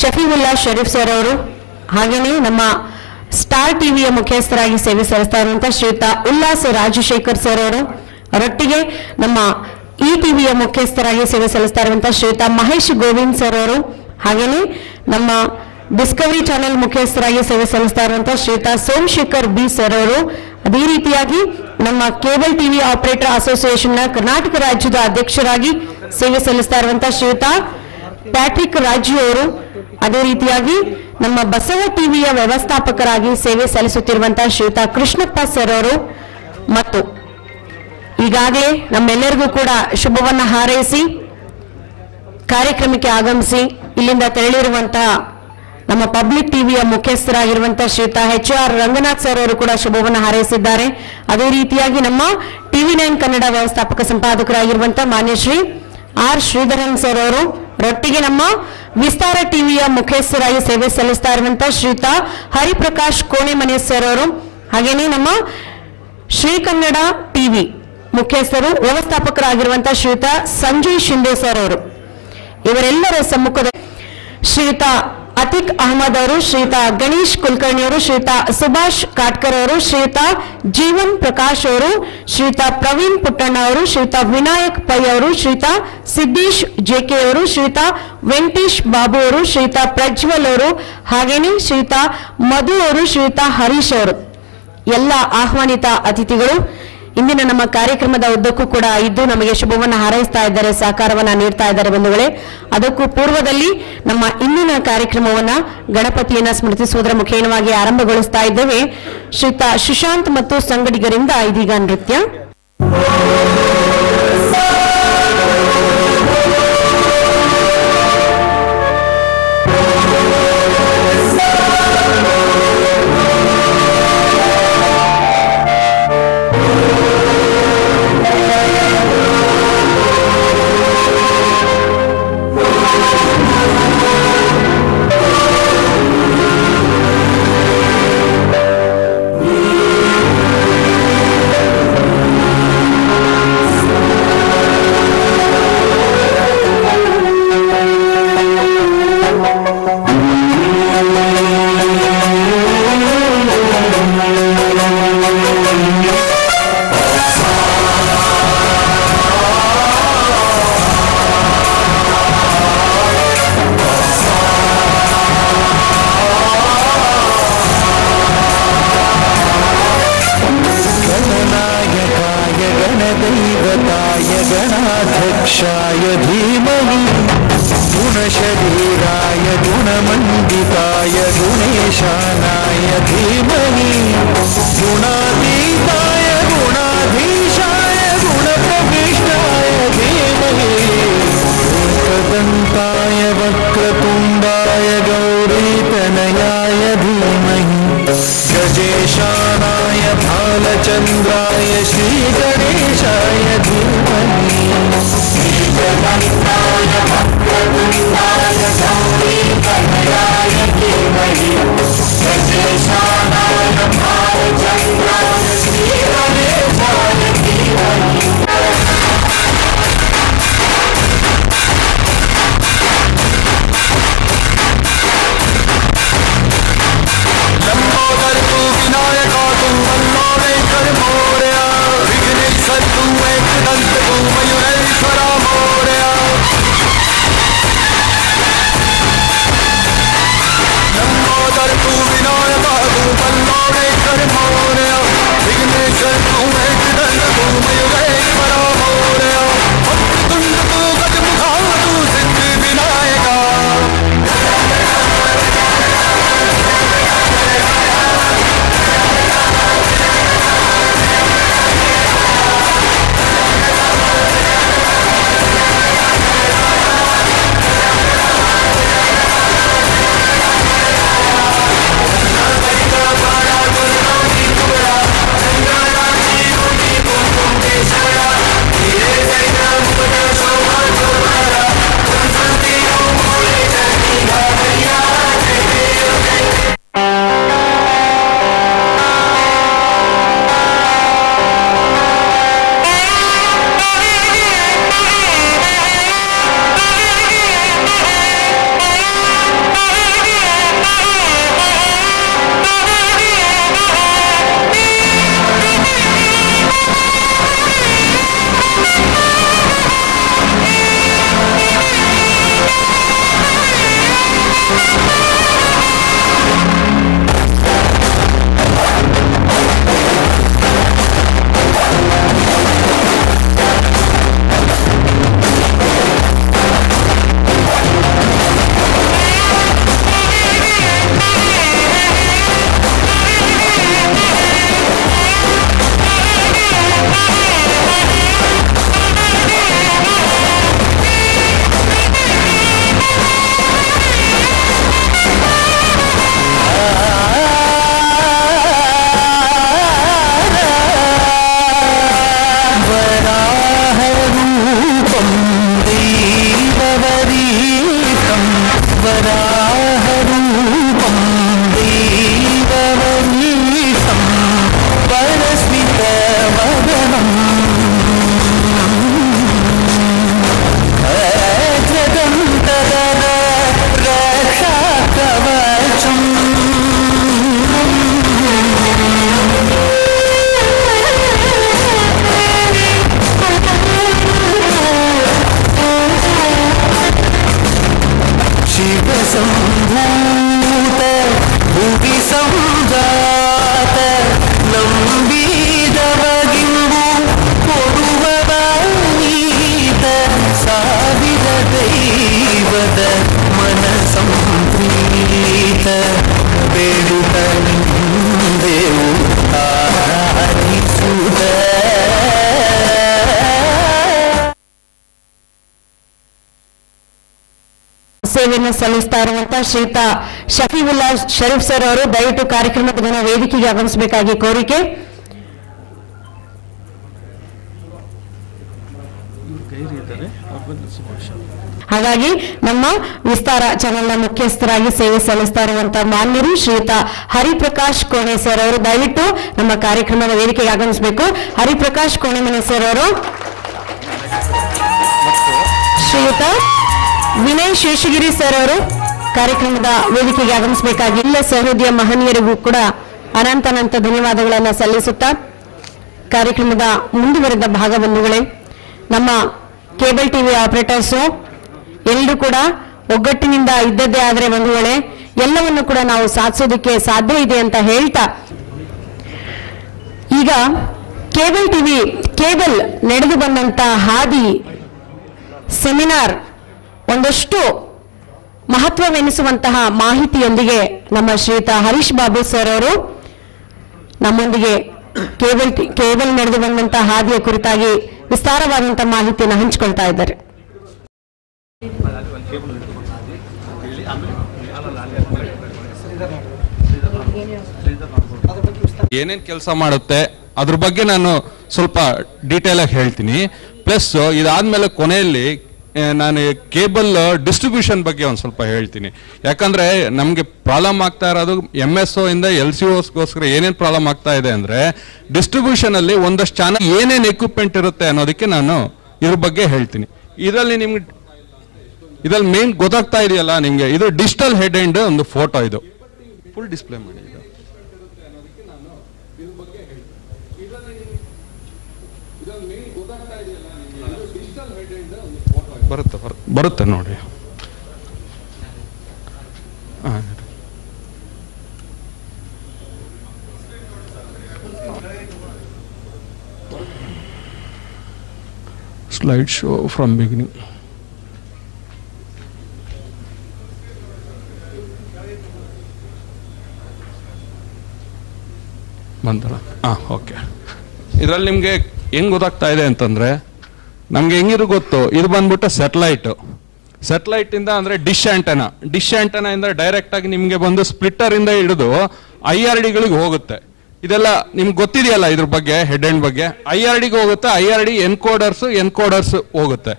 Shafiulla Sharif sir ಅವರು, ಹಾಗೆಯೇ ನಮ್ಮ ಸ್ಟಾರ್ ಟಿವಿಯ ಮುಖ್ಯಸ್ಥರಾಗಿ ಸೇವೆ ಸಲ್ಲಿಸ್ತಾ ಇರುವಂತಹ ಶ್ರೀಯುತ ಉಲ್ಲಾಸ್ ರಾಜಶೇಖರ್ ಸರ್ ಅವರು, ಅವರೊಟ್ಟಿಗೆ ನಮ್ಮ ಈ ಟಿವಿಯ ಮುಖ್ಯಸ್ಥರಾಗಿ ಸೇವೆ ಸಲ್ಲಿಸ್ತಾ ಇರುವಂತಹ ಶ್ರೀಯುತ ಮಹೇಶ್ ಗೋವಿಂದ್ ಸರ್ ಅವರು, ಹಾಗೆಯೇ ನಮ್ಮ ಡಿಸ್ಕವರಿ ಚಾನೆಲ್ ಮುಖ್ಯಸ್ಥರಾಗಿ ಸೇವೆ ಸಲ್ಲಿಸ್ತಾ ಇರುವಂತಹ ಶ್ರೀಯುತ ಸೋಮಶೇಖರ್ ಬಿ ಸರ್ ಅವರು, ಅದೇ ರೀತಿಯಾಗಿ ನಮ್ಮ ಕೇಬಲ್ ಟಿವಿ ಆಪರೇಟರ್ ಅಸೋಸಿಯೇಷನ್ನ ಕರ್ನಾಟಕ ರಾಜ್ಯದ ಅಧ್ಯಕ್ಷರಾಗಿ ಸೇವೆ ಸಲ್ಲಿಸ್ತಾ ಇರುವಂತಹ ಶ್ರೀಯುತ ಪ್ಯಾಟ್ರಿಕ್ ರಾಜು ಅವರು, ಅದೇ ರೀತಿಯಾಗಿ ನಮ್ಮ ಬಸವ ಟಿವಿಯ ವ್ಯವಸ್ಥಾಪಕರಾಗಿ ಸೇವೆ ಸಲ್ಲಿಸುತ್ತಿರುವಂತಹ ಶ್ರೀಯುತ ಕೃಷ್ಣಪ್ಪ ಸರ್ ಅವರು, ಮತ್ತು ಈಗಾಗಲೇ ನಮ್ಮೆಲ್ಲರಿಗೂ ಕೂಡ ಶುಭವನ್ನ ಹಾರೈಸಿ ಕಾರ್ಯಕ್ರಮಕ್ಕೆ ಆಗಮಿಸಿ ಇಲ್ಲಿಂದ ತೆರಳಿರುವಂತಹ ನಮ್ಮ ಪಬ್ಲಿಕ್ ಟಿವಿಯ ಮುಖ್ಯಸ್ಥರಾಗಿರುವಂತಹ ಶ್ರೀಯುತ HR ರಂಗನಾಥ್ ಸರ್ ಅವರು ಕೂಡ ಶುಭವನ್ನು ಹಾರೈಸಿದ್ದಾರೆ. ಅದೇ ರೀತಿಯಾಗಿ ನಮ್ಮ TV9 ಕನ್ನಡ ವ್ಯವಸ್ಥಾಪಕ ಸಂಪಾದಕರಾಗಿರುವಂತಹ ಮಾನ್ಯ ಶ್ರೀ R ಶ್ರೀಧರನ್ ಸರ್ ಅವರು, ರೊಟ್ಟಿಗೆ ನಮ್ಮ ವಿಸ್ತಾರ ಟಿವಿಯ ಮುಖ್ಯಸ್ಥರಾಗಿ ಸೇವೆ ಸಲ್ಲಿಸ್ತಾ ಇರುವಂತಹ ಶ್ರೀಯುತ ಹರಿಪ್ರಕಾಶ್ ಕೋಣೆಮನೆ ಸರ್ ಅವರು, ಹಾಗೇನೇ ನಮ್ಮ ಶ್ರೀ ಕನ್ನಡ ಟಿವಿ ಮುಖ್ಯಸ್ಥರು ವ್ಯವಸ್ಥಾಪಕರಾಗಿರುವಂತಹ ಶ್ರೀಯುತ ಸಂಜಯ್ ಶಿಂದೆ ಸರ್ ಅವರು, ಇವರೆಲ್ಲರ ಸಮ್ಮುಖದ ಶ್ರೀಯುತ ಅತಿಕ್ ಅಹಮದ್ ಅವರು, ಶ್ರೀಯುತ ಗಣೇಶ್ ಕುಲಕರ್ಣಿ ಅವರು, ಶ್ರೀಯುತ ಸುಭಾಷ್ ಕಾಟ್ಕರ್ ಅವರು, ಶ್ರೀಯುತ ಜೀವನ್ ಪ್ರಕಾಶ್ ಅವರು, ಶ್ರೀಯುತ ಪ್ರವೀಣ್ ಪುಟ್ಟಣ್ಣ ಅವರು, ಶ್ರೀಯುತ ವಿನಾಯಕ್ ಪೈ ಅವರು, ಶ್ರೀಯುತ ಸಿದ್ದೇಶ್ JK ಅವರು, ಶ್ರೀಯುತ ವೆಂಕಟೇಶ್ ಬಾಬು ಅವರು, ಶ್ರೀಯುತ ಪ್ರಜ್ವಲ್ ಅವರು, ಹಾಗೇನೆ ಶ್ರೀಯುತ ಮಧು ಅವರು, ಶ್ರೀಯುತ ಹರೀಶ್ ಅವರು, ಎಲ್ಲ ಆಹ್ವಾನಿತ ಅತಿಥಿಗಳು ಇಂದಿನ ನಮ್ಮ ಕಾರ್ಯಕ್ರಮದ ಉದ್ದಕ್ಕೂ ಕೂಡ ಇದ್ದು ನಮಗೆ ಶುಭವನ್ನು ಹಾರೈಸ್ತಾ ಇದ್ದಾರೆ, ಸಹಕಾರವನ್ನ ನೀಡ್ತಾ ಇದ್ದಾರೆ ಬಂಧುಗಳೇ. ಅದಕ್ಕೂ ಪೂರ್ವದಲ್ಲಿ ನಮ್ಮ ಇಂದಿನ ಕಾರ್ಯಕ್ರಮವನ್ನ ಗಣಪತಿಯನ್ನ ಸ್ಮೃತಿಸುವುದರ ಮುಖೇನವಾಗಿ ಆರಂಭಗೊಳಿಸ್ತಾ ಇದ್ದೇವೆ. ಶ್ರೀಯುತ ಸುಶಾಂತ್ ಮತ್ತು ಸಂಗಡಿಗರಿಂದ ಇದೀಗ ನೃತ್ಯ. गणाध्यक्षाय धीमहि गुणशरीराय गुणमण्डिताय गुणेशानाय धीमहि गुणातीताय गुणाधीशाय गुणप्रविष्टाय धीमहि एकदन्ताय वक्रतुण्डाय गौरीतनयाय धीमहि गजेशानाय भालचन्द्राय श्रीगणेशाय धीमहि एकदन्ताय वक्रतुण्डाय गौरीतनयाय धीमहि गजेशानाय भालचन्द्राय श्रीगणेशाय धीमहि लंबोदर तू विनायका तू मल्लोरेश्वर मोरया विघ्नेश्वर तू एकदंत तू मयूरेश्वर मोरया लंबोदर तू विनायका तू वराहरूपं देववनीशं परस्मितवदनं जगन्तदर रक्षाकवचम् शिवसम्भूत भुवि संजात ನಂಬಿದವಗಿಂಬು ಕೊಡುವವನೀತ ಸಾವಿರ ದೈವದ ಮನಸಂಪ್ರೀತ ಬೇಡುತ್ತಲಿಂದೆವು ಆರಾಧಿಸುತ್ತ ಸೇವೆಯನ್ನು ಸಲ್ಲಿಸ್ತಾ ಇರುವಂತಹ ಶ್ರೀಯುತ ಶಫೀವುಲ್ಲಾ ಶರೀಫ್ ಸರ್ ಅವರು ದಯವಿಟ್ಟು ಕಾರ್ಯಕ್ರಮದ ವೇದಿಕೆಗೆ ಆಗಮಿಸಬೇಕಾಗಿ ಕೋರಿಕೆ. ಹಾಗಾಗಿ ನಮ್ಮ ವಿಸ್ತಾರ ಚಾನೆಲ್ನ ಮುಖ್ಯಸ್ಥರಾಗಿ ಸೇವೆ ಸಲ್ಲಿಸ್ತಾ ಇರುವಂತಹ ಮಾನ್ಯರು ಶ್ರೀಯುತ ಹರಿಪ್ರಕಾಶ್ ಕೋಣೆ ಸರ್ ಅವರು ದಯವಿಟ್ಟು ನಮ್ಮ ಕಾರ್ಯಕ್ರಮದ ವೇದಿಕೆಗೆ ಆಗಮಿಸಬೇಕು. ಹರಿಪ್ರಕಾಶ್ ಕೋಣೆಮನೆ ಸರ್ ಅವರು, ಶ್ರೀಯುತ ವಿನಯ್ ಶೇಷಗಿರಿ ಸರ್ ಅವರು ಕಾರ್ಯಕ್ರಮದ ವೇದಿಕೆಗೆ ಆಗಮಿಸಬೇಕಾಗಿ ಎಲ್ಲ ಸಹೋದಯ ಮಹನೀಯರಿಗೂ ಕೂಡ ಅನಂತ ಧನ್ಯವಾದಗಳನ್ನು ಸಲ್ಲಿಸುತ್ತಾ ಕಾರ್ಯಕ್ರಮದ ಮುಂದುವರೆದ ಭಾಗಬಂಧುಗಳೇ, ನಮ್ಮ ಕೇಬಲ್ ಟಿವಿ ಆಪರೇಟರ್ಸು ಎಲ್ಲರೂ ಕೂಡ ಒಗ್ಗಟ್ಟಿನಿಂದ ಇದ್ದದ್ದೇ ಆದರೆ ಬಂಧುಗಳೇ ಎಲ್ಲವನ್ನು ಕೂಡ ನಾವು ಸಾಧಿಸೋದಕ್ಕೆ ಸಾಧ್ಯ ಇದೆ ಅಂತ ಹೇಳ್ತಾ, ಈಗ ಕೇಬಲ್ ನಡೆದು ಬಂದಂತ ಹಾದಿ ಸೆಮಿನಾರ್ ಒಂದಷ್ಟು ಮಹತ್ವವೆನಿಸುವಂತಹ ಮಾಹಿತಿಯೊಂದಿಗೆ ನಮ್ಮ ಶ್ರೀಯುತ ಹರೀಶ್ ಬಾಬು ಸರ್ ಅವರು ನಮ್ಮೊಂದಿಗೆ ಕೇಬಲ್ ನಡೆದು ಬಂದಂತಹ ಹಾದಿಯ ಕುರಿತಾಗಿ ವಿಸ್ತಾರವಾದಂತಹ ಮಾಹಿತಿಯನ್ನು ಹಂಚಿಕೊಳ್ತಾ ಇದ್ದಾರೆ. ಏನೇನು ಕೆಲಸ ಮಾಡುತ್ತೆ ಅದ್ರ ಬಗ್ಗೆ ನಾನು ಸ್ವಲ್ಪ ಡೀಟೇಲ್ ಆಗಿ ಹೇಳ್ತೀನಿ. ಪ್ಲಸ್ ಇದಾದ್ಮೇಲೆ ಕೊನೆಯಲ್ಲಿ ನಾನು ಕೇಬಲ್ ಡಿಸ್ಟ್ರಿಬ್ಯೂಷನ್ ಬಗ್ಗೆ ಒಂದು ಸ್ವಲ್ಪ ಹೇಳ್ತೀನಿ. ಯಾಕಂದ್ರೆ ನಮಗೆ ಪ್ರಾಬ್ಲಮ್ ಆಗ್ತಾ ಇರೋದು MSO ಇಂದ LCOಸ್ಗೋಸ್ಕರ ಏನೇನು ಪ್ರಾಬ್ಲಮ್ ಆಗ್ತಾ ಇದೆ ಅಂದ್ರೆ ಡಿಸ್ಟ್ರಿಬ್ಯೂಷನ್ ಅಲ್ಲಿ ಒಂದಷ್ಟು ಚಾನಲ್ ಏನೇನು ಎಕ್ವಿಪ್ಮೆಂಟ್ ಇರುತ್ತೆ ಅನ್ನೋದಕ್ಕೆ ನಾನು ಇದ್ರ ಬಗ್ಗೆ ಹೇಳ್ತೀನಿ. ಇದರಲ್ಲಿ ಮೇನ್ ಗೊತ್ತಾಗ್ತಾ ಇದೆಯಲ್ಲ ನಿಮ್ಗೆ, ಇದು ಡಿಜಿಟಲ್ ಹೆಡ್ ಎಂಡ್ ಒಂದು ಫೋಟೋ, ಇದು ಫುಲ್ ಡಿಸ್ಪ್ಲೇ ಮಾಡಿ. ಬರುತ್ತೆ ನೋಡಿ. Slide show from beginning. ಬಂತಲ್ಲ? ಓಕೆ. ಇದರಲ್ಲಿ ನಿಮಗೆ ಹೆಂಗ್ ಗೊತ್ತಾಗ್ತಾ ಇದೆ ಅಂತಂದ್ರೆ, ನಮ್ಗೆ ಹೆಂಗಿರು ಗೊತ್ತು, ಇದು ಬಂದ್ಬಿಟ್ಟು ಸೆಟಲೈಟ್ ಇಂದ ಅಂದ್ರೆ ಡಿಶ್ ಆಂಟೆನಾ ಇಂದ ಡೈರೆಕ್ಟ್ ಆಗಿ ನಿಮ್ಗೆ ಬಂದು ಸ್ಪ್ಲಿಟ್ಟರ್ ಇಂದ ಹಿಡಿದು IRDಗಳಿಗೆ ಹೋಗುತ್ತೆ. ಇದೆಲ್ಲ ನಿಮ್ಗೆ ಗೊತ್ತಿದೆಯಲ್ಲ ಇದ್ರ ಬಗ್ಗೆ, ಹೆಡ್ ಎಂಡ್ ಬಗ್ಗೆ. IRDಗೆ ಹೋಗುತ್ತೆ, IRD ಎನ್ಕೋಡರ್ಸ್ ಹೋಗುತ್ತೆ.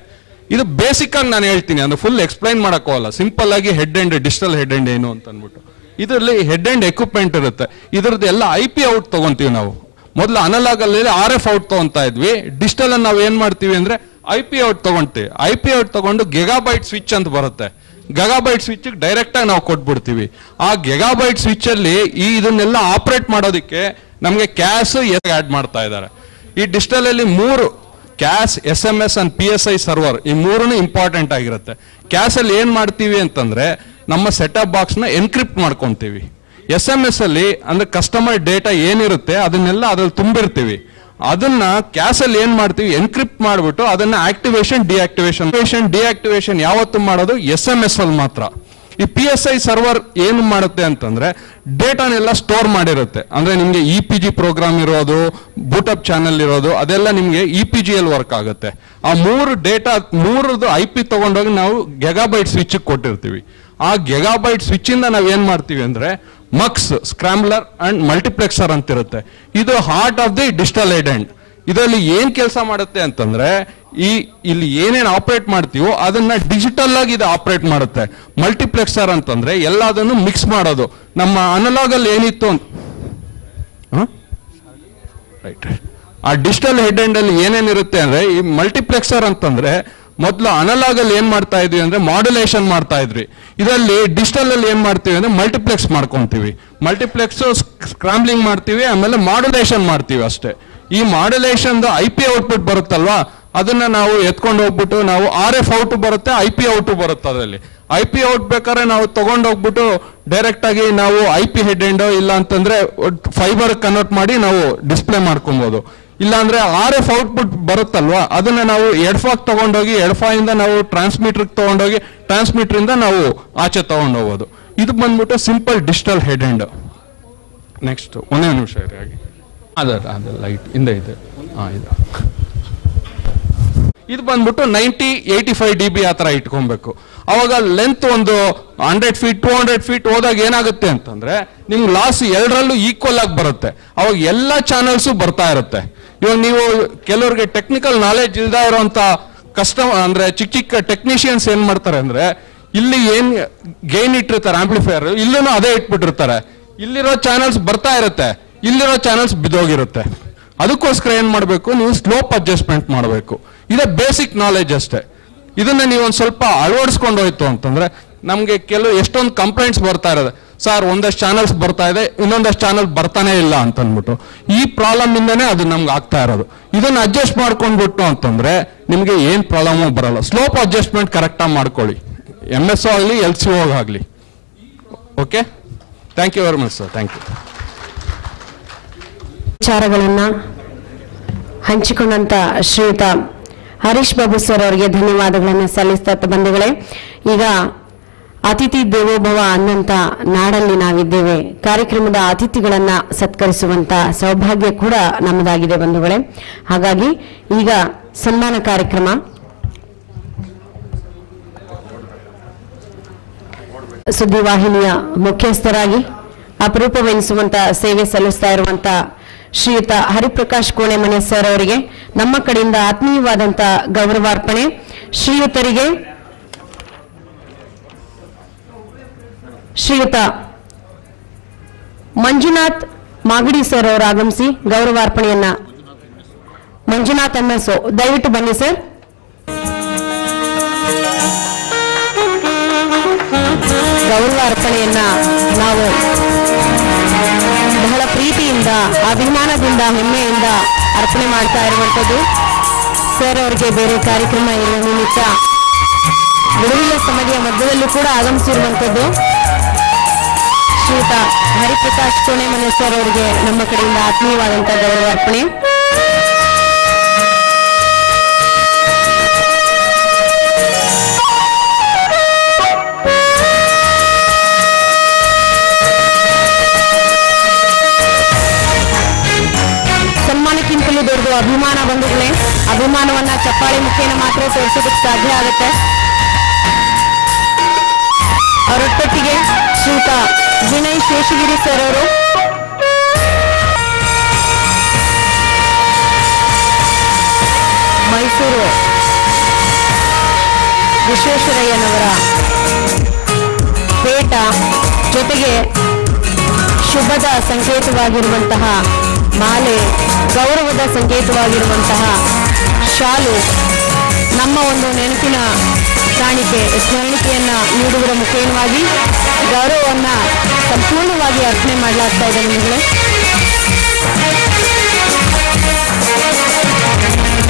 ಇದು ಬೇಸಿಕ್ ಆಗಿ ನಾನು ಹೇಳ್ತೀನಿ, ಅಂದ್ರೆ ಫುಲ್ ಎಕ್ಸ್ಪ್ಲೈನ್ ಮಾಡಕ್ ಹೋಗಲ್ಲ. ಸಿಂಪಲ್ ಆಗಿ head end, digital head end ಏನು ಅಂತ ಅಂದ್ಬಿಟ್ಟು. ಇದರಲ್ಲಿ ಹೆಡ್ ಎಂಡ್ ಎಕ್ವಿಪ್ಮೆಂಟ್ ಇರುತ್ತೆ. ಇದ್ರದ್ದು ಎಲ್ಲ IP ಔಟ್ ತಗೊಂತೀವಿ ನಾವು. ಮೊದಲು ಅನಲಾಗ್ ಅಲ್ಲಿ RF ಔಟ್ ತಗೊಂತಾ ಇದ್ವಿ. ಡಿಜಿಟಲ್ ಅಲ್ಲಿ ನಾವು ಏನ್ ಮಾಡ್ತೀವಿ ಅಂದ್ರೆ IP ಔಟ್ ತಗೊಂತೀವಿ. IP ಔಟ್ ತಗೊಂಡು ಗಿಗಾಬೈಟ್ ಸ್ವಿಚ್ ಅಂತ ಬರುತ್ತೆ. ಗಿಗಾಬೈಟ್ ಸ್ವಿಚ್ ಡೈರೆಕ್ಟ್ ಆಗಿ ನಾವು ಕೊಟ್ಬಿಡ್ತೀವಿ. ಆ ಗಿಗಾಬೈಟ್ ಸ್ವಿಚ್ ಅಲ್ಲಿ ಇದನ್ನೆಲ್ಲ ಆಪರೇಟ್ ಮಾಡೋದಕ್ಕೆ ನಮಗೆ ಕ್ಯಾಸ್ ಆಡ್ ಮಾಡ್ತಾ ಇದ್ದಾರೆ. ಈ ಡಿಜಿಟಲ್ ಅಲ್ಲಿ 3 ಕ್ಯಾಸ್, SMS ಅಂಡ್ PSI ಸರ್ವರ್, ಈ 3 ಇಂಪಾರ್ಟೆಂಟ್ ಆಗಿರುತ್ತೆ. ಕ್ಯಾಸ್ ಅಲ್ಲಿ ಏನ್ ಮಾಡ್ತೀವಿ ಅಂತಂದ್ರೆ ನಮ್ಮ ಸೆಟಪ್ ಬಾಕ್ಸ್ ನ ಎನ್ಕ್ರಿಪ್ಟ್ ಮಾಡ್ಕೊಂತೀವಿ. SMS ಅಲ್ಲಿ ಅಂದ್ರೆ ಕಸ್ಟಮರ್ ಡೇಟಾ ಏನಿರುತ್ತೆ ಅದನ್ನೆಲ್ಲ ಅದ್ರಲ್ಲಿ ತುಂಬಿರ್ತೀವಿ. ಅದನ್ನ ಕ್ಯಾಸ್ ಅಲ್ಲಿ ಏನ್ ಮಾಡ್ತೀವಿ, ಎನ್ಕ್ರಿಪ್ಟ್ ಮಾಡ್ಬಿಟ್ಟು ಅದನ್ನ ಆಕ್ಟಿವೇಶನ್ ಡಿಆಕ್ಟಿವೇಶನ್ ಯಾವತ್ತು ಮಾಡೋದು SMS ಅಲ್ಲಿ ಮಾತ್ರ. ಈ PSI ಸರ್ವರ್ ಏನು ಮಾಡುತ್ತೆ ಅಂತಂದ್ರೆ ಡೇಟಾನೆಲ್ಲ ಸ್ಟೋರ್ ಮಾಡಿರುತ್ತೆ. ಅಂದ್ರೆ ನಿಮ್ಗೆ EPG ಪ್ರೋಗ್ರಾಮ್ ಇರೋದು, ಬೂಟಪ್ ಚಾನೆಲ್ ಇರೋದು, ಅದೆಲ್ಲ ನಿಮ್ಗೆ EPG ಅಲ್ಲಿ ವರ್ಕ್ ಆಗುತ್ತೆ. ಆ 3 IP ತಗೊಂಡೋಗಿ ನಾವು ಗಿಗಾಬೈಟ್ ಸ್ವಿಚ್ ಕೊಟ್ಟಿರ್ತೀವಿ. ಆ ಗಿಗಾಬೈಟ್ ಸ್ವಿಚ್ ಇಂದ ನಾವ್ ಏನ್ ಮಾಡ್ತೀವಿ ಅಂದ್ರೆ ಮಕ್ಸ್, ಸ್ಕ್ರಾಂಬ್ಲರ್ ಅಂಡ್ ಮಲ್ಟಿಪ್ಲೆಕ್ಸರ್ ಅಂತಿರುತ್ತೆ. ಇದು heart of the digital head end. ಇದರಲ್ಲಿ ಏನ್ ಕೆಲಸ ಮಾಡುತ್ತೆ ಅಂತಂದ್ರೆ ಇಲ್ಲಿ ಏನೇನು ಆಪರೇಟ್ ಮಾಡ್ತೀವೋ ಅದನ್ನ ಡಿಜಿಟಲ್ ಆಗಿ ಇದು ಆಪರೇಟ್ ಮಾಡುತ್ತೆ. ಮಲ್ಟಿಪ್ಲೆಕ್ಸರ್ ಅಂತಂದ್ರೆ ಎಲ್ಲದನ್ನು ಮಿಕ್ಸ್ ಮಾಡೋದು. ನಮ್ಮ ಅನಲಾಗ್ ಅಲ್ಲಿ ಏನಿತ್ತು ಅಂತ ರೈಟ್, ಆ ಡಿಜಿಟಲ್ ಹೆಡ್ ಎಂಡ್ ಅಲ್ಲಿ ಏನೇನಿರುತ್ತೆ ಅಂದ್ರೆ, ಈ ಮಲ್ಟಿಪ್ಲೆಕ್ಸರ್ ಅಂತಂದ್ರೆ ಮೊದಲು ಅನಲಾಗ್ ಅಲ್ಲಿ ಏನ್ ಮಾಡ್ತಾ ಇದ್ವಿ ಅಂದ್ರೆ ಮಾಡ್ಯುಲೇಷನ್ ಮಾಡ್ತಾ ಇದ್ವಿ. ಇದರಲ್ಲಿ ಡಿಜಿಟಲ್ ಅಲ್ಲಿ ಏನ್ ಮಾಡ್ತೀವಿ ಅಂದ್ರೆ ಮಲ್ಟಿಪ್ಲೆಕ್ಸ್ ಮಾಡ್ಕೊಂತೀವಿ. ಮಲ್ಟಿಪ್ಲೆಕ್ಸ್ ಸ್ಕ್ರಾಂಬ್ಲಿಂಗ್ ಮಾಡ್ತೀವಿ, ಆಮೇಲೆ ಮಾಡ್ಯುಲೇಷನ್ ಮಾಡ್ತೀವಿ ಅಷ್ಟೇ. ಈ ಮಾಡ್ಯುಲೇಷನ್ IP ಔಟ್ಪುಟ್ ಬರುತ್ತಲ್ವಾ, ಅದನ್ನ ನಾವು ಎತ್ಕೊಂಡು ಹೋಗ್ಬಿಟ್ಟು ನಾವು RF ಔಟ್ ಬರುತ್ತೆ, IP ಔಟ್ ಬರುತ್ತೆ. ಅದರಲ್ಲಿ IP ಔಟ್ ಬೇಕಾದ್ರೆ ನಾವು ತಗೊಂಡು ಹೋಗ್ಬಿಟ್ಟು ಡೈರೆಕ್ಟ್ ಆಗಿ ನಾವು IP ಹೆಡ್ ಎಂಡ್ ಇಲ್ಲ ಅಂತಂದ್ರೆ ಫೈಬರ್ ಕನ್ವರ್ಟ್ ಮಾಡಿ ನಾವು ಡಿಸ್ಪ್ಲೇ ಮಾಡ್ಕೊಬಹುದು. ಇಲ್ಲ ಅಂದ್ರೆ RF ಔಟ್ಪುಟ್ ಬರುತ್ತಲ್ವಾ, ಅದನ್ನ ನಾವು ಎಡ್ಫಾಗ್ ತಗೊಂಡೋಗಿ ಎಡ್ಫಾಯಿಂದ ನಾವು ಟ್ರಾನ್ಸ್ಮಿಟರ್ ತಗೊಂಡೋಗಿ ಟ್ರಾನ್ಸ್ಮಿಟರ್ ಇಂದ ನಾವು ಆಚೆ ತಗೊಂಡು ಹೋಗೋದು. ಇದು ಬಂದ್ಬಿಟ್ಟು simple digital head end. Next ಒಂದೇ ನಿಮಿಷ ಹಾಗೆ ಅದ ಲೈಟ್ ಇಂದ ಇದೆ. ಇದು ಬಂದ್ಬಿಟ್ಟು 90-85 dB ಆ ಥರ ಇಟ್ಕೊಬೇಕು. ಅವಾಗ ಲೆಂತ್ ಒಂದು 100 feet 200 feet ಹೋದಾಗ ಏನಾಗುತ್ತೆ ಅಂತಂದ್ರೆ ನಿಮ್ಗೆ ಲಾಸ್ ಎರಡರಲ್ಲೂ ಈಕ್ವಲ್ ಆಗಿ ಬರುತ್ತೆ. ಅವಾಗ ಎಲ್ಲ ಚಾನಲ್ಸು ಬರ್ತಾ ಇರುತ್ತೆ. ಇವಾಗ ನೀವು ಕೆಲವ್ರಿಗೆ ಟೆಕ್ನಿಕಲ್ ನಾಲೆಜ್ ಇಲ್ದೇ ಇರೋಂಥ ಅಂದ್ರೆ ಚಿಕ್ಕ ಚಿಕ್ಕ ಟೆಕ್ನಿಷಿಯನ್ಸ್ ಏನ್ ಮಾಡ್ತಾರೆ ಅಂದ್ರೆ, ಇಲ್ಲಿ ಏನ್ ಗೈನ್ ಇಟ್ಟಿರ್ತಾರೆ ಆಂಪ್ಲಿಫೈಯರ್, ಇಲ್ಲೂ ಅದೇ ಇಟ್ಬಿಟ್ಟಿರ್ತಾರೆ. ಇಲ್ಲಿರೋ ಚಾನಲ್ಸ್ ಬರ್ತಾ ಇರುತ್ತೆ, ಇಲ್ಲಿರೋ ಚಾನಲ್ಸ್ ಬಿದ್ದೋಗಿರುತ್ತೆ. ಅದಕ್ಕೋಸ್ಕರ ಏನ್ ಮಾಡಬೇಕು, ನೀವು ಸ್ಲೋಪ್ ಅಡ್ಜಸ್ಟ್ಮೆಂಟ್ ಮಾಡಬೇಕು. ಇದೇ ಬೇಸಿಕ್ ನಾಲೆಜ್ ಅಷ್ಟೇ. ಇದನ್ನ ನೀವು ಒಂದು ಸ್ವಲ್ಪ ಅಳವಡಿಸ್ಕೊಂಡು ಹೋಯ್ತು ಅಂತಂದ್ರೆ ನಮ್ಗೆ ಎಷ್ಟೊಂದು ಕಂಪ್ಲೇಂಟ್ಸ್ ಬರ್ತಾ ಇರೋದು, ಸರ್ ಒಂದಷ್ಟು ಚಾನಲ್ಸ್ ಬರ್ತಾ ಇದೆ, ಇನ್ನೊಂದಷ್ಟು ಚಾನಲ್ ಬರ್ತಾನೆ ಇಲ್ಲ ಅಂತ ಅಂದ್ಬಿಟ್ಟು. ಈ ಪ್ರಾಬ್ಲಮ್ ಇಂದಾನೆ ಅದು ನಮ್ಗೆ ಆಗ್ತಾ ಇರೋದು. ಇದನ್ನ ಅಡ್ಜಸ್ಟ್ ಮಾಡ್ಕೊಂಡ್ಬಿಟ್ಟು ಅಂತಂದ್ರೆ ನಿಮ್ಗೆ ಏನ್ ಪ್ರಾಬ್ಲಮು ಬರಲ್ಲ. ಸ್ಲೋಪ್ ಅಡ್ಜಸ್ಟ್ಮೆಂಟ್ ಕರೆಕ್ಟಾಗಿ ಮಾಡ್ಕೊಳ್ಳಿ, MSO ಆಗಲಿ LCO ಆಗಲಿ. Okay, thank you very much sir. Thank you. ವಿಚಾರಗಳನ್ನ ಹಂಚಿಕೊಂಡಂತ ಶ್ರೀಯುತ ಹರೀಶ್ ಬಾಬು ಸರ್ ಅವರಿಗೆ ಧನ್ಯವಾದಗಳನ್ನು ಸಲ್ಲಿಸ್ತಾ ಬಂಧುಗಳೇ, ಈಗ ಅತಿಥಿ ದೇವೋಭವ ಅನ್ನಂತ ನಾಡಲ್ಲಿ ನಾವಿದ್ದೇವೆ. ಕಾರ್ಯಕ್ರಮದ ಅತಿಥಿಗಳನ್ನ ಸತ್ಕರಿಸುವಂತ ಸೌಭಾಗ್ಯ ಕೂಡ ನಮ್ಮದಾಗಿದೆ ಬಂಧುಗಳೇ. ಹಾಗಾಗಿ ಈಗ ಸನ್ಮಾನ ಕಾರ್ಯಕ್ರಮ. ಸುದ್ದಿವಾಹಿನಿಯ ಮುಖ್ಯಸ್ಥರಾಗಿ ಅಪರೂಪವೆನಿಸುವಂತ ಸೇವೆ ಸಲ್ಲಿಸ್ತಾ ಇರುವಂತ ಶ್ರೀಯುತ ಹರಿಪ್ರಕಾಶ್ ಕೋಣೆಮನೆ ಸರ್ ಅವರಿಗೆ ನಮ್ಮ ಕಡೆಯಿಂದ ಆತ್ಮೀಯವಾದಂತ ಗೌರವಾರ್ಪಣೆ. ಶ್ರೀಯುತರಿಗೆ ಶ್ರೀಯುತ ಮಂಜುನಾಥ್ ಮಾಗಡಿ ಸರ್ ಅವರು ಆಗಮಿಸಿ ಗೌರವಾರ್ಪಣೆಯನ್ನ. ಮಂಜುನಾಥ್ MS ದಯವಿಟ್ಟು ಬನ್ನಿ ಸರ್. ಗೌರವಾರ್ಪಣೆಯನ್ನ ನಾವು ಬಹಳ ಪ್ರೀತಿಯಿಂದ, ಅಭಿಮಾನದಿಂದ, ಹೆಮ್ಮೆಯಿಂದ ಅರ್ಪಣೆ ಮಾಡ್ತಾ ಇರುವಂಥದ್ದು. ಸರ್ ಅವರಿಗೆ ಬೇರೆ ಕಾರ್ಯಕ್ರಮ ಇರುವ ನಿಮಿತ್ತ ಬಿಡುವಿನ ಸಮಯದ ಮಧ್ಯದಲ್ಲೂ ಕೂಡ ಆಗಮಿಸಿರುವಂಥದ್ದು. ಶ್ರೀಯುತ ಹರಿಪ್ರಕಾಶ್ ಕೋಣೆಮನೆ ಸರ್ ಅವರಿಗೆ ನಮ್ಮ ಕಡೆಯಿಂದ ಆತ್ಮೀಯವಾದಂತಹ ಗೌರವಾರ್ಪಣೆ. ಸನ್ಮಾನಕ್ಕಿಂತಲೂ ದೊಡ್ಡ ಅಭಿಮಾನ ಬಂಧುಗಳೇ. ಅಭಿಮಾನವನ್ನ ಚಪ್ಪಾಳೆ ಮುಖೇನ ಮಾತ್ರ ತೋರಿಸೋದಕ್ಕೆ ಸಾಧ್ಯ ಆಗುತ್ತೆ. ಅವರೊಟ್ಟೊಟ್ಟಿಗೆ ಶ್ರೀಯುತ ವಿನಯ್ ಶೇಷಗಿರಿ ಸರ್ ಅವರು, ಮೈಸೂರು ವಿಶ್ವೇಶ್ವರಯ್ಯನವರ ಪೇಟ, ಜೊತೆಗೆ ಶುಭದ ಸಂಕೇತವಾಗಿರುವಂತಹ ಮಾಲೆ, ಗೌರವದ ಸಂಕೇತವಾಗಿರುವಂತಹ ಶಾಲು, ನಮ್ಮ ಒಂದು ನೆನಪಿನ ಸ್ಮರಣಿಕೆಯನ್ನ ನೀಡುವುದರ ಮುಖೇನವಾಗಿ ಗೌರವವನ್ನ ಸಂಪೂರ್ಣವಾಗಿ ಅರ್ಪಣೆ ಮಾಡಲಾಗ್ತಾ ಇದೆ ನಿಮಗೆ.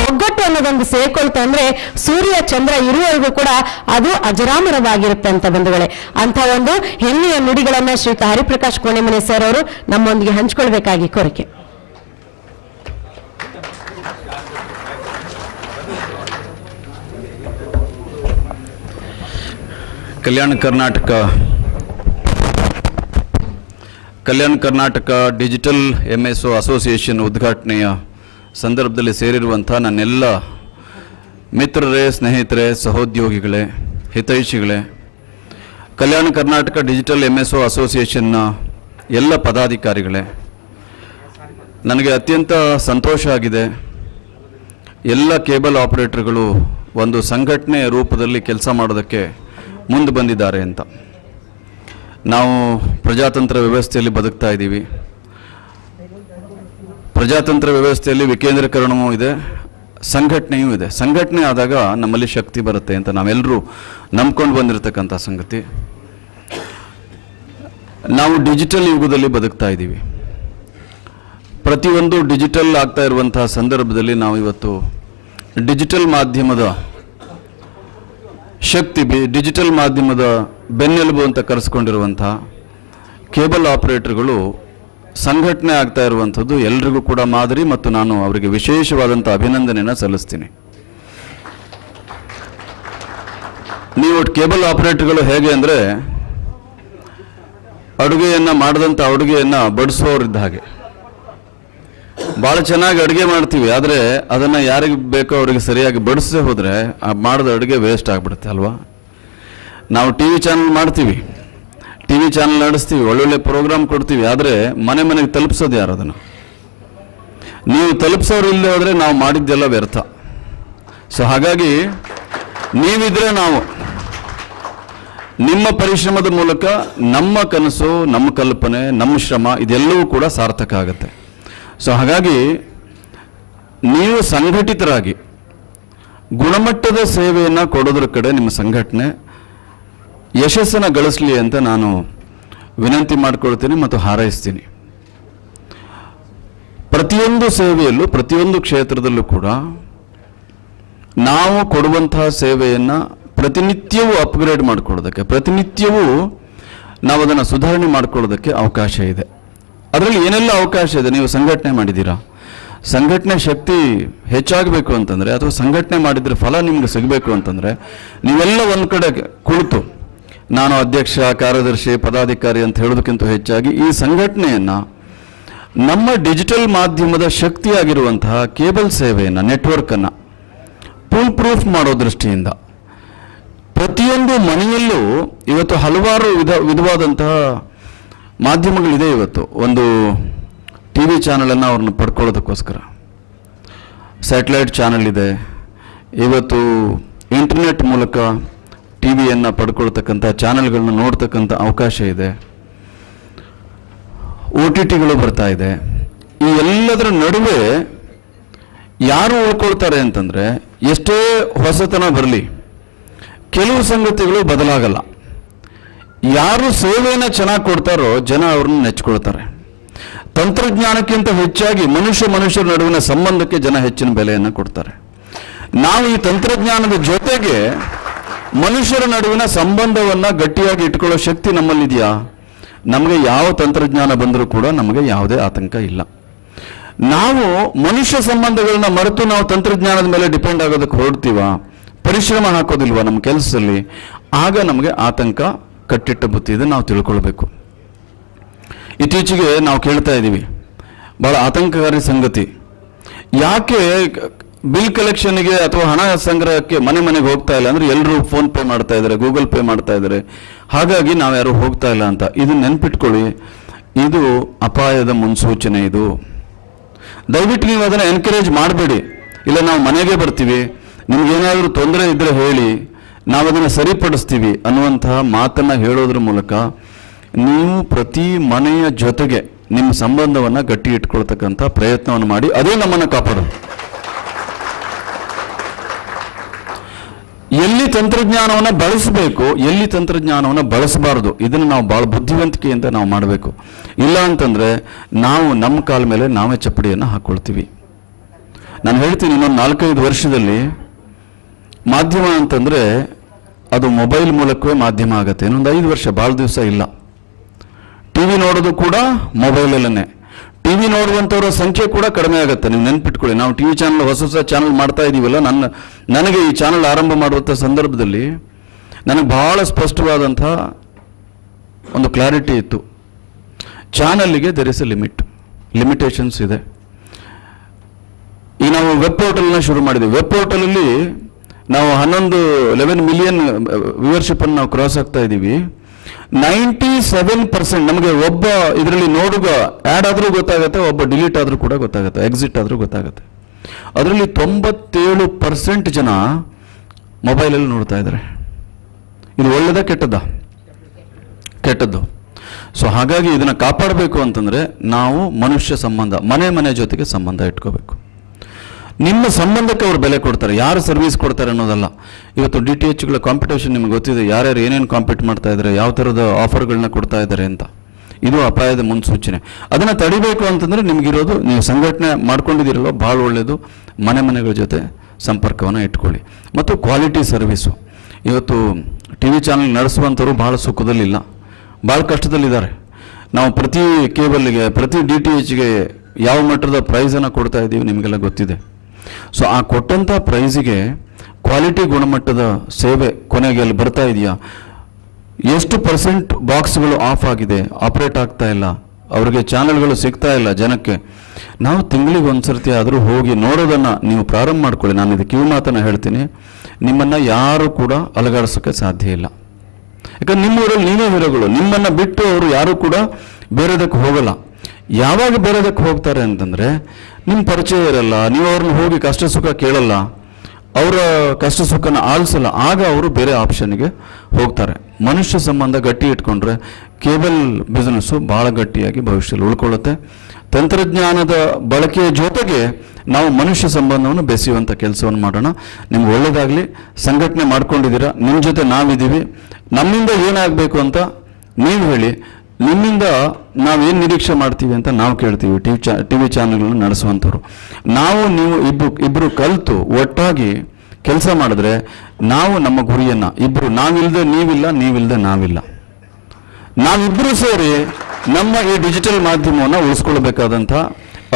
ಒಗ್ಗಟ್ಟು ಅನ್ನೋದೊಂದು ಸೇರ್ಕೊಳ್ತಾ ಅಂದ್ರೆ ಸೂರ್ಯ ಚಂದ್ರ ಇರುವವರೆಗೂ ಕೂಡ ಅದು ಅಜರಾಮರವಾಗಿರುತ್ತೆ ಅಂತ ಬಂಧುಗಳೇ. ಅಂತ ಒಂದು ಹೆಮ್ಮೆಯ ನುಡಿಗಳನ್ನ ಶ್ರೀಯುತ ಹರಿಪ್ರಕಾಶ್ ಕೋಣೆಮನೆ ಸರ್ ಅವರು ನಮ್ಮೊಂದಿಗೆ ಹಂಚಿಕೊಳ್ಬೇಕಾಗಿ ಕೋರಿಕೆ. Kalyana Karnataka digital MSO association ಉದ್ಘಾಟನೆಯ ಸಂದರ್ಭದಲ್ಲಿ ಸೇರಿರುವಂಥ ನನ್ನೆಲ್ಲ ಮಿತ್ರರೇ, ಸ್ನೇಹಿತರೆ, ಸಹೋದ್ಯೋಗಿಗಳೇ, ಹಿತೈಷಿಗಳೇ, ಕಲ್ಯಾಣ ಕರ್ನಾಟಕ ಡಿಜಿಟಲ್ MSO ಅಸೋಸಿಯೇಷನ್ನ ಎಲ್ಲ ಪದಾಧಿಕಾರಿಗಳೇ, ನನಗೆ ಅತ್ಯಂತ ಸಂತೋಷ ಆಗಿದೆ. ಎಲ್ಲ ಕೇಬಲ್ ಆಪರೇಟರ್ಗಳು ಒಂದು ಸಂಘಟನೆ ರೂಪದಲ್ಲಿ ಕೆಲಸ ಮಾಡೋದಕ್ಕೆ ಮುಂದೆ ಬಂದಿದ್ದಾರೆ ಅಂತ. ನಾವು ಪ್ರಜಾತಂತ್ರ ವ್ಯವಸ್ಥೆಯಲ್ಲಿ ಬದುಕ್ತಾ ಇದ್ದೀವಿ. ಪ್ರಜಾತಂತ್ರ ವ್ಯವಸ್ಥೆಯಲ್ಲಿ ವಿಕೇಂದ್ರೀಕರಣವೂ ಇದೆ, ಸಂಘಟನೆಯೂ ಇದೆ. ಸಂಘಟನೆ ಆದಾಗ ನಮ್ಮಲ್ಲಿ ಶಕ್ತಿ ಬರುತ್ತೆ ಅಂತ ನಾವೆಲ್ಲರೂ ನಂಬ್ಕೊಂಡು ಬಂದಿರತಕ್ಕಂಥ ಸಂಗತಿ. ನಾವು ಡಿಜಿಟಲ್ ಯುಗದಲ್ಲಿ ಬದುಕ್ತಾ ಇದ್ದೀವಿ. ಪ್ರತಿಯೊಂದು ಡಿಜಿಟಲ್ ಆಗ್ತಾ ಇರುವಂತಹ ಸಂದರ್ಭದಲ್ಲಿ ನಾವು ಇವತ್ತು ಡಿಜಿಟಲ್ ಮಾಧ್ಯಮದ ಶಕ್ತಿ, ಡಿಜಿಟಲ್ ಮಾಧ್ಯಮದ ಬೆನ್ನೆಲುಬು ಅಂತ ಕರೆಸ್ಕೊಂಡಿರುವಂತಹ ಕೇಬಲ್ ಆಪರೇಟರ್ಗಳು ಸಂಘಟನೆ ಆಗ್ತಾ ಇರುವಂಥದ್ದು ಎಲ್ರಿಗೂ ಕೂಡ ಮಾದರಿ, ಮತ್ತು ನಾನು ಅವರಿಗೆ ವಿಶೇಷವಾದಂಥ ಅಭಿನಂದನೆಯನ್ನು ಸಲ್ಲಿಸ್ತೀನಿ. ನೀವು ಕೇಬಲ್ ಆಪರೇಟರ್ಗಳು ಹೇಗೆ ಅಂದರೆ ಅಡುಗೆಯನ್ನು ಮಾಡಿದಂಥ ಅಡುಗೆಯನ್ನು ಬಡಿಸೋರಿದ್ದ ಹಾಗೆ. ಭಾಳ ಚೆನ್ನಾಗಿ ಅಡುಗೆ ಮಾಡ್ತೀವಿ, ಆದರೆ ಅದನ್ನು ಯಾರಿಗೆ ಬೇಕೋ ಅವರಿಗೆ ಸರಿಯಾಗಿ ಬಡಿಸೇ ಹೋದರೆ ಆ ಮಾಡಿದ ಅಡುಗೆ ವೇಸ್ಟ್ ಆಗಿಬಿಡುತ್ತೆ ಅಲ್ವಾ. ನಾವು ಟಿ ವಿ ಚಾನಲ್ ಮಾಡ್ತೀವಿ, ಟಿ ವಿ ಚಾನಲ್ ನಡೆಸ್ತೀವಿ, ಒಳ್ಳೊಳ್ಳೆ ಪ್ರೋಗ್ರಾಮ್ ಕೊಡ್ತೀವಿ, ಆದರೆ ಮನೆ ಮನೆಗೆ ತಲುಪಿಸೋದು ಯಾರು? ಅದನ್ನು ನೀವು ತಲುಪಿಸೋರು ಇಲ್ಲದೆ ಹೋದರೆ ನಾವು ಮಾಡಿದ್ದೆಲ್ಲ ವ್ಯರ್ಥ. ಸೊ ಹಾಗಾಗಿ ನೀವಿದ್ರೆ ನಾವು ನಿಮ್ಮ ಪರಿಶ್ರಮದ ಮೂಲಕ ನಮ್ಮ ಕನಸು, ನಮ್ಮ ಕಲ್ಪನೆ, ನಮ್ಮ ಶ್ರಮ ಇದೆಲ್ಲವೂ ಕೂಡ ಸಾರ್ಥಕ ಆಗುತ್ತೆ. ಸೊ ಹಾಗಾಗಿ ನೀವು ಸಂಘಟಿತರಾಗಿ ಗುಣಮಟ್ಟದ ಸೇವೆಯನ್ನು ಕೊಡೋದ್ರ ಕಡೆ ನಿಮ್ಮ ಸಂಘಟನೆ ಯಶಸ್ಸನ್ನು ಗಳಿಸಲಿ ಅಂತ ನಾನು ವಿನಂತಿ ಮಾಡಿಕೊಳ್ತೀನಿ ಮತ್ತು ಹಾರೈಸ್ತೀನಿ. ಪ್ರತಿಯೊಂದು ಸೇವೆಯಲ್ಲೂ, ಪ್ರತಿಯೊಂದು ಕ್ಷೇತ್ರದಲ್ಲೂ ಕೂಡ ನಾವು ಕೊಡುವಂತಹ ಸೇವೆಯನ್ನು ಪ್ರತಿನಿತ್ಯವೂ ಅಪ್ಗ್ರೇಡ್ ಮಾಡಿಕೊಳ್ಳೋದಕ್ಕೆ, ಪ್ರತಿನಿತ್ಯವೂ ನಾವು ಅದನ್ನು ಸುಧಾರಣೆ ಮಾಡಿಕೊಳ್ಳೋದಕ್ಕೆ ಅವಕಾಶ ಇದೆ. ಅದರಲ್ಲಿ ಏನೆಲ್ಲ ಅವಕಾಶ ಇದೆ? ನೀವು ಸಂಘಟನೆ ಮಾಡಿದ್ದೀರಾ, ಸಂಘಟನೆ ಶಕ್ತಿ ಹೆಚ್ಚಾಗಬೇಕು ಅಂತಂದರೆ, ಅಥವಾ ಸಂಘಟನೆ ಮಾಡಿದರೆ ಫಲ ನಿಮ್ಗೆ ಸಿಗಬೇಕು ಅಂತಂದರೆ, ನೀವೆಲ್ಲ ಒಂದು ಕಡೆ ಕುಳಿತು, ನಾನು ಅಧ್ಯಕ್ಷ, ಕಾರ್ಯದರ್ಶಿ, ಪದಾಧಿಕಾರಿ ಅಂತ ಹೇಳೋದಕ್ಕಿಂತ ಹೆಚ್ಚಾಗಿ ಈ ಸಂಘಟನೆಯನ್ನು ನಮ್ಮ ಡಿಜಿಟಲ್ ಮಾಧ್ಯಮದ ಶಕ್ತಿಯಾಗಿರುವಂತಹ ಕೇಬಲ್ ಸೇವೆಯನ್ನು, ನೆಟ್ವರ್ಕನ್ನು ಫುಲ್ ಪ್ರೂಫ್ ಮಾಡೋ ದೃಷ್ಟಿಯಿಂದ ಪ್ರತಿಯೊಂದು ಮನೆಯಲ್ಲೂ ಇವತ್ತು ಹಲವಾರು ವಿಧವಾದಂತಹ ಮಾಧ್ಯಮಗಳಿದೆ. ಇವತ್ತು ಒಂದು ಟಿ ವಿ ಚಾನಲನ್ನು ಅವ್ರನ್ನ ಪಡ್ಕೊಳ್ಳೋದಕ್ಕೋಸ್ಕರ ಸ್ಯಾಟಲೈಟ್ ಚಾನಲ್ ಇದೆ, ಇವತ್ತು ಇಂಟರ್ನೆಟ್ ಮೂಲಕ ಟಿ ವಿಯನ್ನು ಪಡ್ಕೊಳ್ತಕ್ಕಂಥ ಚಾನಲ್ಗಳನ್ನ ನೋಡ್ತಕ್ಕಂಥ ಅವಕಾಶ ಇದೆ, OTTಗಳು ಬರ್ತಾ ಇದೆ. ಈ ಎಲ್ಲದರ ನಡುವೆ ಯಾರು ಉಳ್ಕೊಳ್ತಾರೆ ಅಂತಂದರೆ, ಎಷ್ಟೇ ಹೊಸತನ ಬರಲಿ ಕೆಲವು ಸಂಗತಿಗಳು ಬದಲಾಗಲ್ಲ. ಯಾರು ಸೇವೆಯನ್ನು ಚೆನ್ನಾಗಿ ಕೊಡ್ತಾರೋ ಜನ ಅವ್ರನ್ನ ನೆಚ್ಕೊಳ್ತಾರೆ. ತಂತ್ರಜ್ಞಾನಕ್ಕಿಂತ ಹೆಚ್ಚಾಗಿ ಮನುಷ್ಯರ ನಡುವಿನ ಸಂಬಂಧಕ್ಕೆ ಜನ ಹೆಚ್ಚಿನ ಬೆಲೆಯನ್ನು ಕೊಡ್ತಾರೆ. ನಾವು ಈ ತಂತ್ರಜ್ಞಾನದ ಜೊತೆಗೆ ಮನುಷ್ಯರ ನಡುವಿನ ಸಂಬಂಧವನ್ನು ಗಟ್ಟಿಯಾಗಿ ಇಟ್ಕೊಳ್ಳೋ ಶಕ್ತಿ ನಮ್ಮಲ್ಲಿದೆಯಾ? ನಮಗೆ ಯಾವ ತಂತ್ರಜ್ಞಾನ ಬಂದರೂ ಕೂಡ ನಮಗೆ ಯಾವುದೇ ಆತಂಕ ಇಲ್ಲ. ನಾವು ಮನುಷ್ಯ ಸಂಬಂಧಗಳನ್ನ ಮರೆತು ನಾವು ತಂತ್ರಜ್ಞಾನದ ಮೇಲೆ ಡಿಪೆಂಡ್ ಆಗೋದಕ್ಕೆ ಹೊರಡ್ತೀವ, ಪರಿಶ್ರಮ ಹಾಕೋದಿಲ್ವ ನಮ್ಮ ಕೆಲಸದಲ್ಲಿ, ಆಗ ನಮಗೆ ಆತಂಕ ಕಟ್ಟಿಟ್ಟ ಬುತ್ತಿ ಇದೆ, ನಾವು ತಿಳ್ಕೊಳ್ಬೇಕು. ಇತ್ತೀಚೆಗೆ ನಾವು ಕೇಳ್ತಾ ಇದ್ದೀವಿ, ಭಾಳ ಆತಂಕಕಾರಿ ಸಂಗತಿ, ಯಾಕೆ ಬಿಲ್ ಕಲೆಕ್ಷನ್ಗೆ ಅಥವಾ ಹಣ ಸಂಗ್ರಹಕ್ಕೆ ಮನೆ ಮನೆಗೆ ಹೋಗ್ತಾ ಇಲ್ಲ ಅಂದರೆ ಎಲ್ಲರೂ ಫೋನ್ ಪೇ ಮಾಡ್ತಾ ಇದ್ದಾರೆ, ಗೂಗಲ್ ಪೇ ಮಾಡ್ತಾ ಇದ್ದಾರೆ, ಹಾಗಾಗಿ ನಾವು ಯಾರು ಹೋಗ್ತಾ ಇಲ್ಲ ಅಂತ. ಇದು ನೆನ್ಪಿಟ್ಕೊಳ್ಳಿ, ಇದು ಅಪಾಯದ ಮುನ್ಸೂಚನೆ. ಇದು ದಯವಿಟ್ಟು ನೀವು ಅದನ್ನು ಎನ್ಕರೇಜ್ ಮಾಡಬೇಡಿ. ಇಲ್ಲ ನಾವು ಮನೆಗೆ ಬರ್ತೀವಿ, ನಿಮ್ಗೇನಾದರೂ ತೊಂದರೆ ಇದ್ದರೆ ಹೇಳಿ, ನಾವು ಅದನ್ನು ಸರಿಪಡಿಸ್ತೀವಿ ಅನ್ನುವಂತಹ ಮಾತನ್ನು ಹೇಳೋದ್ರ ಮೂಲಕ ನೀವು ಪ್ರತಿ ಮನೆಯ ಜೊತೆಗೆ ನಿಮ್ಮ ಸಂಬಂಧವನ್ನು ಗಟ್ಟಿ ಇಟ್ಕೊಳ್ತಕ್ಕಂಥ ಪ್ರಯತ್ನವನ್ನು ಮಾಡಿ. ಅದೇ ನಮ್ಮನ್ನು ಕಾಪಾಡೋದು. ಎಲ್ಲಿ ತಂತ್ರಜ್ಞಾನವನ್ನು ಬಳಸಬೇಕು, ಎಲ್ಲಿ ತಂತ್ರಜ್ಞಾನವನ್ನು ಬಳಸಬಾರ್ದು, ಇದನ್ನು ನಾವು ಭಾಳ ಬುದ್ಧಿವಂತಿಕೆಯಿಂದ ನಾವು ಮಾಡಬೇಕು. ಇಲ್ಲ ಅಂತಂದರೆ ನಾವು ನಮ್ಮ ಕಾಲ ಮೇಲೆ ನಾವೇ ಚಪ್ಪಡಿಯನ್ನು ಹಾಕ್ಕೊಳ್ತೀವಿ. ನಾನು ಹೇಳ್ತೀನಿ, ಇನ್ನೊಂದು 4-5 ವರ್ಷದಲ್ಲಿ ಮಾಧ್ಯಮ ಅಂತಂದರೆ ಅದು ಮೊಬೈಲ್ ಮೂಲಕವೇ ಮಾಧ್ಯಮ ಆಗುತ್ತೆ. ಇನ್ನೊಂದು 5 ವರ್ಷ, ಭಾಳ ದಿವಸ ಇಲ್ಲ. ಟಿ ವಿ ನೋಡೋದು ಕೂಡ ಮೊಬೈಲಲ್ಲೇ. ಟಿ ವಿ ನೋಡುವಂಥವ್ರ ಸಂಖ್ಯೆ ಕೂಡ ಕಡಿಮೆ ಆಗುತ್ತೆ. ನೀವು ನೆನ್ಪಿಟ್ಕೊಳ್ಳಿ, ನಾವು ಟಿ ವಿ ಚಾನಲ್ ಹೊಸ ಚಾನಲ್ ಮಾಡ್ತಾ ಇದ್ದೀವಲ್ಲ, ನನಗೆ ಈ ಚಾನಲ್ ಆರಂಭ ಮಾಡುವಂಥ ಸಂದರ್ಭದಲ್ಲಿ ನನಗೆ ಭಾಳ ಸ್ಪಷ್ಟವಾದಂಥ ಒಂದು ಕ್ಲಾರಿಟಿ ಇತ್ತು. ಚಾನಲ್ಲಿಗೆ ದೇರ್ ಇಸ್ ಎ ಲಿಮಿಟೇಷನ್ಸ್ ಇದೆ. ಈಗ ನಾವು ವೆಬ್ ಪೋರ್ಟಲ್ನ ಶುರು ಮಾಡಿದ್ದೀವಿ. ವೆಬ್ ಪೋರ್ಟಲಲ್ಲಿ ನಾವು 11 ಮಿಲಿಯನ್ ವ್ಯೂವರ್ಶಿಪ್ಪನ್ನು ನಾವು ಕ್ರಾಸ್ ಆಗ್ತಾ ಇದ್ದೀವಿ. 97% ನಮಗೆ ಒಬ್ಬ ಇದರಲ್ಲಿ ನೋಡುಗ ಆ್ಯಡ್ ಆದರೂ ಗೊತ್ತಾಗುತ್ತೆ, ಒಬ್ಬ ಡಿಲೀಟ್ ಆದರೂ ಕೂಡ ಗೊತ್ತಾಗುತ್ತೆ, ಎಕ್ಸಿಟ್ ಆದರೂ ಗೊತ್ತಾಗುತ್ತೆ. ಅದರಲ್ಲಿ 97% ಜನ ಮೊಬೈಲಲ್ಲಿ ನೋಡ್ತಾ ಇದ್ದಾರೆ. ಇದು ಒಳ್ಳೆಯದಾ ಕೆಟ್ಟದ್ದಾ? ಕೆಟ್ಟದ್ದು. ಸೊ ಹಾಗಾಗಿ ಇದನ್ನು ಕಾಪಾಡಬೇಕು ಅಂತಂದರೆ ನಾವು ಮನುಷ್ಯ ಸಂಬಂಧ, ಮನೆ ಜೊತೆಗೆ ಸಂಬಂಧ ಇಟ್ಕೋಬೇಕು. ನಿಮ್ಮ ಸಂಬಂಧಕ್ಕೆ ಅವರು ಬೆಲೆ ಕೊಡ್ತಾರೆ, ಯಾರು ಸರ್ವಿಸ್ ಕೊಡ್ತಾರೆ ಅನ್ನೋದಲ್ಲ. ಇವತ್ತು DTHಗಳ ಕಾಂಪಿಟೇಷನ್ ನಿಮ್ಗೆ ಗೊತ್ತಿದೆ, ಯಾರ್ಯಾರು ಏನೇನು ಕಾಂಪೀಟ್ ಮಾಡ್ತಾ ಇದ್ದಾರೆ, ಯಾವ ಥರದ ಆಫರ್ಗಳನ್ನ ಕೊಡ್ತಾ ಇದ್ದಾರೆ ಅಂತ. ಇದು ಅಪಾಯದ ಮುನ್ಸೂಚನೆ. ಅದನ್ನು ತಡಿಬೇಕು ಅಂತಂದರೆ ನಿಮಗಿರೋದು, ನೀವು ಸಂಘಟನೆ ಮಾಡ್ಕೊಂಡಿದ್ದೀರಲ್ಲೋ ಭಾಳ ಒಳ್ಳೆಯದು. ಮನೆಗಳ ಜೊತೆ ಸಂಪರ್ಕವನ್ನು ಇಟ್ಕೊಳ್ಳಿ. ಮತ್ತು ಕ್ವಾಲಿಟಿ ಸರ್ವಿಸು. ಇವತ್ತು TV ಚಾನಲ್ ನಡೆಸುವಂಥವ್ರು ಭಾಳ ಸುಖದಲ್ಲಿಲ್ಲ, ಭಾಳ ಕಷ್ಟದಲ್ಲಿದ್ದಾರೆ. ನಾವು ಪ್ರತಿ ಕೇಬಲ್ಗೆ, ಪ್ರತಿ DTHಗೆ ಯಾವ ಮಟ್ಟದ ಪ್ರೈಸನ್ನು ಕೊಡ್ತಾ ಇದ್ದೀವಿ ನಿಮಗೆಲ್ಲ ಗೊತ್ತಿದೆ. ಸೊ ಆ ಕೊಟ್ಟಂಥ ಪ್ರೈಸಿಗೆ ಕ್ವಾಲಿಟಿ ಗುಣಮಟ್ಟದ ಸೇವೆ ಕೊನೆಗೆ ಅಲ್ಲಿ ಬರ್ತಾ ಇದೆಯಾ? ಎಷ್ಟು % ಬಾಕ್ಸ್ಗಳು ಆಫ್ ಆಗಿದೆ, ಆಪ್ರೇಟ್ ಆಗ್ತಾ ಇಲ್ಲ, ಅವರಿಗೆ ಚಾನಲ್ಗಳು ಸಿಗ್ತಾ ಇಲ್ಲ ಜನಕ್ಕೆ. ನಾವು ತಿಂಗಳಿಗೆ ಒಂದು ಸರ್ತಿ ಆದರೂ ಹೋಗಿ ನೋಡೋದನ್ನು ನೀವು ಪ್ರಾರಂಭ ಮಾಡ್ಕೊಳ್ಳಿ. ನಾನು ಇದು ಕಿವಿ ಮಾತನ್ನು ಹೇಳ್ತೀನಿ, ನಿಮ್ಮನ್ನು ಯಾರು ಕೂಡ ಅಲಗಾಡಿಸೋಕ್ಕೆ ಸಾಧ್ಯ ಇಲ್ಲ. ಯಾಕಂದ್ರೆ ನಿಮ್ಮೂರಲ್ಲಿ ನೀವೇ ಹೀರೋಗಳು, ನಿಮ್ಮನ್ನು ಬಿಟ್ಟು ಅವರು ಯಾರೂ ಕೂಡ ಬೇರೆದಕ್ಕೆ ಹೋಗಲ್ಲ. ಯಾವಾಗ ಬೇರೆದಕ್ಕೆ ಹೋಗ್ತಾರೆ ಅಂತಂದರೆ ನಿಮ್ಮ ಪರಿಚಯ ಇರಲ್ಲ, ನೀವು ಅವ್ರನ್ನ ಹೋಗಿ ಕಷ್ಟ ಸುಖ ಕೇಳಲ್ಲ, ಅವರ ಕಷ್ಟ ಸುಖನ ಆಲಿಸಲ್ಲ, ಆಗ ಅವರು ಬೇರೆ ಆಪ್ಷನ್ಗೆ ಹೋಗ್ತಾರೆ. ಮನುಷ್ಯ ಸಂಬಂಧ ಗಟ್ಟಿ ಇಟ್ಕೊಂಡ್ರೆ ಕೇಬಲ್ ಬಿಸ್ನೆಸ್ಸು ಭಾಳ ಗಟ್ಟಿಯಾಗಿ ಭವಿಷ್ಯದಲ್ಲಿ ಉಳ್ಕೊಳ್ಳುತ್ತೆ. ತಂತ್ರಜ್ಞಾನದ ಬಳಕೆಯ ಜೊತೆಗೆ ನಾವು ಮನುಷ್ಯ ಸಂಬಂಧವನ್ನು ಬೆಸೆಯುವಂಥ ಕೆಲಸವನ್ನು ಮಾಡೋಣ. ನಿಮ್ಗೆ ಒಳ್ಳೆಯದಾಗಲಿ. ಸಂಘಟನೆ ಮಾಡ್ಕೊಂಡಿದ್ದೀರಾ, ನಿಮ್ಮ ಜೊತೆ ನಾವಿದ್ದೀವಿ. ನಮ್ಮಿಂದ ಏನಾಗಬೇಕು ಅಂತ ನೀವು ಹೇಳಿ, ನಿಮ್ಮಿಂದ ನಾವೇನು ನಿರೀಕ್ಷೆ ಮಾಡ್ತೀವಿ ಅಂತ ನಾವು ಕೇಳ್ತೀವಿ. TV ಚಾನಲ್ಗಳನ್ನು ನಡೆಸುವಂಥವ್ರು ನೀವು ಇಬ್ಬರು ಕಲಿತು ಒಟ್ಟಾಗಿ ಕೆಲಸ ಮಾಡಿದ್ರೆ ನಾವು ನಮ್ಮ ಗುರಿಯನ್ನು ಇಬ್ಬರು, ನಾವಿಲ್ಲದೆ ನೀವಿಲ್ಲ, ನೀವಿಲ್ಲದೆ ನಾವಿಲ್ಲ, ನಾವಿಬ್ಬರು ಸೇರಿ ನಮ್ಮ ಈ ಡಿಜಿಟಲ್ ಮಾಧ್ಯಮವನ್ನು ಉಳಿಸ್ಕೊಳ್ಬೇಕಾದಂಥ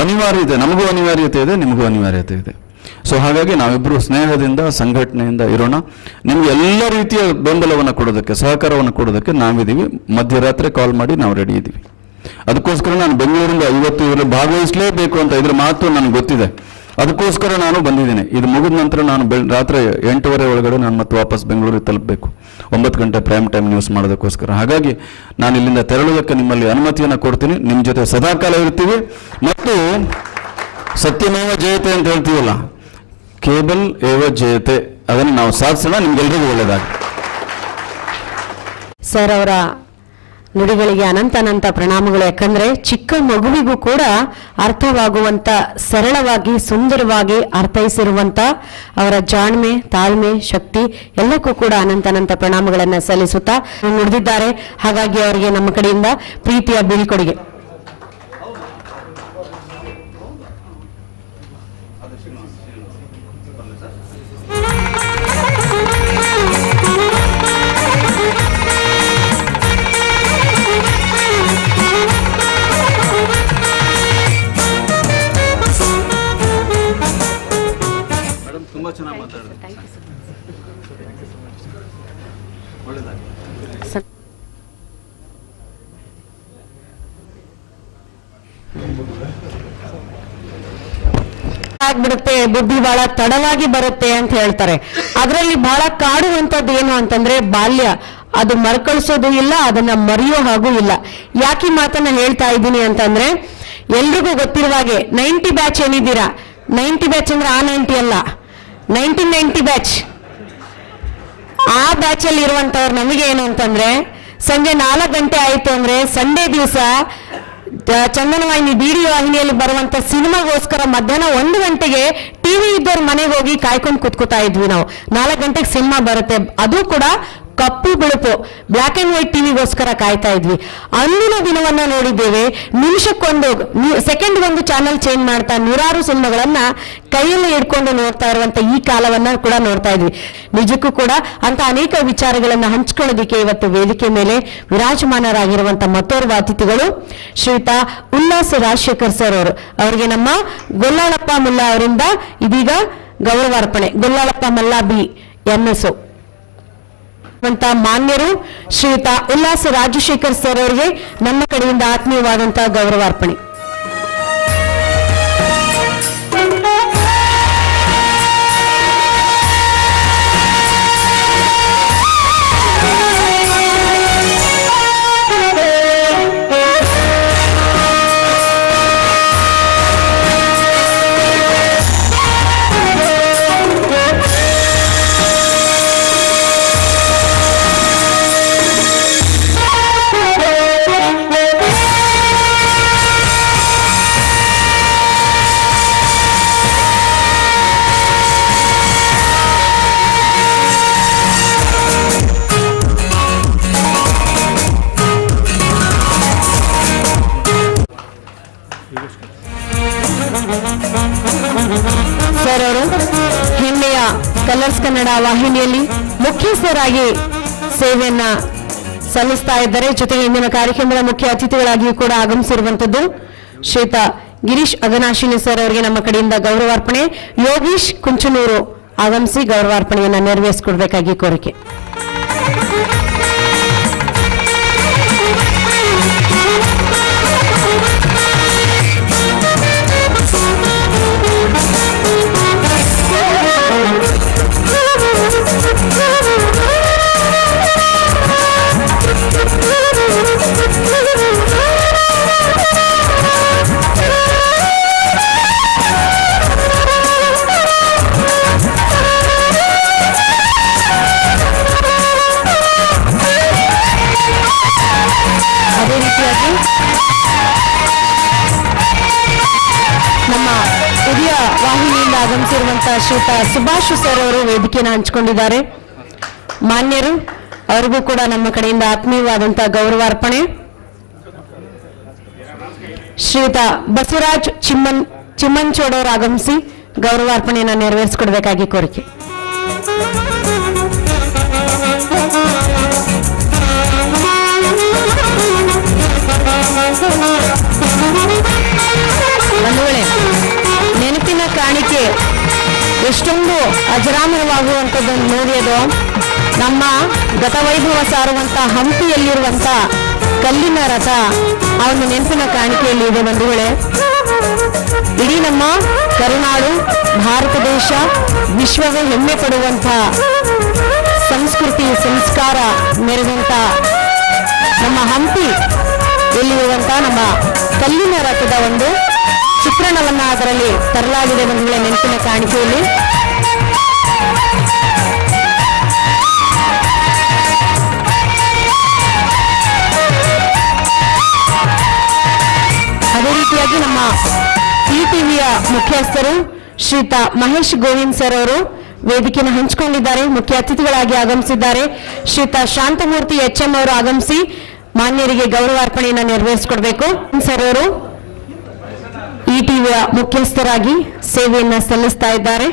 ಅನಿವಾರ್ಯತೆ, ನಮಗೂ ಅನಿವಾರ್ಯತೆ ಇದೆ, ನಿಮಗೂ ಅನಿವಾರ್ಯತೆ ಇದೆ. ಸೊ ಹಾಗಾಗಿ ನಾವಿಬ್ಬರು ಸ್ನೇಹದಿಂದ, ಸಂಘಟನೆಯಿಂದ ಇರೋಣ. ನಿಮಗೆ ಎಲ್ಲ ರೀತಿಯ ಬೆಂಬಲವನ್ನು ಕೊಡೋದಕ್ಕೆ, ಸಹಕಾರವನ್ನು ಕೊಡೋದಕ್ಕೆ ನಾವಿದ್ದೀವಿ. ಮಧ್ಯರಾತ್ರಿ ಕಾಲ್ ಮಾಡಿ ನಾವು ರೆಡಿ ಇದ್ದೀವಿ. ಅದಕ್ಕೋಸ್ಕರ ನಾನು ಬೆಂಗಳೂರಿಂದ ಇವತ್ತು ಇವರು ಭಾಗವಹಿಸಲೇಬೇಕು ಅಂತ ಇದ್ರ ಮಾತು ನನಗೆ ಗೊತ್ತಿದೆ. ಅದಕ್ಕೋಸ್ಕರ ನಾನು ಬಂದಿದ್ದೀನಿ. ಇದು ಮುಗಿದ ನಂತರ ನಾನು ರಾತ್ರಿ 8:30 ಒಳಗಡೆ ನಾನು ಮತ್ತೆ ವಾಪಸ್ ಬೆಂಗಳೂರಿಗೆ ತಲುಪಬೇಕು, 9 ಗಂಟೆ ಪ್ರೈಮ್ ಟೈಮ್ ನ್ಯೂಸ್ ಮಾಡೋದಕ್ಕೋಸ್ಕರ. ಹಾಗಾಗಿ ನಾನು ಇಲ್ಲಿಂದ ತೆರಳೋದಕ್ಕೆ ನಿಮ್ಮಲ್ಲಿ ಅನುಮತಿಯನ್ನು ಕೊಡ್ತೀನಿ. ನಿಮ್ಮ ಜೊತೆ ಸದಾಕಾಲ ಇರ್ತೀವಿ. ಮತ್ತು ಸತ್ಯಮೇವ ಜಯತೆ ಅಂತ ಹೇಳ್ತೀವಲ್ಲ, ಕೇಬಲ್ ಏವ ಜಯತೆ, ಅದನ್ನು ನಾವು ಸಾಧಿಸೋಣ. ನಿಮ್ಗೆಲ್ರಿಗೂ ಒಳ್ಳೆಯದಾಗಿ. ಸರ್ ಅವರ ನುಡಿಗಳಿಗೆ ಅನಂತ ಪ್ರಣಾಮಗಳು. ಯಾಕಂದ್ರೆ ಚಿಕ್ಕ ಮಗುವಿಗೂ ಕೂಡ ಅರ್ಥವಾಗುವಂತ, ಸರಳವಾಗಿ ಸುಂದರವಾಗಿ ಅರ್ಥೈಸಿರುವಂತ ಅವರ ಜಾಣ್ಮೆ, ತಾಳ್ಮೆ, ಶಕ್ತಿ ಎಲ್ಲಕ್ಕೂ ಕೂಡ ಅನಂತ ಪ್ರಣಾಮಗಳನ್ನ ಸಲ್ಲಿಸುತ್ತಾ ನುಡಿದಿದ್ದಾರೆ. ಹಾಗಾಗಿ ಅವರಿಗೆ ನಮ್ಮ ಕಡೆಯಿಂದ ಪ್ರೀತಿಯ ಬೀಳ್ಕೊಡುಗೆ. ಆಗ್ಬಿಡುತ್ತೆ, ಬುದ್ಧಿ ಬಹಳ ತಡವಾಗಿ ಬರುತ್ತೆ ಅಂತ ಹೇಳ್ತಾರೆ. ಅದರಲ್ಲಿ ಬಹಳ ಕಾಡುವಂತದ್ದು ಏನು ಅಂತಂದ್ರೆ ಬಾಲ್ಯ. ಅದು ಮರುಕಳಿಸೋದು ಇಲ್ಲ, ಅದನ್ನ ಮರೆಯೋ ಹಾಗೂ ಇಲ್ಲ. ಯಾಕೆ ಮಾತನ್ನ ಹೇಳ್ತಾ ಇದ್ದೀನಿ ಅಂತಂದ್ರೆ, ಎಲ್ರಿಗೂ ಗೊತ್ತಿರುವ ಹಾಗೆ 90 ಬ್ಯಾಚ್ ಏನಿದ್ದೀರಾ, 90 ಬ್ಯಾಚ್ ಅಂದ್ರೆ ಆ 90 ಅಲ್ಲ, 1990 ಬ್ಯಾಚ್. ಆ ಬ್ಯಾಚ್ ಅಲ್ಲಿ ಇರುವಂತವ್ರು ನಮಗೆ ಏನು ಅಂತಂದ್ರೆ, ಸಂಜೆ 4 ಗಂಟೆ ಆಯ್ತು ಅಂದ್ರೆ ಸಂಡೇ ದಿವಸ ಚಂದನವಾಹಿನಿ ಬಿಡಿ ವಾಹಿನಿಯಲ್ಲಿ ಬರುವಂತ ಸಿನಿಮಾಗೋಸ್ಕರ ಮಧ್ಯಾಹ್ನ 1 ಗಂಟೆಗೆ ಟಿವಿ ಇದ್ದವ್ರ ಮನೆಗೆ ಹೋಗಿ ಕಾಯ್ಕೊಂಡು ಕುತ್ಕೋತಾ ಇದ್ವಿ ನಾವು. 4 ಗಂಟೆಗೆ ಸಿನಿಮಾ ಬರುತ್ತೆ, ಅದು ಕೂಡ ಕಪ್ಪು ಬಿಳುಪು ಬ್ಲಾಕ್ ಅಂಡ್ ವೈಟ್ ಟಿವಿಗೋಸ್ಕರ ಕಾಯ್ತಾ ಇದ್ವಿ. ಅಂದಿನ ದಿನವನ್ನ ನೋಡಿದ್ದೇವೆ. ನಿಮಿಷಕ್ಕೊಂದು, ಸೆಕೆಂಡ್ಗೊಂದು ಚಾನಲ್ ಚೇಂಜ್ ಮಾಡ್ತಾ ನೂರಾರು ಸಿನಿಮಾಗಳನ್ನ ಕೈಯಲ್ಲಿ ಹಿಡ್ಕೊಂಡು ನೋಡ್ತಾ ಇರುವಂತ ಈ ಕಾಲವನ್ನ ಕೂಡ ನೋಡ್ತಾ ಇದ್ವಿ. ನಿಜಕ್ಕೂ ಕೂಡ ಅಂತ ಅನೇಕ ವಿಚಾರಗಳನ್ನ ಹಂಚ್ಕೊಳ್ಳೋದಿಕ್ಕೆ ಇವತ್ತು ವೇದಿಕೆ ಮೇಲೆ ವಿರಾಜಮಾನರಾಗಿರುವಂತ ಮತ್ತೋರ್ವ ಅತಿಥಿಗಳು ಶ್ರೀಯುತ ಉಲ್ಲಾಸ್ ರಾಜಶೇಖರ್ ಸರ್ ಅವರು. ಅವರಿಗೆ ನಮ್ಮ ಗೊಲ್ಲಾಳಪ್ಪ ಮುಲ್ಲಾ ಅವರಿಂದ ಇದೀಗ ಗೌರವಾರ್ಪಣೆ. ಗೊಲ್ಲಾಳಪ್ಪ ಮಲ್ಲಾ ಬಿ NSO ಮಾನ್ಯರು ಶ್ರೀಯುತ ಉಲ್ಲಾಸ್ ರಾಜಶೇಖರ್ ಸರ್ ಅವರಿಗೆ ನಮ್ಮ ಕಡೆಯಿಂದ ಆತ್ಮೀಯವಾದಂತಹ ಗೌರವಾರ್ಪಣೆ. ಕನ್ನಡ ವಾಹಿನಿಯಲ್ಲಿ ಮುಖ್ಯಸ್ಥರಾಗಿ ಸೇವೆಯನ್ನ ಸಲ್ಲಿಸ್ತಾ ಇದ್ದಾರೆ. ಜೊತೆಗೆ ಇಂದಿನ ಕಾರ್ಯಕ್ರಮದ ಮುಖ್ಯ ಅತಿಥಿಗಳಾಗಿಯೂ ಕೂಡ ಆಗಮಿಸಿರುವಂತದ್ದು ಶ್ರೀಯುತ ಗಿರೀಶ್ ಅಗನಾಶಿನಿ ಸರ್ ಅವರಿಗೆ ನಮ್ಮ ಕಡೆಯಿಂದ ಗೌರವಾರ್ಪಣೆ. ಯೋಗೀಶ್ ಕುಂಚನೂರು ಆಗಮಿಸಿ ಗೌರವಾರ್ಪಣೆಯನ್ನ ನೆರವೇರಿಸಿಕೊಡ್ಬೇಕಾಗಿ ಕೋರಿಕೆ. ಅದೇ ರೀತಿಯಾಗಿ ನಮ್ಮ ಹಿರಿಯ ವಾಹಿನಿಯಿಂದ ಆಗಮಿಸಿರುವಂತಹ ಶ್ರೀಯುತ ಸುಭಾಷ್ ಸರ್ ಅವರು ವೇದಿಕೆಯನ್ನು ಹಂಚಿಕೊಂಡಿದ್ದಾರೆ. ಮಾನ್ಯರು ಅವರಿಗೂ ಕೂಡ ನಮ್ಮ ಕಡೆಯಿಂದ ಆತ್ಮೀಯವಾದಂತಹ ಗೌರವಾರ್ಪಣೆ. ಶ್ರೀಯುತ ಬಸವರಾಜ್ ಚಿಮ್ಮಂಚೋಡವರು ಆಗಮಿಸಿ ಗೌರವಾರ್ಪಣೆಯನ್ನು ನೆರವೇರಿಸಿಕೊಡ್ಬೇಕಾಗಿ ಕೋರಿಕೆ. ಒಂದು ವೇಳೆ ನೆನಪಿನ ಕಾಣಿಕೆ ಎಷ್ಟೊಂದು ಅಜರಾಮರವಾಗುವಂಥದ್ದನ್ನು ನೋಡಿಯೋದು ನಮ್ಮ ಗತವೈಭವ ಸಾರುವಂತ ಹಂಪಿಯಲ್ಲಿರುವಂತ ಕಲ್ಲಿನ ರಥ ಆ ಒಂದು ನೆನಪಿನ ಕಾಣಿಕೆಯಲ್ಲಿ ಇದೆ. ಒಂದು ವೇಳೆ ಇಡೀ ನಮ್ಮ ಕರುನಾಡು ಭಾರತ ದೇಶ ವಿಶ್ವವೇ ಹೆಮ್ಮೆ ಪಡುವಂತ ಸಂಸ್ಕೃತಿ ಸಂಸ್ಕಾರ ಮೆರೆದಂತ ನಮ್ಮ ಹಂಪಿ ಎಲ್ಲಿರುವಂತ ನಮ್ಮ ಕಲ್ಲಿನ ರಥದ ಒಂದು ಚಿತ್ರಣವನ್ನ ಅದರಲ್ಲಿ ತರಲಾಗಿದೆ. ಒಂದು ವೇಳೆ ನೆನಪಿನ ಕಾಣಿಕೆಯಲ್ಲಿ ಅದೇ ರೀತಿಯಾಗಿ ನಮ್ಮ ಟಿವಿಯ ಮುಖ್ಯಸ್ಥರು ಶ್ರೀಯುತ ಮಹೇಶ್ ಗೋವಿಂದ್ ಸರ್ ಅವರು ವೇದಿಕೆಯನ್ನು ಹಂಚಿಕೊಂಡಿದ್ದಾರೆ. ಮುಖ್ಯ ಅತಿಥಿಗಳಾಗಿ ಆಗಮಿಸಿದ್ದಾರೆ. ಶ್ರೀಯುತ ಶಾಂತಮೂರ್ತಿ HM ಅವರು ಆಗಮಿಸಿ ಮಾನ್ಯರಿಗೆ ಗೌರವಾರ್ಪಣೆಯನ್ನು ನೆರವೇರಿಸಿಕೊಡ್ಬೇಕು. ಸರ್ ಅವರು ಟಿವಿಯ ಮುಖ್ಯಸ್ಥರಾಗಿ ಸೇವೆಯನ್ನ ಸಲ್ಲಿಸ್ತಾ ಇದ್ದಾರೆ.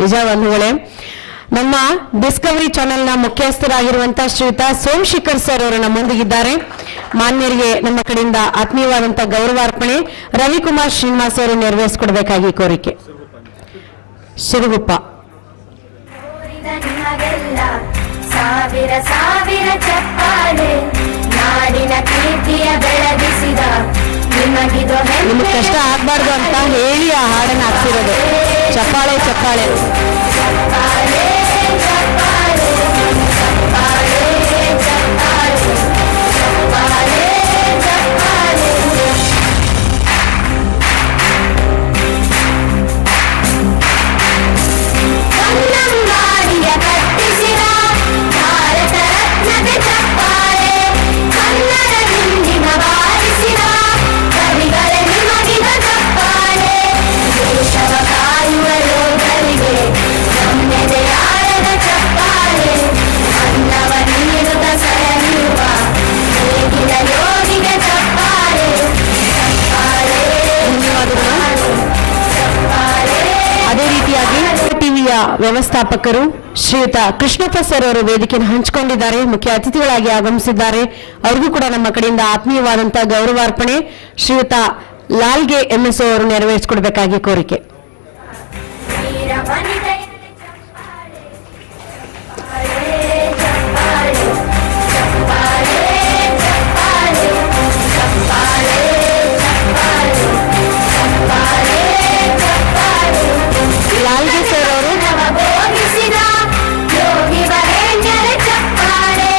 ನಿಜ ಬಂಧುಗಳೇ, ನಮ್ಮ ಡಿಸ್ಕವರಿ ಚಾನೆಲ್ನ ಮುಖ್ಯಸ್ಥರಾಗಿರುವಂತಹ ಶ್ರೀಯುತ ಸೋಮಶೇಖರ್ ಸರ್ ಅವರು ನಮ್ಮೊಂದಿಗಿದ್ದಾರೆ. ಮಾನ್ಯರಿಗೆ ನಮ್ಮ ಕಡೆಯಿಂದ ಆತ್ಮೀಯವಾದಂತಹ ಗೌರವಾರ್ಪಣೆ. ರವಿಕುಮಾರ್ ಶ್ರೀನಿವಾಸ್ ಅವರು ನೆರವೇರಿಸಿಕೊಡ್ಬೇಕಾಗಿ ಕೋರಿಕೆ. ಸಿರುಗುಪ್ಪ ಸಾವಿರ ಸಾವಿರ ಚಪ್ಪಾಳೆ ನಾಡಿನ ಕೀರ್ತಿಯ ಬೆಳಗಿಸಿದ ನಿಮಗಿದು ನಿಮಗೆ ಕಷ್ಟ ಆಗ್ಬಾರ್ದು ಅಂತ ಹೇಳಿ ಆ ಹಾಡನ್ನು ಹಾಕ್ಸಿರೋದು. ಚಪ್ಪಾಳೆ ಚಪ್ಪಾಳೆ ಚಪ್ಪಾಳೆ ಚಪ್ಪಾಳೆ ಚಪ್ಪಾಳೆ ಚಪ್ಪಾಳೆ ಚಪ್ಪಾಳೆ ಚಪ್ಪಾಳೆ ಕನ್ನಂಬಾಡಿಯ ಕಟ್ಟಿಸಿದ ಭಾರತ ರತ್ನದ ಚಪ್ಪಾಳೆ ಕನ್ನಡ ಹಿಂದಿನ ಬಾರಿಸಿದ ಕವಿಗಳ ನಿಮಗಿದ ಚಪ್ಪಾಳೆ ದೇಶವ ಕಾಯುವ ಯೋಧರಿಗೆ ನಮ್ಮೆದೆಯಾಳದ ಚಪ್ಪಾಳೆ ಅನ್ನವ ನೀಡುತ್ತ ಸರಣಿರುವ ಹೇಗಿನ ಯೋಗಿಗೆ ಚಪ್ಪಾಳೆ ಚಪ್ಪಾಳೆ ಚಪ್ಪಾಳೆ. ಅದೇ ರೀತಿಯಾಗಿ ಟಿವಿಯ ವ್ಯವಸ್ಥಾಪಕರು ಶ್ರೀಯುತ ಕೃಷ್ಣಪ್ಪ ಸರ್ ಅವರು ವೇದಿಕೆಯನ್ನು ಹಂಚಿಕೊಂಡಿದ್ದಾರೆ. ಮುಖ್ಯ ಅತಿಥಿಗಳಾಗಿ ಆಗಮಿಸಿದ್ದಾರೆ. ಅವ್ರಿಗೂ ಕೂಡ ನಮ್ಮ ಕಡೆಯಿಂದ ಆತ್ಮೀಯವಾದಂತಹ ಗೌರವಾರ್ಪಣೆ. ಶ್ರೀಯುತ ಲಾಲ್ಗೆ MS ಅವರು ನೆರವೇರಿಸಿಕೊಡ್ಬೇಕಾಗಿ ಕೋರಿಕೆ. ವೀರ ವನಿತೆಯ ಚಪ್ಪಾಳೆ ಚಪ್ಪಾಳೆ ಚಪ್ಪಾಳೆ ಚಪ್ಪಾಳೆ ಚಪ್ಪಾಳೆ ಚಪ್ಪಾಳೆ ಚಪ್ಪಾಳೆ ಚಪ್ಪಾಳೆ ಲಾಲ್ಗೆ ಸರ್ ಅವರು ಭೋಗಿಸಿದ ಯೋಗಿ ವರೇಣ್ಯರ ಚಪ್ಪಾಳೆ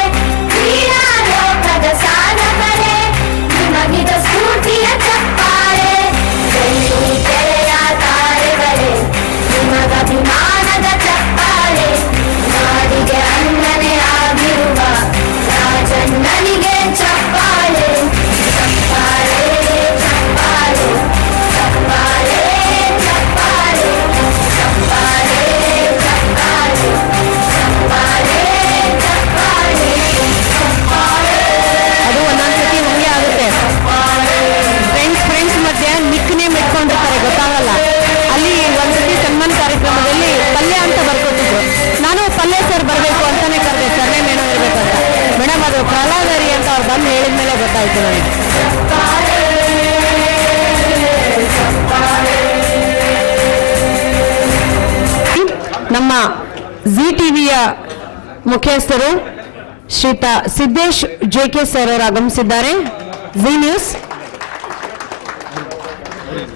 ಅವ್ರು ಬಂದು ಹೇಳಿದ ಮೇಲೆ ಗೊತ್ತಾಯ್ತು ನನಗೆ. ನಮ್ಮ ಜಿ ಟಿವಿಯ ಮುಖ್ಯಸ್ಥರು ಶ್ರೀತ ಸಿದ್ದೇಶ್ JK ಸರ್ ಅವರು ಆಗಮಿಸಿದ್ದಾರೆ. ಜಿ ನ್ಯೂಸ್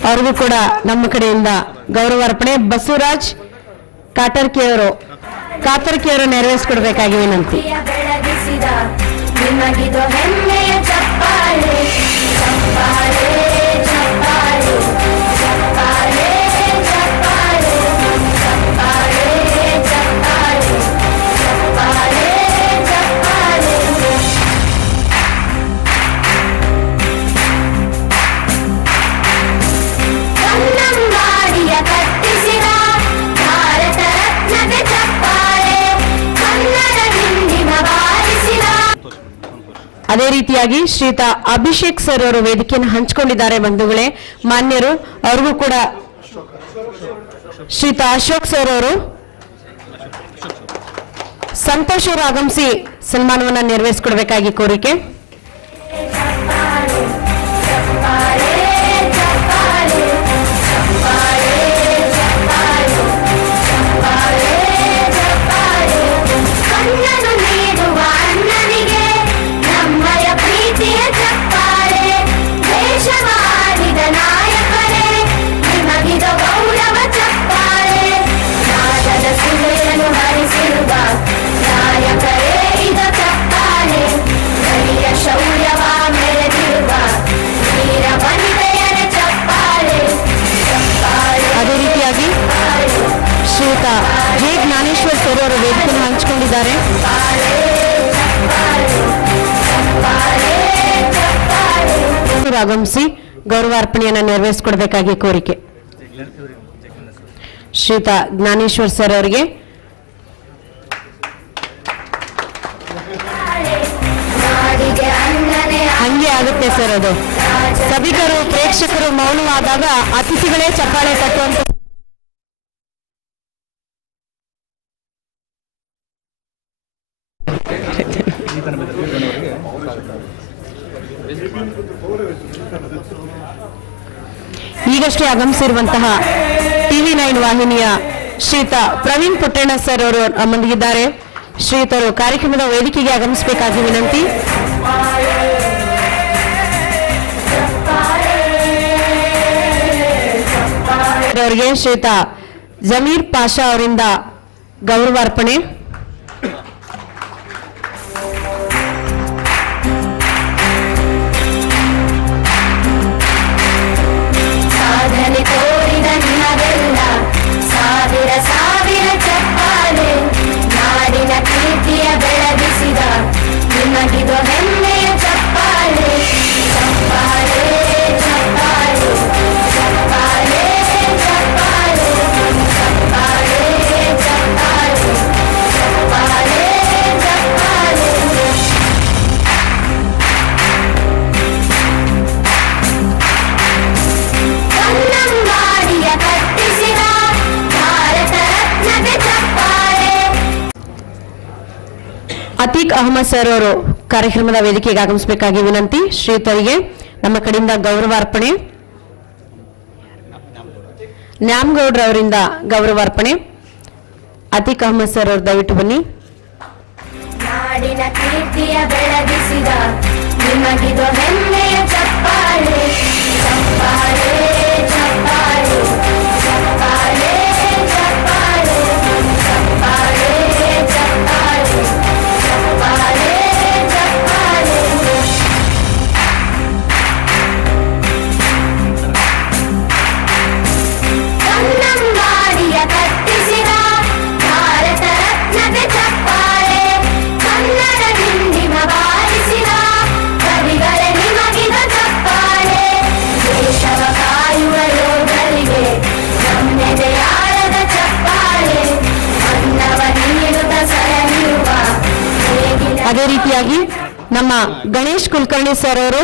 ಅವ್ರಿಗೂ ಕೂಡ ನಮ್ಮ ಕಡೆಯಿಂದ ಗೌರವಾರ್ಪಣೆ. ಬಸವರಾಜ್ ಕಾತರ್ಕಿಯವರು ನೆರವೇರಿಸಿಕೊಡ್ಬೇಕಾಗಿ ವಿನಂತಿ. ಬೆಳಗಿಸಿದ ನಿಮಗಿದು ಹೆಮ್ಮೆಯ ಚಪ್ಪಾಳೆ ಚಪ್ಪಾಳೆ ಚಪ್ಪಾಳೆ ಚಪ್ಪಾಳೆ ಚಪ್ಪಾಳೆ ಚಪ್ಪಾಳೆ ಚಪ್ಪಾಳೆ ಚಪ್ಪಾಳೆ ಚಪ್ಪಾಳೆ ಕನ್ನಂಬಾಡಿಯ ಕಟ್ಟಿಸಿದ ಭಾರತ ರತ್ನಕ್ಕೆ ಚಪ್ಪಾಳೆ ಕನ್ನಡ ಹಿಂದಿನ ಬಾರಿಸಿದ. ಅದೇ ರೀತಿಯಾಗಿ ಶ್ರೀತ ಅಭಿಷೇಕ್ ಸರ್ ಅವರು ವೇದಿಕೆಯನ್ನು ಹಂಚಿಕೊಂಡಿದ್ದಾರೆ ಬಂಧುಗಳೇ, ಮಾನ್ಯರು. ಅವ್ರಿಗೂ ಕೂಡ ಶ್ರೀತ ಅಶೋಕ್ ಸರ್ ಅವರು, ಸಂತೋಷ್ ಅವರು ಆಗಮಿಸಿ ಸನ್ಮಾನವನ್ನ ನೆರವೇರಿಸಿಕೊಡ್ಬೇಕಾಗಿ ಕೋರಿಕೆ. ಚಪ್ಪಾಳೆ ಚಪ್ಪಾಳೆ ಚಪ್ಪಾಳೆ ಚಪ್ಪಾಳೆ ಚಪ್ಪಾಳೆ ಚಪ್ಪಾಳೆ ಕಣ್ಣನು ನೀಡುವ ಅಣ್ಣನಿಗೆ ನಮ್ಮಯ ಪ್ರೀತಿಯ ಚಪ್ಪಾಳೆ ದೇಶವ ಆಳಿದ ನಾಯಕರೇ ನಿಮಗಿದ ಗೌರವ ಚಪ್ಪಾಳೆ ನಾದದ ಸುಳೆಯನ್ನು ಹರಿಸಿರುವ ನಾಯಕರೇ ಇದ ಚಪ್ಪಾಳೆ ಗಡಿಯ ಶೌರ್ಯವ ಮೆರೆದಿರುವ ವೀರ ವನಿತೆಯರ ಚಪ್ಪಾಳೆ ಚಪ್ಪಾಳೆ. ಅದೇ ರೀತಿಯಾಗಿ ಶ್ರೀತ ಜೆ ಜ್ಞಾನೇಶ್ವರ್ ಸರ್ ಅವರು ವೇದಿಕೆಯನ್ನು ಹಂಚಿಕೊಂಡಿದ್ದಾರೆ. ಆಗಮಿಸಿ ಗೌರವಾರ್ಪಣೆಯನ್ನು ನೆರವೇರಿಸಿಕೊಡ್ಬೇಕಾಗಿ ಕೋರಿಕೆ. ಶ್ರೀತ ಜ್ಞಾನೇಶ್ವರ್ ಸರ್ ಅವರಿಗೆ ನಾಡಿಗೆ ಅಣ್ಣನೇ ಹಂಗೆ ಆಗುತ್ತೆ ಸರ್. ಅದು ಸಭಿಕರು ಪ್ರೇಕ್ಷಕರು ಮೌನವಾದಾಗ ಅತಿಥಿಗಳೇ ಚಪ್ಪಾಳೆ ತಟ್ಟುವಂತ. ಈಗಷ್ಟೇ ಆಗಮಿಸಿರುವಂತಹ TV9 ವಾಹಿನಿಯ ಶ್ರೀತ ಪ್ರವೀಣ್ ಪುಟ್ಟಣ್ಣ ಸರ್ ಅವರು ನಮ್ಮೊಂದಿಗಿದ್ದಾರೆ. ಶ್ರೀತರು ಕಾರ್ಯಕ್ರಮದ ವೇದಿಕೆಗೆ ಆಗಮಿಸಬೇಕಾಗಿ ವಿನಂತಿ. ಅವರಿಗೆ ಶ್ರೀತ ಜಮೀರ್ ಪಾಷಾ ಅವರಿಂದ ಗೌರವಾರ್ಪಣೆ. ಸಾಧನೆ ತೋರಿದ ನಿಮಗೆಲ್ಲ ಸಾವಿರ ಸಾವಿರ ಚಪ್ಪಾಳೆ ನಾಡಿನ ಕೀರ್ತಿಯ ಬೆಳಗಿಸಿದ ನಿಮಗಿದು ಹೆಮ್ಮೆಯ ಚಪ್ಪಾಳೆ ಚಪ್ಪಾಳೆ ಚಪ್ಪಾಳೆ ಚಪ್ಪಾಳೆ ಚಪ್ಪಾಳೆ ಚಪ್ಪಾಳೆ ಚಪ್ಪಾಳೆ ಚಪ್ಪಾಳೆ ಚಪ್ಪಾಳೆ. ಕನ್ನಂಬಾಡಿಯ ಕಟ್ಟಿಸಿದ ಭಾರತ ರತ್ನಕ್ಕೆ ಚಪ್ಪಾಳೆ. ಅತೀಕ್ ಅಹಮದ್ ಸರ್ ಅವರು ಕಾರ್ಯಕ್ರಮದ ವೇದಿಕೆಗೆ ಆಗಮಿಸಬೇಕಾಗಿ ವಿನಂತಿ. ಶ್ರೀತರಿಗೆ ನಮ್ಮ ಕಡೆಯಿಂದ ಗೌರವಾರ್ಪಣೆ. ನ್ಯಾಮಗೌಡ್ರ ಅವರಿಂದ ಗೌರವಾರ್ಪಣೆ. ಅತೀಕ್ ಅಹಮದ್ ಸರ್ ಅವರು ದಯವಿಟ್ಟು ಬನ್ನಿ. ನಾಡಿನ ಕೀರ್ತಿಯ ಬೆಳಗಿಸಿದ ನಿಮಗಿದು ಹೆಮ್ಮೆಯ ಚಪ್ಪಾಳೆ ಚಪ್ಪಾಳೆ ಚಪ್ಪಾಳೆ ಚಪ್ಪಾಳೆ ಚಪ್ಪಾಳೆ ಚಪ್ಪಾಳೆ ಚಪ್ಪಾಳೆ ಚಪ್ಪಾಳೆ ಚಪ್ಪಾಳೆ. ಕನ್ನಂಬಾಡಿಯ ಕಟ್ಟಿಸಿದ ಭಾರತ ರತ್ನಕ್ಕೆ ಚಪ್ಪಾಳೆ ಕನ್ನಡ ಹಿಂದಿನ ಬಾರಿಸಿದ ಕವಿಗಳೇ ನಿಮಗಿದ ಚಪ್ಪಾಳೆ ದೇಶವ ಕಾಯುವ ಯೋಧರಿಗೆ ನಮ್ಮೆದೆಯಾಳದ ಚಪ್ಪಾಳೆ ಅನ್ನವ ನೀಡುತ್ತ ಸರಣಿರುವ ಅದೇ ರೀತಿಯಾಗಿ ನಮ್ಮ ಗಣೇಶ್ ಕುಲಕರ್ಣಿ ಸರ್ ಅವರು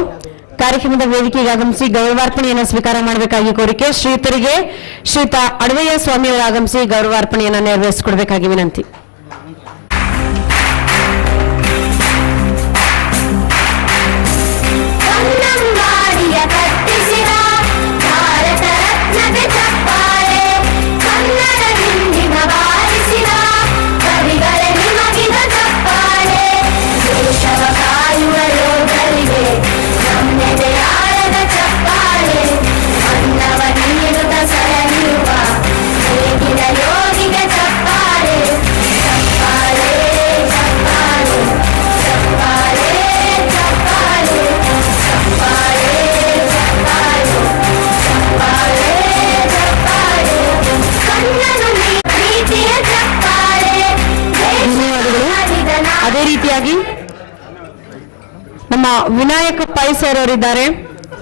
ಕಾರ್ಯಕ್ರಮದ ವೇದಿಕೆಗೆ ಆಗಮಿಸಿ ಗೌರವಾರ್ಪಣೆಯನ್ನು ಸ್ವೀಕಾರ ಮಾಡಬೇಕಾಗಿ ಕೋರಿಕೆ. ಶ್ರೀತರಿಗೆ ಶ್ರೀತ ಅಡವಯ್ಯ ಸ್ವಾಮಿಯವರು ಆಗಮಿಸಿ ಗೌರವಾರ್ಪಣೆಯನ್ನು ನೆರವೇರಿಸಿಕೊಡ್ಬೇಕಾಗಿ ವಿನಂತಿ. ರೀತಿಯಾಗಿ ನಮ್ಮ ವಿನಾಯಕ ಪೈ ಸರ್ ಅವರಿದ್ದಾರೆ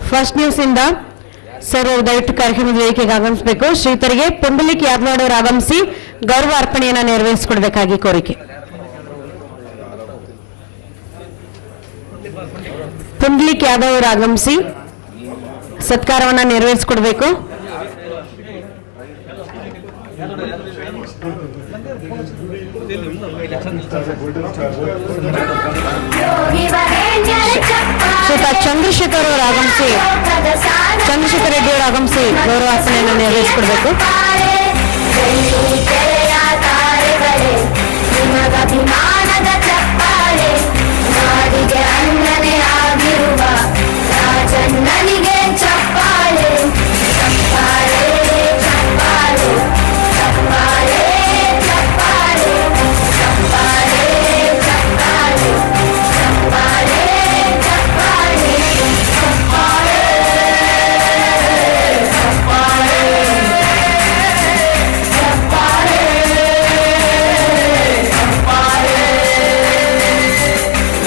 ಫಸ್ಟ್ ನ್ಯೂಸ್ ಇಂದ. ಸರ್ ಅವರು ದಯವಿಟ್ಟು ಕಾರ್ಯಕ್ರಮದ ವೇದಿಕೆಗೆ ಆಗಮಿಸಬೇಕು. ಶ್ರೀತರಿಗೆ ಪುಂಡಲಿಕ್ ಯಾದವಾಡ್ ಅವರು ಆಗಮಿಸಿ ಗೌರವ ಅರ್ಪಣೆಯನ್ನು ನೆರವೇರಿಸಿಕೊಡ್ಬೇಕಾಗಿ ಕೋರಿಕೆ. ಪುಂಡಲಿಕ್ ಯಾದವ್ ಅವರು ಆಗಮಿಸಿ ಸತ್ಕಾರವನ್ನು ನೆರವೇರಿಸಿಕೊಡ್ಬೇಕು. ಶ್ರೀತಾ ಚಂದ್ರಶೇಖರ್ ಅವರು ಆಗಮಿಸಿ ಚಂದ್ರಶೇಖರ್ ರೆಡ್ಡಿ ಅವರು ಆಗಮಿಸಿ ಗೌರವಾರ್ಪಣೆಯನ್ನು ನೆರವೇರಿಸಿಕೊಡ್ಬೇಕು. ಅಭಿಮಾನದ ಚಪ್ಪಾಳೆ ನಾಡಿಗೆ ಅನ್ನನೆ ಆಗಿರುವ ರಾಜಣ್ಣನಿಗೆ ಚಪ್ಪಾಳೆ ಚಪ್ಪಾಳೆ ಚಪ್ಪಾಳೆ ಚಪ್ಪಾಳೆ ಚಪ್ಪಾಳೆ ಚಪ್ಪಾಳೆ ಚಪ್ಪಾಳೆ ಚಪ್ಪಾಳೆ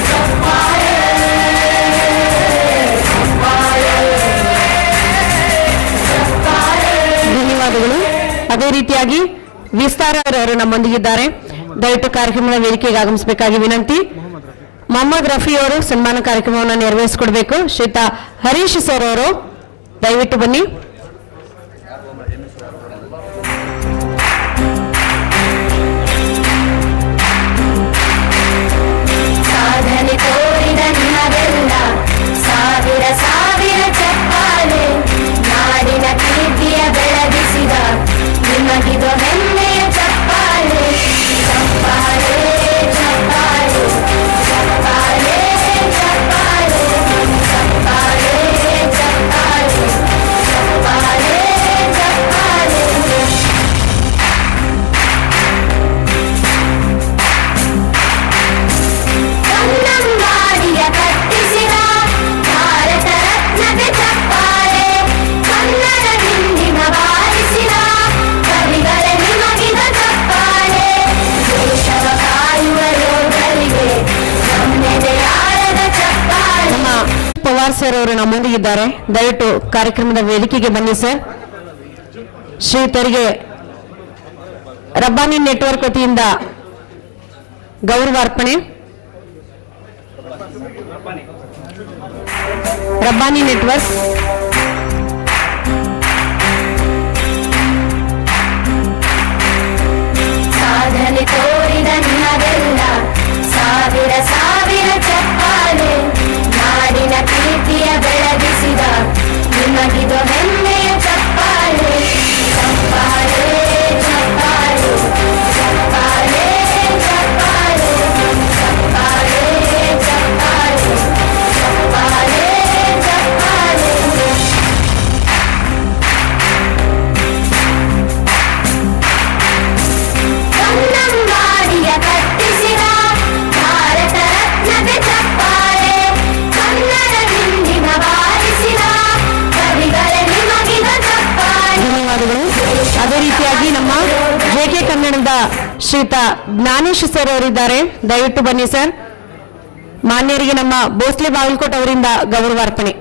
ಚಪ್ಪಾಳೆ ಚಪ್ಪಾಳೆ ಧನ್ಯವಾದಗಳು. ಅದೇ ರೀತಿಯಾಗಿ ವಿಸ್ತಾರ ಅವರು ನಮ್ಮೊಂದಿಗಿದ್ದಾರೆ. ದಯವಿಟ್ಟು ಕಾರ್ಯಕ್ರಮದ ವೇದಿಕೆಗೆ ಆಗಮಿಸಬೇಕಾಗಿ ವಿನಂತಿ. ಮೊಹಮ್ಮದ್ ರಫಿ ಅವರು ಸನ್ಮಾನ ಕಾರ್ಯಕ್ರಮವನ್ನು ನೆರವೇರಿಸಿಕೊಡ್ಬೇಕು. ಶ್ರೀತಾ ಹರೀಶ್ ಸರ್ ಅವರು ದಯವಿಟ್ಟು ಬನ್ನಿ. ಸಾಧನೆ ತೋರಿದ ನಿಮಗೆಲ್ಲ ಸಾವಿರ ಸಾವಿರ ಚಪ್ಪಾಳೆ ನಾಡಿನ ಕೀರ್ತಿಯ ಬೆಳಗಿಸಿದ ನಿಮಗಿದು ಹೆಮ್ಮೆಯ ಚಪ್ಪಾಳೆ ಚಪ್ಪಾಳೆ ಚಪ್ಪಾಳೆ ಚಪ್ಪಾಳೆ ಚಪ್ಪಾಳೆ ಚಪ್ಪಾಳೆ ಚಪ್ಪಾಳೆ ಚಪ್ಪಾಳೆ ಚಪ್ಪಾಳೆ ಕನ್ನಂಬಾಡಿಯ ಕಟ್ಟಿಸಿದ ಭಾರತ ರತ್ನಕ್ಕೆ ಚಪ್ಪಾಳೆ ಕನ್ನಡ ಹಿಂದಿನ ಬಾರಿಸಿದ ಕವಿಗಳ ನಿಮಗಿದ ಚಪ್ಪಾಳೆ ದೇಶವ ಕಾಯುವ ಯೋಧರಿಗೆ ನಮ್ಮೆದೆಯಾಳದ ಚಪ್ಪಾಳೆ. ನಮ್ಮ ಪವಾರ್ ಸರ್ ಅವರು ನಮ್ಮೊಂದಿಗಿದ್ದಾರೆ. ದಯವಿಟ್ಟು ಕಾರ್ಯಕ್ರಮದ ವೇದಿಕೆಗೆ ಬನ್ನಿ ಸರ್. ಶ್ರೀತರಿಗೆ ರಬ್ಬಾನಿ ನೆಟ್ವರ್ಕ್ ವತಿಯಿಂದ ಗೌರವಾರ್ಪಣೆ. ರಬ್ಬಾನಿ ನೆಟ್ವರ್ಕ್ ಸಾಧನೆ ತೋರಿದ ನಿಮಗೆಲ್ಲ ಸಾವಿರ ಸಾವಿರ ಚಪ್ಪಾಳೆ ನಾಡಿನ ಕೀರ್ತಿಯ ಬೆಳಗಿಸಿದ ನಿಮಗಿದು ಹೆಮ್ಮೆಯ ಚಪ್ಪಾಳೆ ಚಪ್ಪಾಳೆ ಚಪ್ಪಾಳೆ ಚಪ್ಪಾಳೆ ಚಪ್ಪಾಳೆ ಚಪ್ಪಾಳೆ ಚಪ್ಪಾಳೆ ಚಪ್ಪಾಳೆ ಚಪ್ಪಾಳೆ ಕನ್ನಂಬಾಡಿಯ ಕಟ್ಟಿಸಿದ ಭಾರತ ರತ್ನಕ್ಕೆ ಚಪ್ಪಾಳೆ ಕನ್ನಡ ಹಿಂದಿನ ಬಾರಿಸಿದ ಕವಿಗಳ ನಿಮಗಿದ ಚಪ್ಪಾಳೆ. ಧನ್ಯವಾದಗಳು. ಅದೇ ರೀತಿಯಾಗಿ ನಮ್ಮ ಜೆಕೆ ಕನ್ನಡದ ಶ್ರೀತಾ ಜ್ಞಾನೇಶ್ ಸರ್ ಅವರಿದ್ದಾರೆ. ದಯವಿಟ್ಟು ಬನ್ನಿ ಸರ್. ಮಾನ್ಯರಿಗೆ ನಮ್ಮ ಭೋಸ್ಲೆ ಬಾಗಲಕೋಟ್ ಅವರಿಂದ ಗೌರವಾರ್ಪಣೆ.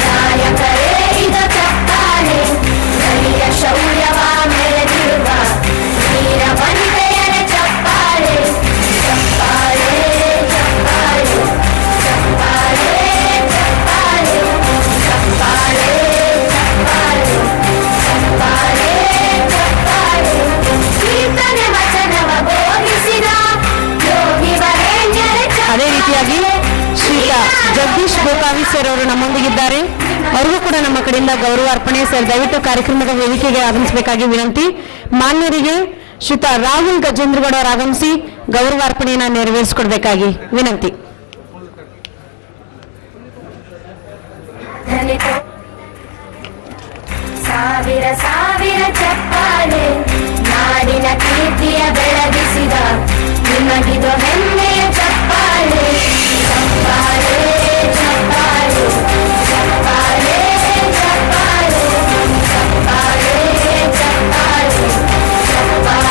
ನಾಯಕರೇ ಇದ ಚಪ್ಪಾಳೆ ಕಲಿಯ ಶೌರ್ಯವ ಮೆರೆದಿರುವ ವೀರ ವನಿತೆಯರ ಚಪ್ಪಾಳೆ ಚಪ್ಪಾಳೆ ಚಪ್ಪಾಳೆ ಚಪ್ಪಾಳೆ ಚಪ್ಪಾಳೆ ಚಪ್ಪಾಳೆ ಚಪ್ಪಾಳೆ ಚಪ್ಪಾಳೆ ಚಪ್ಪಾಳೆ ಕೀರ್ತನೆ ವಚನವ ಬೋಧಿಸಿದ ಯೋಗಿ ವರೇಣ್ಯರ ಅದೇ ರೀತಿಯಾಗಿ ಶ್ರೀತಾ ಜಗದೀಶ್ ಗೋಕಾವಿ ಸರ್ ಅವರು ನಮ್ಮೊಂದಿಗಿದ್ದಾರೆ. ಅವರಿಗೂ ಕೂಡ ನಮ್ಮ ಕಡೆಯಿಂದ ಗೌರವಾರ್ಪಣೆ. ಸರ್ ದಯವಿಟ್ಟು ಕಾರ್ಯಕ್ರಮದ ವೇದಿಕೆಗೆ ಆಗಮಿಸಬೇಕಾಗಿ ವಿನಂತಿ. ಮಾನ್ಯರಿಗೆ ಶ್ರೀತಾ ರಾಹುಲ್ ಗಜೇಂದ್ರಗೌಡ ಅವರು ಆಗಮಿಸಿ ಗೌರವಾರ್ಪಣೆಯನ್ನು ನೆರವೇರಿಸಿಕೊಡ್ಬೇಕಾಗಿ ವಿನಂತಿ. ಸಾವಿರ ಸಾವಿರ ಚಪ್ಪಾಳೆ ನಾಡಿನ ಕೀರ್ತಿಯ ಬೆಳಗಿಸಿದ ನಿಮಗಿದು ಹೆಮ್ಮೆಯ ಚಪ್ಪಾಳೆ ಚಪ್ಪಾಳೆ ಚಪ್ಪಾಳೆ ಚಪ್ಪಾಳೆ ಚಪ್ಪಾಳೆ ಚಪ್ಪಾಳೆ ಚಪ್ಪಾಳೆ ಚಪ್ಪಾಳೆ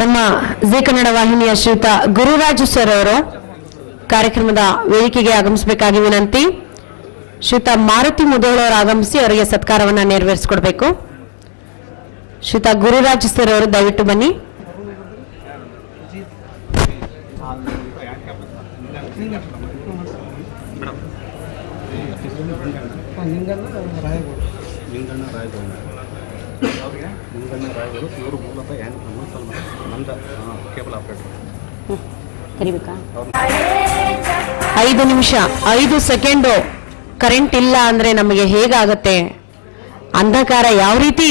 ನಮ್ಮ ಜಿ ಕನ್ನಡ ವಾಹಿನಿಯ ಶ್ರೀಯುತ ಗುರುರಾಜು ಸರ್ ಅವರು ಕಾರ್ಯಕ್ರಮದ ವೇದಿಕೆಗೆ ಆಗಮಿಸಬೇಕಾಗಿ ವಿನಂತಿ. ಶ್ರೀಯುತ ಮಾರುತಿ ಮುದೋಳವರು ಆಗಮಿಸಿ ಅವರಿಗೆ ಸತ್ಕಾರವನ್ನು ನೆರವೇರಿಸಿಕೊಡ್ಬೇಕು. ಶ್ರೀಯುತ ಗುರುರಾಜು ಸರ್ ಅವರು ದಯವಿಟ್ಟು ಬನ್ನಿ. ಐದು ನಿಮಿಷ 5 ಸೆಕೆಂಡು ಕರೆಂಟ್ ಇಲ್ಲ ಅಂದ್ರೆ ನಮಗೆ ಹೇಗಾಗತ್ತೆ, ಅಂಧಕಾರ ಯಾವ ರೀತಿ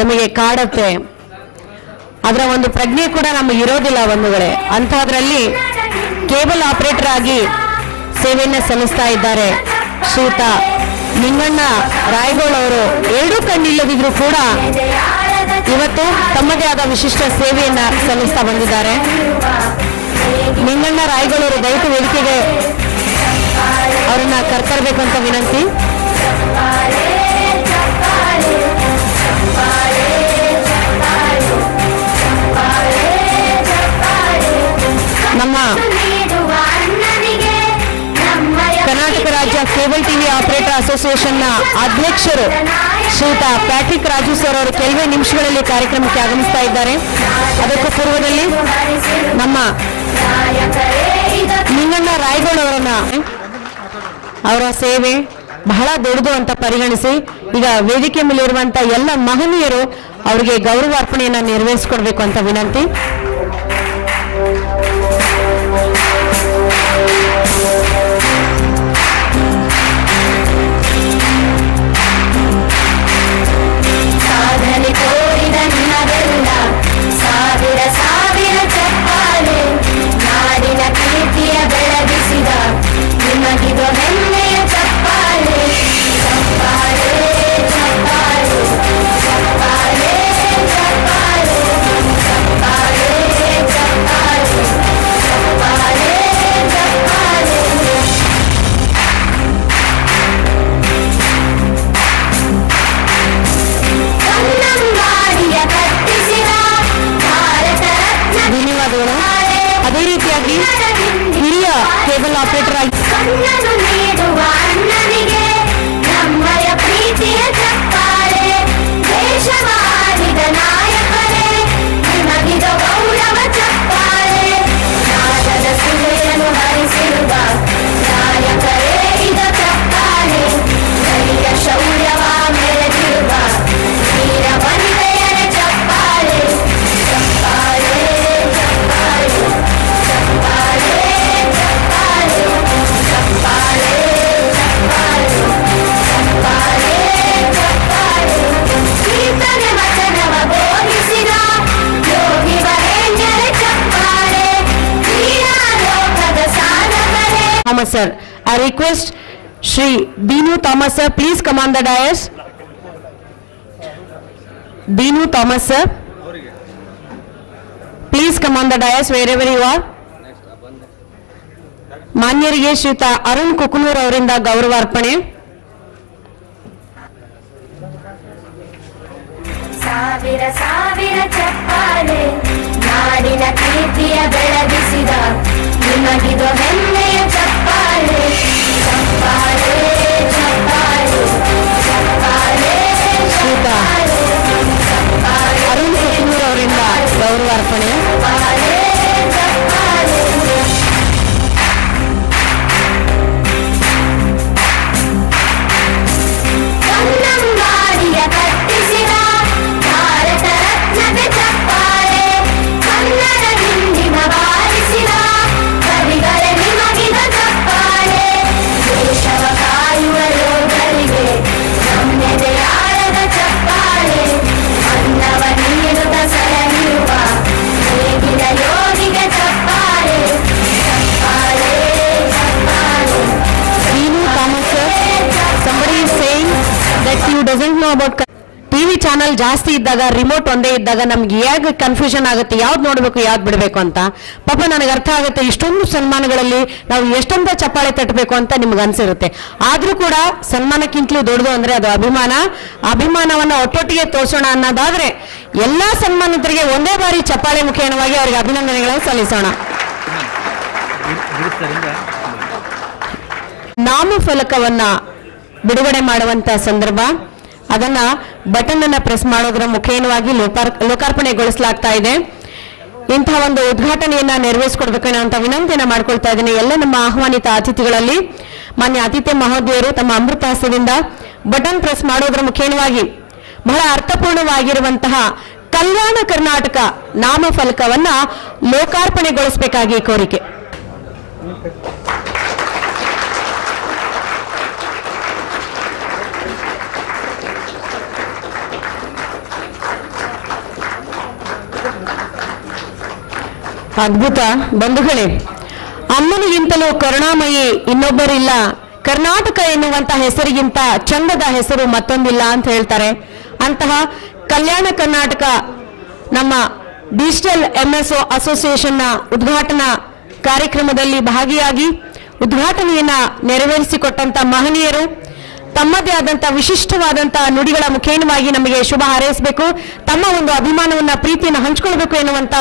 ನಮಗೆ ಕಾಡತ್ತೆ, ಅದರ ಒಂದು ಪ್ರಜ್ಞೆ ಕೂಡ ನಮಗೆ ಇರೋದಿಲ್ಲ ಬಂಧುಗಳೇ. ಅಂಥದ್ರಲ್ಲಿ ಕೇಬಲ್ ಆಪರೇಟರ್ ಆಗಿ ಸೇವೆಯನ್ನು ಸಲ್ಲಿಸ್ತಾ ಇದ್ದಾರೆ ಶ್ರೀಯುತ ನಿಂಗಣ್ಣ ರಾಯಗೋಳ್ ಅವರು. ಎರಡೂ ಕಣ್ಣಿಲ್ಲದಿದ್ರು ಕೂಡ ಇವತ್ತು ತಮ್ಮದೇ ಆದ ವಿಶಿಷ್ಟ ಸೇವೆಯನ್ನ ಸಲ್ಲಿಸ್ತಾ ಬಂದಿದ್ದಾರೆ. ನಿಂಗಣ್ಣ ರಾಯಗೋಳ್ ಅವರು ದಯವಿಟ್ಟು ವೇದಿಕೆಗೆ ಅವರನ್ನ ಕರ್ಕರ್ಬೇಕಂತ ವಿನಂತಿ. ನಮ್ಮ ಕರ್ನಾಟಕ ರಾಜ್ಯ ಕೇಬಲ್ ಟಿವಿ ಆಪರೇಟರ್ ಅಸೋಸಿಯೇಷನ್ನ ಅಧ್ಯಕ್ಷರು ಶ್ರೀಯುತ ಪ್ಯಾಟ್ರಿಕ್ ರಾಜು ಸರ್ ಅವರು ಕೆಲವೇ ನಿಮಿಷಗಳಲ್ಲಿ ಕಾರ್ಯಕ್ರಮಕ್ಕೆ ಆಗಮಿಸ್ತಾ ಇದ್ದಾರೆ. ಅದಕ್ಕೂ ಪೂರ್ವದಲ್ಲಿ ನಮ್ಮ ನಿಂಗಣ್ಣ ರಾಯಗೋಳ್ ಅವರ ಸೇವೆ ಬಹಳ ದೊಡ್ಡದು ಅಂತ ಪರಿಗಣಿಸಿ ಈಗ ವೇದಿಕೆ ಮೇಲೆ ಇರುವಂತಹ ಎಲ್ಲ ಮಹನೀಯರು ಅವರಿಗೆ ಗೌರವಾರ್ಪಣೆಯನ್ನ ನೆರವೇರಿಸಿಕೊಡ್ಬೇಕು ಅಂತ ವಿನಂತಿ. ಸಾಧನೆ ತೋರಿದ ನಿಮಗೆಲ್ಲ ಸಾವಿರ ಸಾವಿರ ಚಪ್ಪಾಳೆ, ನಾಡಿನ ಕೀರ್ತಿಯ ಬೆಳಗಿಸಿದ ನಿಮಗಿದು ಹೆಮ್ಮೆಯ ಚಪ್ಪಾಳೆ. ಚಪ್ಪಾಳೆ ಚಪ್ಪಾಳೆ ಚಪ್ಪಾಳೆ ಚಪ್ಪಾಳೆ ಚಪ್ಪಾಳೆ ಚಪ್ಪಾಳೆ ಚಪ್ಪಾಳೆ ಚಪ್ಪಾಳೆ. ಕನ್ನಂಬಾಡಿಯ ಕಟ್ಟಿಸಿದ ಭಾರತ ರತ್ನ ಧನ್ಯವಾದಗಳು. ಅದೇ ರೀತಿಯಾಗಿ ಹಿರಿಯ ಕೇಬಲ್ ಆಪರೇಟರ್ ಆಗಿ ಕಣ್ಣನ್ನು ನೀಡುವ ಅಣ್ಣನಿಗೆ ನಮ್ಮಯ ಪ್ರೀತಿಯ ಚಪ್ಪಾಳೆ. ದೇಶವಾಡಿದ ನಾಯಕರೇ ನಿಮಗಿದ ಗೌರವ ಚಪ್ಪಾಳೆ. ನಾದದ ಸುಳೆಯನ್ನು ಹರಿಸಿರುವ ನಾಯಕರೇ ಇದ ಚಪ್ಪಾಳೆ. ಧೈರ್ಯ ಶೌರ್ಯವ ಮೆರೆದಿರುವ ವೀರ ವನಿತೆಯರ ಚಪ್ಪಾಳೆ. ಚಪ್ಪಾಳೆ ಚಪ್ಪಾಳೆ ಚಪ್ಪಾಳೆ ಚಪ್ಪಾಳೆ ಚಪ್ಪಾಳೆ ಚಪ್ಪಾಳೆ ಚಪ್ಪಾಳೆ ಚಪ್ಪಾಳೆ. ಕೀರ್ತನೆ ವಚನವ ಬೋಧಿಸಿದ ಯೋಗಿ ವರೇಣ್ಯರ ಚಪ್ಪಾಳೆ. ಕ್ರೀಡಾಲೋಕದ ಸಾಧಕರೇ Thomas sir. I request Shri Dinu Thomas sir, please come on the dais. Dinu Thomas sir, please come on the dais wherever you are. ಮಾನ್ಯರಿಗೆ ಶ್ರೀಯುತ ಅರುಣ್ ಕುಕನೂರ್ ಅವರಿಂದ ಗೌರವಾರ್ಪಣೆ. ಸಾವಿರ ಸಾವಿರ ಚಪ್ಪಾಳೆ, ನಾಡಿನ ಕೀರ್ತಿಯ ಬೆಳಗಿಸಿದ ನಿಮಗಿದು ಹೆಮ್ಮೆಯ ಚಪ್ಪಾಳೆ. ಚಪ್ಪಾಳೆ ಚಪ್ಪಾಳೆ ಚಪ್ಪಾಳೆ ಶ್ರೀಯುತ ಅರುಣ್ ಕುಕನೂರ್ ಅವರಿಂದ ಗೌರವಾರ್ಪಣೆ. ಚಪ್ಪಾಳೆ ಚಪ್ಪಾಳೆ. ಕನ್ನಂಬಾಡಿಯ ಕಟ್ಟಿಸಿದ ಭಾರತ ರತ್ನದ ಚಪ್ಪಾಳೆ. ಕನ್ನಡ ಹಿಂದಿನ ಬಾರಿಸಿದ ಕವಿಗಳ ನಿಮಗಿದ ಚಪ್ಪಾಳೆ. ದೇಶವ ಕಾಯುವ ಯೋಧರಿಗೆ ನಮ್ಮೆದೆಯಾಳದ ಚಪ್ಪಾಳೆ. ಅನ್ನವ ನೀಡುತ್ತ ಸರಣಿರುವ ಹೇಗಿನ ಯೋಗಿಗೆ ಚಪ್ಪಾಳೆ. ಚಪ್ಪಾಳೆ ಚಪ್ಪಾಳೆ. Dinu Thomas sir, somebody is saying that you doesn't know about TV channel ಜಾಸ್ತಿ ಇದ್ದಾಗ ರಿಮೋಟ್ ಒಂದೇ ಇದ್ದಾಗ ನಮ್ಗೆ ಹೇಗೆ ಕನ್ಫ್ಯೂಷನ್ ಆಗುತ್ತೆ, ಯಾವ್ದು ನೋಡ್ಬೇಕು ಯಾವ್ದು ಬಿಡಬೇಕು ಅಂತ. ಪಾಪ ನನಗೆ ಅರ್ಥ ಆಗುತ್ತೆ, ಇಷ್ಟೊಂದು ಸನ್ಮಾನಗಳಲ್ಲಿ ನಾವು ಎಷ್ಟೊಂದ ಚಪ್ಪಾಳೆ ತಟ್ಟಬೇಕು ಅಂತ ನಿಮ್ಗೆ ಅನ್ಸಿರುತ್ತೆ. ಆದ್ರೂ ಕೂಡ ಸನ್ಮಾನಕ್ಕಿಂತಲೂ ದೊಡ್ಡದು ಅಂದ್ರೆ ಅದು ಅಭಿಮಾನ. ಅಭಿಮಾನವನ್ನ ಒಟ್ಟೊಟ್ಟಿಗೆ ತೋರಿಸೋಣ ಅನ್ನೋದಾದ್ರೆ ಎಲ್ಲಾ ಸನ್ಮಾನಿತರಿಗೆ ಒಂದೇ ಬಾರಿ ಚಪ್ಪಾಳೆ ಮುಖೇನವಾಗಿ ಅವರಿಗೆ ಅಭಿನಂದನೆಗಳನ್ನು ಸಲ್ಲಿಸೋಣ. ನಾಮಫಲಕವನ್ನ ಬಿಡುಗಡೆ ಮಾಡುವಂತ ಸಂದರ್ಭ, ಅದನ್ನ ಬಟನ್ ಅನ್ನ ಪ್ರೆಸ್ ಮಾಡೋದ್ರ ಮುಖೇನವಾಗಿ ಲೋಕಾರ್ಪಣೆಗೊಳಿಸಲಾಗ್ತಾ ಇದೆ. ಇಂತಹ ಒಂದು ಉದ್ಘಾಟನೆಯನ್ನ ನೆರವೇರಿಸಿಕೊಡ್ಬೇಕು ಅನ್ನೋ ವಿನಂತಿಯನ್ನ ಮಾಡ್ಕೊಳ್ತಾ ಇದ್ದೀನಿ. ಎಲ್ಲ ನಮ್ಮ ಆಹ್ವಾನಿತ ಅತಿಥಿಗಳಲ್ಲಿ ಮಾನ್ಯ ಅತಿಥಿ ಮಹೋದಯರು ತಮ್ಮ ಅಮೃತ ಹಸ್ತದಿಂದ ಬಟನ್ ಪ್ರೆಸ್ ಮಾಡೋದ್ರ ಮುಖೇನವಾಗಿ ಬಹಳ ಅರ್ಥಪೂರ್ಣವಾಗಿರುವಂತಹ ಕಲ್ಯಾಣ ಕರ್ನಾಟಕ ನಾಮಫಲಕವನ್ನ ಲೋಕಾರ್ಪಣೆಗೊಳಿಸಬೇಕಾಗಿ ಕೋರಿಕೆ. ಅದ್ಭುತ ಬಂಧುಗಳೇ, ಅಮ್ಮನಿಗಿಂತಲೂ ಕರುಣಾಮಯಿ ಇನ್ನೊಬ್ಬರಿಲ್ಲ, ಕರ್ನಾಟಕ ಎನ್ನುವಂತ ಹೆಸರಿಗಿಂತ ಚಂದದ ಹೆಸರು ಮತ್ತೊಂದಿಲ್ಲ ಅಂತ ಹೇಳ್ತಾರೆ. ಅಂತಹ ಕಲ್ಯಾಣ ಕರ್ನಾಟಕ ನಮ್ಮ ಡಿಜಿಟಲ್ MSO ಅಸೋಸಿಯೇಷನ್ನ ಉದ್ಘಾಟನಾ ಕಾರ್ಯಕ್ರಮದಲ್ಲಿ ಭಾಗಿಯಾಗಿ ಉದ್ಘಾಟನೆಯನ್ನ ನೆರವೇರಿಸಿಕೊಟ್ಟಂತ ಮಹನೀಯರು ತಮ್ಮದೇ ಆದಂತಹ ವಿಶಿಷ್ಟವಾದಂತಹ ನುಡಿಗಳ ಮುಖೇನವಾಗಿ ನಮಗೆ ಶುಭ ಹಾರೈಸಬೇಕು, ತಮ್ಮ ಒಂದು ಅಭಿಮಾನವನ್ನ ಪ್ರೀತಿಯನ್ನು ಹಂಚಿಕೊಳ್ಬೇಕು ಎನ್ನುವಂತ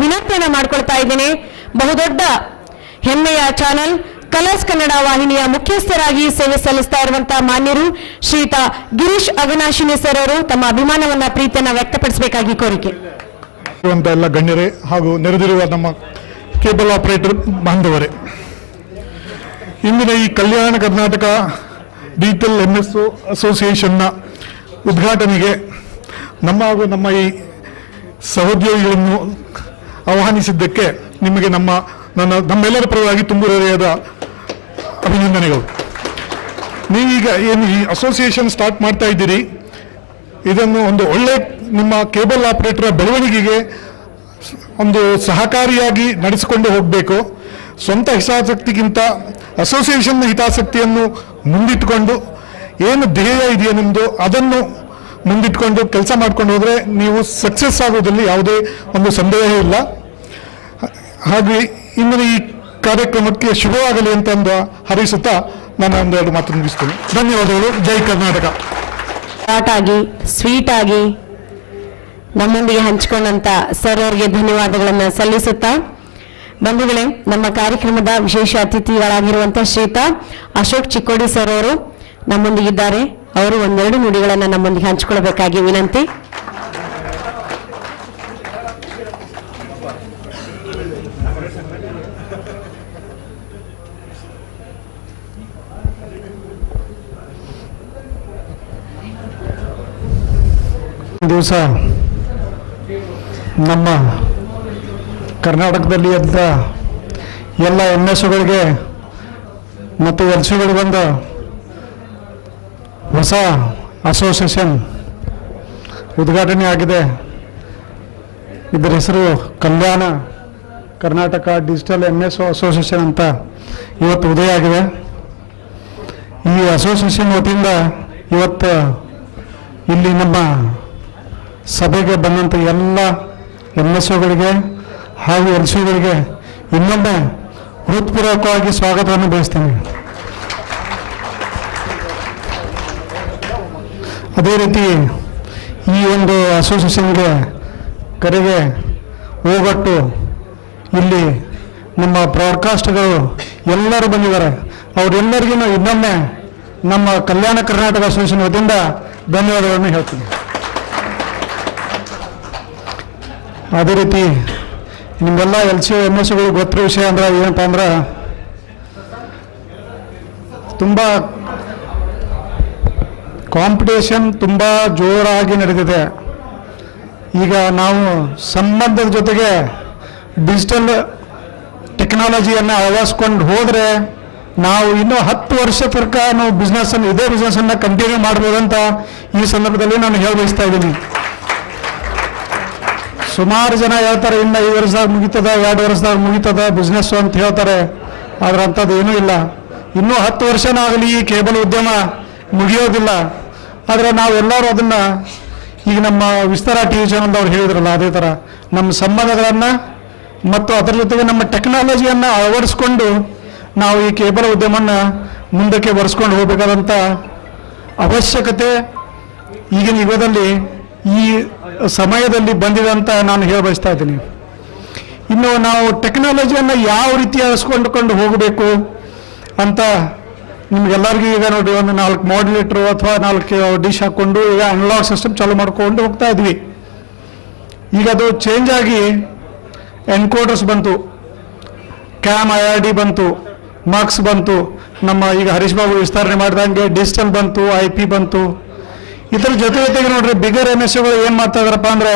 ವಿನಂತಿಯನ್ನ ಮಾಡ್ಕೊಳ್ತಾ ಇದ್ದೇನೆ. ಬಹುದೊಡ್ಡ ಹೆಮ್ಮೆಯ ಚಾನಲ್ ಕಲರ್ಸ್ ಕನ್ನಡ ವಾಹಿನಿಯ ಮುಖ್ಯಸ್ಥರಾಗಿ ಸೇವೆ ಸಲ್ಲಿಸ್ತಾ ಇರುವಂತಹ ಮಾನ್ಯರು ಶ್ರೀಯುತ ಗಿರೀಶ್ ಅವಿನಾಶಿನಿ ಸರ್ ಅವರು ತಮ್ಮ ಅಭಿಮಾನವನ್ನ ಪ್ರೀತಿಯನ್ನ ವ್ಯಕ್ತಪಡಿಸಬೇಕಾಗಿ ಕೋರಿಕೆ. ಎಲ್ಲ ಗಣ್ಯರೇ ಹಾಗೂ ನೆರೆದಿರುವ ನಮ್ಮ ಕೇಬಲ್ ಆಪರೇಟರ್ ಬಾಂಧವರೇ, ಇಂದಿನ ಈ ಕಲ್ಯಾಣ ಕರ್ನಾಟಕ ಡಿಜಿಟಲ್ MSO ಅಸೋಸಿಯೇಷನ್ನ ಉದ್ಘಾಟನೆಗೆ ನಮ್ಮ ಹಾಗೂ ನಮ್ಮ ಈ ಸಹೋದ್ಯೋಗಿಗಳನ್ನು ಆಹ್ವಾನಿಸಿದ್ದಕ್ಕೆ ನಿಮಗೆ ನಮ್ಮೆಲ್ಲರ ಪರವಾಗಿ ತುಂಬ ಹೃದಯದ ಅಭಿನಂದನೆಗಳು. ನೀವೀಗ ಏನು ಈ ಅಸೋಸಿಯೇಷನ್ ಸ್ಟಾರ್ಟ್ ಮಾಡ್ತಾ ಇದ್ದೀರಿ, ಇದನ್ನು ಒಂದು ಒಳ್ಳೆ ನಿಮ್ಮ ಕೇಬಲ್ ಆಪರೇಟರ್ ಬೆಳವಣಿಗೆಗೆ ಒಂದು ಸಹಕಾರಿಯಾಗಿ ನಡೆಸಿಕೊಂಡು ಹೋಗಬೇಕು. ಸ್ವಂತ ಹಿತಾಸಕ್ತಿಗಿಂತ ಅಸೋಸಿಯೇಷನ್ನ ಹಿತಾಸಕ್ತಿಯನ್ನು ಮುಂದಿಟ್ಟುಕೊಂಡು ಏನು ಧ್ಯೇಯ ಇದೆಯೋ ನಿಮ್ಮದು ಅದನ್ನು ಮುಂದಿಟ್ಕೊಂಡು ಕೆಲಸ ಮಾಡ್ಕೊಂಡು ಹೋದರೆ ನೀವು ಸಕ್ಸಸ್ ಆಗೋದ್ರಲ್ಲಿ ಯಾವುದೇ ಒಂದು ಸಂದೇಹ ಇಲ್ಲ. ಹಾಗೆ ಇಂದಿನ ಈ ಕಾರ್ಯಕ್ರಮಕ್ಕೆ ಶುಭವಾಗಲಿ ಅಂತಂದು ಹಾರೈಸುತ್ತಾ ನಾನು ಒಂದೆರಡು ಮಾತು ಮುಗಿಸ್ತೇನೆ. ಧನ್ಯವಾದಗಳು. ಜೈ ಕರ್ನಾಟಕ. ಶಾರ್ಟ್ ಆಗಿ ಸ್ವೀಟ್ ಆಗಿ ನಮ್ಮೊಂದಿಗೆ ಹಂಚಿಕೊಂಡಂತ ಸರ್ ಅವರಿಗೆ ಧನ್ಯವಾದಗಳನ್ನು ಸಲ್ಲಿಸುತ್ತಾ, ಬಂಧುಗಳೇ, ನಮ್ಮ ಕಾರ್ಯಕ್ರಮದ ವಿಶೇಷ ಅತಿಥಿಗಳಾಗಿರುವಂತಹ ಶ್ರೀಯುತ ಅಶೋಕ್ ಚಿಕ್ಕೋಡಿ ಸರ್ ಅವರು ನಮ್ಮೊಂದಿಗಿದ್ದಾರೆ. ಅವರು ಒಂದೆರಡು ನುಡಿಗಳನ್ನು ನಮ್ಮೊಂದಿಗೆ ಹಂಚಿಕೊಳ್ಳಬೇಕಾಗಿ ವಿನಂತಿ. ದಿವಸ ನಮ್ಮ ಕರ್ನಾಟಕದಲ್ಲಿ ಇದ್ದ ಎಲ್ಲ MSOಗಳಿಗೆ ಮತ್ತು LCOಗಳಿಗೆ ಬಂದ ಹೊಸ ಅಸೋಸಿಯೇಷನ್ ಉದ್ಘಾಟನೆ ಆಗಿದೆ. ಇದರ ಹೆಸರು Kalyana Karnataka digital MSO association ಅಂತ ಇವತ್ತು ಉದಯ ಆಗಿದೆ. ಈ ಅಸೋಸಿಯೇಷನ್ ವತಿಯಿಂದ ಇವತ್ತು ಇಲ್ಲಿ ನಮ್ಮ ಸಭೆಗೆ ಬಂದಂಥ ಎಲ್ಲ MSOಗಳಿಗೆ ಹಾಗೂ LCOಗಳಿಗೆ ಇನ್ನೊಮ್ಮೆ ಹೃತ್ಪೂರ್ವಕವಾಗಿ ಸ್ವಾಗತವನ್ನು ಬಯಸ್ತೇನೆ. ಅದೇ ರೀತಿ ಈ ಒಂದು ಅಸೋಸಿಯೇಷನ್ಗೆ ಕರೆಗೆ ಹೋಗೊಟ್ಟು ಇಲ್ಲಿ ನಮ್ಮ ಬ್ರಾಡ್ಕಾಸ್ಟ್ಗಳು ಎಲ್ಲರೂ ಬಂದಿದ್ದಾರೆ. ಅವರೆಲ್ಲರಿಗೂ ಇನ್ನೊಮ್ಮೆ ನಮ್ಮ ಕಲ್ಯಾಣ ಕರ್ನಾಟಕ ಅಸೋಸಿಯೇಷನ್ ವತಿಯಿಂದ ಧನ್ಯವಾದಗಳನ್ನು ಹೇಳ್ತೀನಿ. ಅದೇ ರೀತಿ ನಿಮ್ಮೆಲ್ಲ LCO MSOಗಳು ಗೊತ್ತಿರೋ ವಿಷಯ ಅಂದ್ರೆ ಏನಪ್ಪ ಅಂದ್ರೆ ತುಂಬ ಕಾಂಪಿಟೇಷನ್ ತುಂಬ ಜೋರಾಗಿ ನಡೆದಿದೆ. ಈಗ ನಾವು ಸಂಬಂಧದ ಜೊತೆಗೆ ಡಿಜಿಟಲ್ ಟೆಕ್ನಾಲಜಿಯನ್ನು ಅಳವಡಿಸ್ಕೊಂಡು ಹೋದರೆ ನಾವು ಇನ್ನೂ 10 ವರ್ಷ ತನಕ ನಾವು ಇದೇ ಬಿಸ್ನೆಸ್ಸನ್ನು ಕಂಟಿನ್ಯೂ ಮಾಡ್ಬೋದಂತ ಈ ಸಂದರ್ಭದಲ್ಲಿ ನಾನು ಹೇಳಬಯಸ್ತಾ ಇದ್ದೀನಿ. ಸುಮಾರು ಜನ ಹೇಳ್ತಾರೆ ಇನ್ನು 5 ವರ್ಷದಾಗ ಮುಗಿತದ, 2 ವರ್ಷದಾಗ ಮುಗಿತದ ಬಿಸ್ನೆಸ್ಸು ಅಂತ ಹೇಳ್ತಾರೆ. ಆದ್ರೆ ಅಂಥದ್ದು ಏನೂ ಇಲ್ಲ. ಇನ್ನೂ 10 ವರ್ಷನಾಗಲಿ ಈ ಕೇಬಲ್ ಉದ್ಯಮ ಮುಗಿಯೋದಿಲ್ಲ. ಆದರೆ ನಾವೆಲ್ಲರೂ ಅದನ್ನು ಈಗ ನಮ್ಮ ವಿಸ್ತಾರ ಟಿ ವಿ ಚಾನಲ್ದವ್ರು ಹೇಳಿದ್ರಲ್ಲ ಅದೇ ಥರ ನಮ್ಮ ಸಂಬಂಧಗಳನ್ನು ಮತ್ತು ಅದರ ಜೊತೆಗೆ ನಮ್ಮ ಟೆಕ್ನಾಲಜಿಯನ್ನು ಅಳವಡಿಸ್ಕೊಂಡು ನಾವು ಈ ಕೇಬಲ್ ಉದ್ಯಮನ ಮುಂದಕ್ಕೆ ಬರೆಸ್ಕೊಂಡು ಹೋಗಬೇಕಾದಂಥ ಅವಶ್ಯಕತೆ ಈಗಿನ ಯುಗದಲ್ಲಿ ಈ ಸಮಯದಲ್ಲಿ ಬಂದಿದೆ ಅಂತ ನಾನು ಹೇಳ ಬಯಸ್ತಾ ಇದ್ದೀನಿ. ಇನ್ನು ನಾವು ಟೆಕ್ನಾಲಜಿಯನ್ನು ಯಾವ ರೀತಿ ಅಳಿಸ್ಕೊಂಡುಕೊಂಡು ಹೋಗಬೇಕು ಅಂತ ನಿಮ್ಗೆಲ್ಲರಿಗೂ ಈಗ ನೋಡಿ ಒಂದು 4 ಮಾಡ್ಯುಲೇಟ್ರು ಅಥವಾ 4 ಡಿಶ್ ಹಾಕ್ಕೊಂಡು ಈಗ ಅನಲಾಗ್ ಸಿಸ್ಟಮ್ ಚಾಲೂ ಮಾಡ್ಕೊಂಡು ಹೋಗ್ತಾ ಇದ್ವಿ. ಈಗ ಅದು ಚೇಂಜ್ ಆಗಿ ಎನ್ಕೋಡರ್ಸ್ ಬಂತು, ಕ್ಯಾಮ್ IRD ಬಂತು, ಮಾರ್ಕ್ಸ್ ಬಂತು, ನಮ್ಮ ಈಗ ಹರೀಶ್ ಬಾಬು ವಿಸ್ತರಣೆ ಮಾಡಿದಂಗೆ ಡಿಜಿಟಲ್ ಬಂತು, IP ಬಂತು. ಇದರ ಜೊತೆಗೆ ನೋಡ್ರಿ ಬಿಗರ್ MSOಗಳು ಏನು ಮಾಡ್ತಾ ಇದಾರಪ್ಪ ಅಂದರೆ,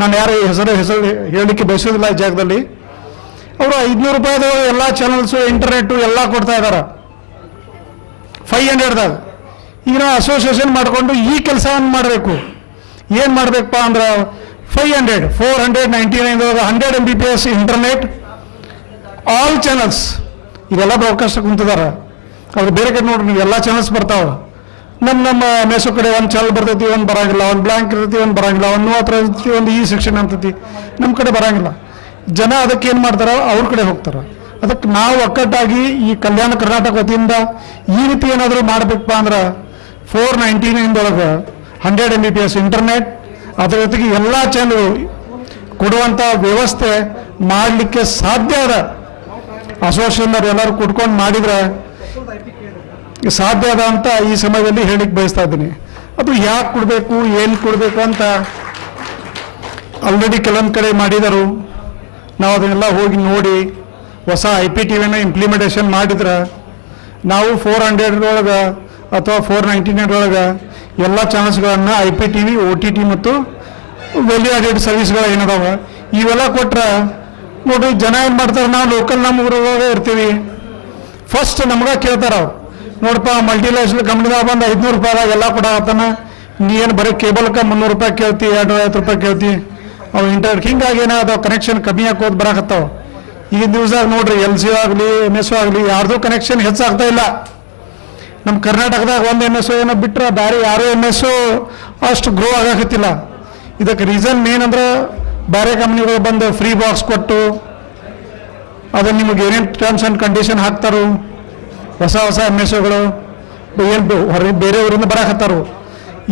ನಾನು ಯಾರು ಹೆಸರು ಹೇಳಲಿಕ್ಕೆ ಬಯಸೋದಿಲ್ಲ ಈ ಜಾಗದಲ್ಲಿ, ಅವರು 500 ರೂಪಾಯಿದ ಎಲ್ಲ ಚಾನಲ್ಸು ಇಂಟರ್ನೆಟ್ಟು ಎಲ್ಲ ಕೊಡ್ತಾ ಇದ್ದಾರೆ 500ದಾಗ. ಈಗ ನಾವು ಅಸೋಸಿಯೇಷನ್ ಮಾಡಿಕೊಂಡು ಈ ಕೆಲಸವನ್ನು ಮಾಡಬೇಕು. ಏನು ಮಾಡಬೇಕಪ್ಪ ಅಂದ್ರೆ 499 100 Mbps ಇಂಟರ್ನೆಟ್ ಆಲ್ ಚಾನಲ್ಸ್ ಇದೆಲ್ಲ ಬ್ರಾಡ್ಕಾಸ್ಟ್ ಕುಂತಿದ್ದಾರೆ. ಅವ್ರು ಬೇರೆ ಕಡೆ ನೋಡ್ರಿ ನೀವು ಎಲ್ಲ ಚಾನಲ್ಸ್ ಬರ್ತಾವೆ. ನಮ್ಮ ಮೇಸೋ ಕಡೆ ಒಂದು ಚಾನಲ್ ಬರ್ತೈತಿ, ಒಂದು ಬರಂಗಿಲ್ಲ, ಒಂದು ಬ್ಲ್ಯಾಂಕ್ ಇರ್ತೈತಿ, ಒಂದು ಬರಂಗಿಲ್ಲ, ಒಂದು 30 ಇರ್ತೈತಿ, ಒಂದು ಈ ಸೆಕ್ಷನ್ ಅಂತೈತಿ, ನಮ್ಮ ಕಡೆ ಬರಂಗಿಲ್ಲ. ಜನ ಅದಕ್ಕೆ ಏನು ಮಾಡ್ತಾರೆ, ಅವ್ರ ಕಡೆ ಹೋಗ್ತಾರೆ. ಅದಕ್ಕೆ ನಾವು ಒಕ್ಕಟ್ಟಾಗಿ ಈ ಕಲ್ಯಾಣ ಕರ್ನಾಟಕ ವತಿಯಿಂದ ಈ ರೀತಿ ಏನಾದರೂ ಮಾಡಬೇಕಪ್ಪ ಅಂದ್ರೆ 499 100 Mbps ಇಂಟರ್ನೆಟ್, ಅದರ ಜೊತೆಗೆ ಎಲ್ಲ ಚಾನಲ್ ಕೊಡುವಂಥ ವ್ಯವಸ್ಥೆ ಮಾಡಲಿಕ್ಕೆ ಸಾಧ್ಯ ಅದ. ಅಸೋಸಿಯೇಷನ್ ಎಲ್ಲರೂ ಕುಟ್ಕೊಂಡು ಮಾಡಿದ್ರೆ ಸಾಧ್ಯ ಅದ ಅಂತ ಈ ಸಮಯದಲ್ಲಿ ಹೇಳಿಕ್ಕೆ ಬಯಸ್ತಾ ಇದ್ದೀನಿ. ಅದು ಯಾಕೆ ಕೊಡಬೇಕು, ಏನು ಕೊಡಬೇಕು ಅಂತ ಆಲ್ರೆಡಿ ಕೆಲವೊಂದು ಕಡೆ ಮಾಡಿದರು. ನಾವು ಅದನ್ನೆಲ್ಲ ಹೋಗಿ ನೋಡಿ ಹೊಸ IPTVನ ಇಂಪ್ಲಿಮೆಂಟೇಷನ್ ಮಾಡಿದ್ರೆ ನಾವು 400 ಒಳಗೆ ಅಥವಾ 499 ಒಳಗೆ ಎಲ್ಲ ಚಾನಲ್ಸ್ಗಳನ್ನು IPTV, OTT ಮತ್ತು ವ್ಯಾಲ್ಯೂ ಆಡೆಡ್ ಸರ್ವಿಸ್ಗಳು ಏನದಾವ ಇವೆಲ್ಲ ಕೊಟ್ರೆ ನೋಡ್ರಿ ಜನ ಏನು ಮಾಡ್ತಾರೆ, ನಾವು ಲೋಕಲ್ ನಮ್ಮ ಊರಾಗ ಇರ್ತೀವಿ, ಫಸ್ಟ್ ನಮ್ಗೆ ಕೇಳ್ತಾರೆ ಅವ್ರು, ನೋಡಪ್ಪ ಮಲ್ಟಿನ್ಯಾಷನಲ್ ಕಂಪ್ನಿದಾಗ ಬಂದು 500 ರೂಪಾಯಿದಾಗ ಎಲ್ಲ ಕೊಡತ್ತಾನ, ನೀ ಏನು ಬರೀ ಕೇಬಲ್ಗೆ 300 ರೂಪಾಯಿ ಕೇಳ್ತಿ, 250 ರೂಪಾಯಿ ಕೇಳ್ತಿ, ಅವು ಇಂಟರ್ನೆಟ್ ಹಿಂಗಾಗಿ ಏನಾದ ಕನೆಕ್ಷನ್ ಕಮ್ಮಿ ಹಾಕೋದು ಬರಾಕತ್ತಾವ. ಈಗಿನ ದಿವಸದಾಗ ನೋಡ್ರಿ LC ಆಗಲಿ MSO ಆಗಲಿ ಯಾರ್ದು ಕನೆಕ್ಷನ್ ಹೆಚ್ಚಾಗ್ತಾ ಇಲ್ಲ. ನಮ್ಮ ಕರ್ನಾಟಕದಾಗ ಒಂದು MSO ಏನೋ ಬಿಟ್ಟರೆ ಬೇರೆ ಯಾರೂ MSO ಅಷ್ಟು ಗ್ರೋ ಆಗಕತ್ತಿಲ್ಲ. ಇದಕ್ಕೆ ರೀಸನ್ ಏನಂದ್ರೆ ಬೇರೆ ಕಂಪ್ನಿಗಳು ಬಂದು ಫ್ರೀ ಬಾಕ್ಸ್ ಕೊಟ್ಟು ಅದನ್ನು ನಿಮಗೆ ಏನೇನು ಟರ್ಮ್ಸ್ ಆ್ಯಂಡ್ ಕಂಡೀಷನ್ ಹಾಕ್ತಾರೋ, ಹೊಸ MSOಗಳು ಏನು ಬೇರೆ ಊರಿಂದ ಬರಾಕತ್ತಾರೋ,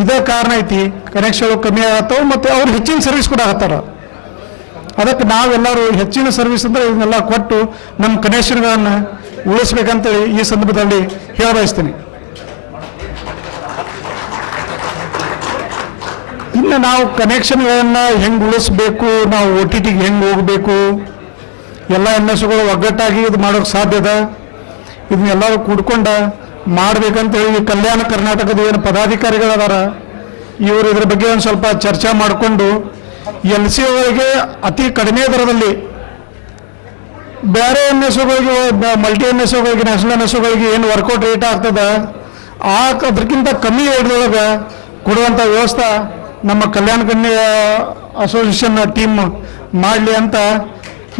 ಇದೇ ಕಾರಣ ಐತಿ ಕನೆಕ್ಷನ್ ಕಮ್ಮಿ ಆಗತ್ತವು ಮತ್ತು ಅವ್ರು ಹೆಚ್ಚಿನ ಸರ್ವಿಸ್ ಕೂಡ ಆಗತ್ತಾರ. ಅದಕ್ಕೆ ನಾವೆಲ್ಲರೂ ಹೆಚ್ಚಿನ ಸರ್ವಿಸ್ ಅಂದರೆ ಇದನ್ನೆಲ್ಲ ಕೊಟ್ಟು ನಮ್ಮ ಕನೆಕ್ಷನ್ಗಳನ್ನು ಉಳಿಸ್ಬೇಕಂತೇಳಿ ಈ ಸಂದರ್ಭದಲ್ಲಿ ಹೇಳ ಬಯಸ್ತೀನಿ. ಇನ್ನು ನಾವು ಕನೆಕ್ಷನ್ಗಳನ್ನು ಹೆಂಗೆ ಉಳಿಸ್ಬೇಕು, ನಾವು OTTಗೆ ಹೆಂಗೆ ಹೋಗಬೇಕು, ಎಲ್ಲ MSOಗಳು ಒಗ್ಗಟ್ಟಾಗಿ ಇದು ಮಾಡೋಕ್ಕೆ ಸಾಧ್ಯದ. ಇದನ್ನೆಲ್ಲರೂ ಕೂಡ್ಕೊಂಡ ಮಾಡ್ಬೇಕಂತೇಳಿ ಕಲ್ಯಾಣ ಕರ್ನಾಟಕದ ಏನು ಪದಾಧಿಕಾರಿಗಳದಾರ ಇವರು ಇದ್ರ ಬಗ್ಗೆ ಒಂದು ಸ್ವಲ್ಪ ಚರ್ಚೆ ಮಾಡಿಕೊಂಡು LCಗಳಿಗೆ ಅತಿ ಕಡಿಮೆ ದರದಲ್ಲಿ ಬೇರೆ MSOಗಳಿಗೆ ಮಲ್ಟಿ MSOಗಳಿಗೆ ನ್ಯಾಷನಲ್ MSOಗಳಿಗೆ ಏನು ವರ್ಕೌಟ್ ರೇಟ್ ಆಗ್ತದೆ ಅದಕ್ಕಿಂತ ಕಮ್ಮಿ ರೇಟ್ದೊಳಗೆ ಕೊಡುವಂಥ ವ್ಯವಸ್ಥೆ ನಮ್ಮ ಕಲ್ಯಾಣ ಕನ್ಯಾ ಅಸೋಸಿಯೇಷನ್ ಟೀಮ್ ಮಾಡಲಿ ಅಂತ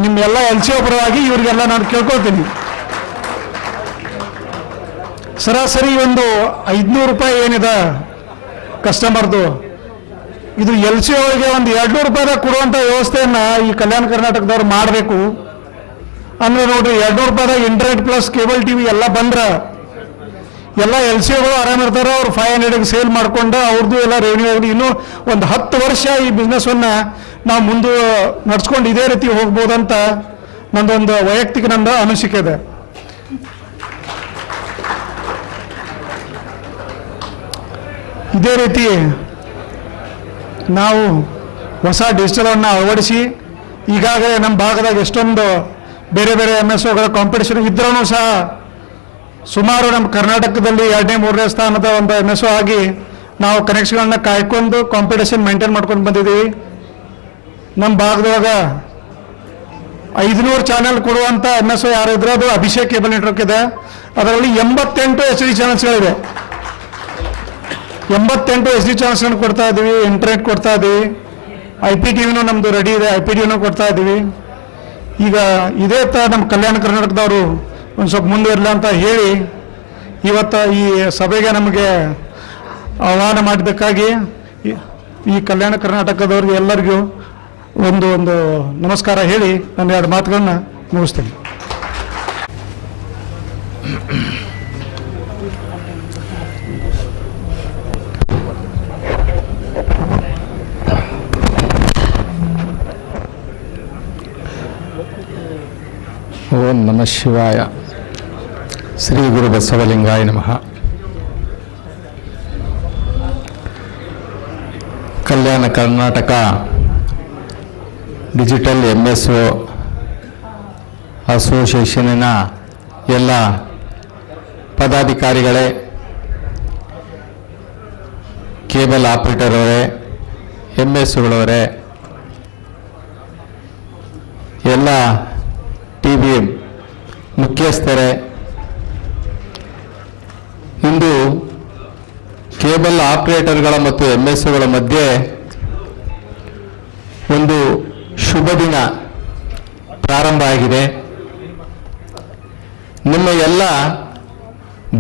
ನಿಮ್ಮೆಲ್ಲ LCO ಪರವಾಗಿ ಇವರಿಗೆಲ್ಲ ನಾನು ಕೇಳ್ಕೊಳ್ತೀನಿ. ಸರಾಸರಿ ಒಂದು 500 ರೂಪಾಯಿ ಏನಿದೆ ಕಸ್ಟಮರ್ದು, ಇದು LCOಗೆ ಒಂದು 200 ರೂಪಾಯಿದಾಗ ಕೊಡುವಂಥ ವ್ಯವಸ್ಥೆಯನ್ನು ಈ ಕಲ್ಯಾಣ ಕರ್ನಾಟಕದವ್ರು ಮಾಡಬೇಕು. ಅಂದರೆ ನೋಡ್ರಿ 200 ರೂಪಾಯಿದಾಗ ಇಂಟರ್ನೆಟ್ ಪ್ಲಸ್ ಕೇಬಲ್ TV ಎಲ್ಲ ಬಂದ್ರೆ ಎಲ್ಲ LCOಗಳು ಆರಾಮಿರ್ತಾರೆ. ಅವ್ರು 500ಗೆ ಸೇಲ್ ಮಾಡಿಕೊಂಡು ಅವ್ರದ್ದು ಎಲ್ಲ ರೆವೆನ್ಯೂ ಆಗಲಿ. ಇನ್ನೂ ಒಂದು 10 ವರ್ಷ ಈ ಬಿಸ್ನೆಸ್ಸನ್ನು ನಾವು ಮುಂದೆ ನಡ್ಸ್ಕೊಂಡು ಇದೇ ರೀತಿ ಹೋಗ್ಬೋದಂತ ನಂದೊಂದು ವೈಯಕ್ತಿಕ ನಂದು ಅನಿಸಿಕೆ ಇದೆ. ಇದೇ ರೀತಿ ನಾವು ಹೊಸ ಡಿಜಿಟಲನ್ನು ಅಳವಡಿಸಿ ಈಗಾಗಲೇ ನಮ್ಮ ಭಾಗದಾಗ ಎಷ್ಟೊಂದು ಬೇರೆ ಬೇರೆ MSOಗಳ ಕಾಂಪಿಟೇಷನ್ ಇದ್ರೂ ಸಹ ಸುಮಾರು ನಮ್ಮ ಕರ್ನಾಟಕದಲ್ಲಿ 2ನೇ 3ನೇ ಸ್ಥಾನದ ಒಂದು MSO ಆಗಿ ನಾವು ಕನೆಕ್ಷನ್ಗಳನ್ನ ಕಾಯ್ಕೊಂಡು ಕಾಂಪಿಟೇಷನ್ ಮೇಂಟೈನ್ ಮಾಡ್ಕೊಂಡು ಬಂದಿದ್ದೀವಿ. ನಮ್ಮ ಭಾಗದೊಳಗ 500 ಚಾನೆಲ್ ಕೊಡುವಂಥ MSO ಯಾರು ಇದ್ರೆ ಅದು ಅಭಿಷೇಕ್ ಕೇಬಲ್ ನೆಟ್ವರ್ಕ್ ಇದೆ. ಅದರಲ್ಲಿ 88 HD ಚಾನೆಲ್ಸ್ಗಳಿವೆ. 88 HD ಚಾನೆಲ್ಸ್ಗಳನ್ನು ಕೊಡ್ತಾ ಇದ್ದೀವಿ, ಇಂಟರ್ನೆಟ್ ಕೊಡ್ತಾ ಇದ್ದೀವಿ, IPTVನೂ ನಮ್ಮದು ರೆಡಿ ಇದೆ, IPTVನೂ ಕೊಡ್ತಾ ಇದ್ದೀವಿ. ಈಗ ಇದೇ ಥರ ನಮ್ಮ ಕಲ್ಯಾಣ ಕರ್ನಾಟಕದವರು ಒಂದು ಸ್ವಲ್ಪ ಮುಂದುವರಿಲ್ಲ ಅಂತ ಹೇಳಿ ಇವತ್ತು ಈ ಸಭೆಗೆ ನಮಗೆ ಆಹ್ವಾನ ಮಾಡಿದ್ದಕ್ಕಾಗಿ ಈ ಕಲ್ಯಾಣ ಕರ್ನಾಟಕದವ್ರಿಗೆ ಎಲ್ಲರಿಗೂ ಒಂದು ನಮಸ್ಕಾರ ಹೇಳಿ ನಾನು 2 ಮಾತುಗಳನ್ನ ಮುಗಿಸ್ತೇನೆ. ಓಂ ನಮಃ ಶಿವಾಯ. ಶ್ರೀ ಗುರು ಬಸವಲಿಂಗಾಯ ನಮಃ. ಕಲ್ಯಾಣ ಕರ್ನಾಟಕ ಡಿಜಿಟಲ್ MSO ಅಸೋಸಿಯೇಷನಿನ ಎಲ್ಲ ಪದಾಧಿಕಾರಿಗಳೇ, ಕೇಬಲ್ ಆಪರೇಟರ್ ಅವರೇ, MSಗಳವರೇ, ಎಲ್ಲ TV ಮುಖ್ಯಸ್ಥರೇ, ಇಂದು ಕೇಬಲ್ ಆಪರೇಟರ್ಗಳ ಮತ್ತು MSಗಳ ಮಧ್ಯೆ ಒಂದು ಶುಭ ದಿನ ಪ್ರಾರಂಭ ಆಗಿದೆ. ನಿಮ್ಮ ಎಲ್ಲ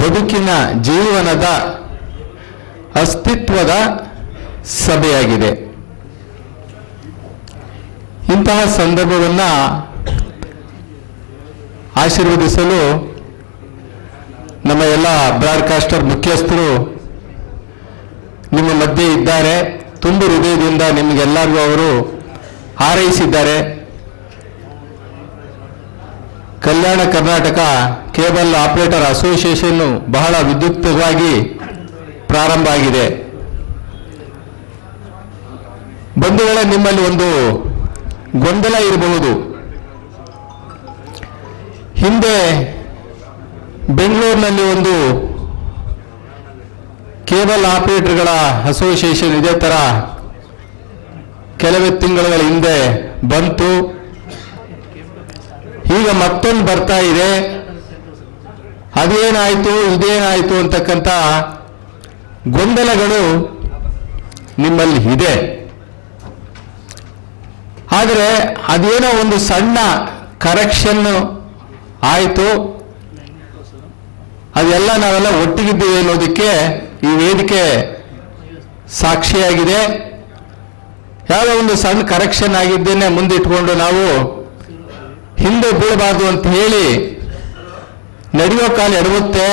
ಬದುಕಿನ ಜೀವನದ ಅಸ್ತಿತ್ವದ ಸಭೆಯಾಗಿದೆ. ಇಂತಹ ಸಂದರ್ಭವನ್ನು ಆಶೀರ್ವದಿಸಲು ನಮ್ಮ ಎಲ್ಲ ಬ್ರಾಡ್ಕಾಸ್ಟರ್ ಮುಖ್ಯಸ್ಥರು ನಿಮ್ಮ ಮಧ್ಯೆ ಇದ್ದಾರೆ. ತುಂಬು ಹೃದಯದಿಂದ ನಿಮಗೆಲ್ಲರಿಗೂ ಅವರು ಹಾರೈಸಿದ್ದಾರೆ. Kalyana Karnataka cable operator association ಬಹಳ ವಿದ್ಯುಕ್ತವಾಗಿ ಪ್ರಾರಂಭ ಆಗಿದೆ. ಬಂಧುಗಳ, ನಿಮ್ಮಲ್ಲಿ ಒಂದು ಗೊಂದಲ ಇರಬಹುದು. ಹಿಂದೆ ಬೆಂಗಳೂರಿನಲ್ಲಿ ಒಂದು ಕೇಬಲ್ ಆಪರೇಟರ್ಗಳ ಅಸೋಸಿಯೇಷನ್ ಇದೇ ಥರ ಕೆಲವೇ ತಿಂಗಳ ಹಿಂದೆ ಬಂತು. ಈಗ ಮತ್ತೊಂದು ಬರ್ತಾ ಇದೆ. ಅದೇನಾಯಿತು ಇದೇನಾಯಿತು ಅಂತಕ್ಕಂಥ ಗೊಂದಲಗಳು ನಿಮ್ಮಲ್ಲಿ ಇದೆ. ಆದರೆ ಅದೇನೋ ಒಂದು ಸಣ್ಣ ಕರೆಕ್ಷನ್ ಆಯಿತು. ಅದೆಲ್ಲ ನಾವೆಲ್ಲ ಒಟ್ಟಿಗಿದ್ದೀವಿ ಅನ್ನೋದಕ್ಕೆ ಈ ವೇದಿಕೆ ಸಾಕ್ಷಿಯಾಗಿದೆ. ಯಾವುದೋ ಒಂದು ಸಣ್ಣ ಕರೆಕ್ಷನ್ ಆಗಿದ್ದೇನೆ ಮುಂದಿಟ್ಕೊಂಡು ನಾವು ಹಿಂದೆ ಬೀಳಬಾರ್ದು ಅಂತ ಹೇಳಿ ನಡೆಯೋ ಕಾಲ ಎಡಗುತ್ತೆ,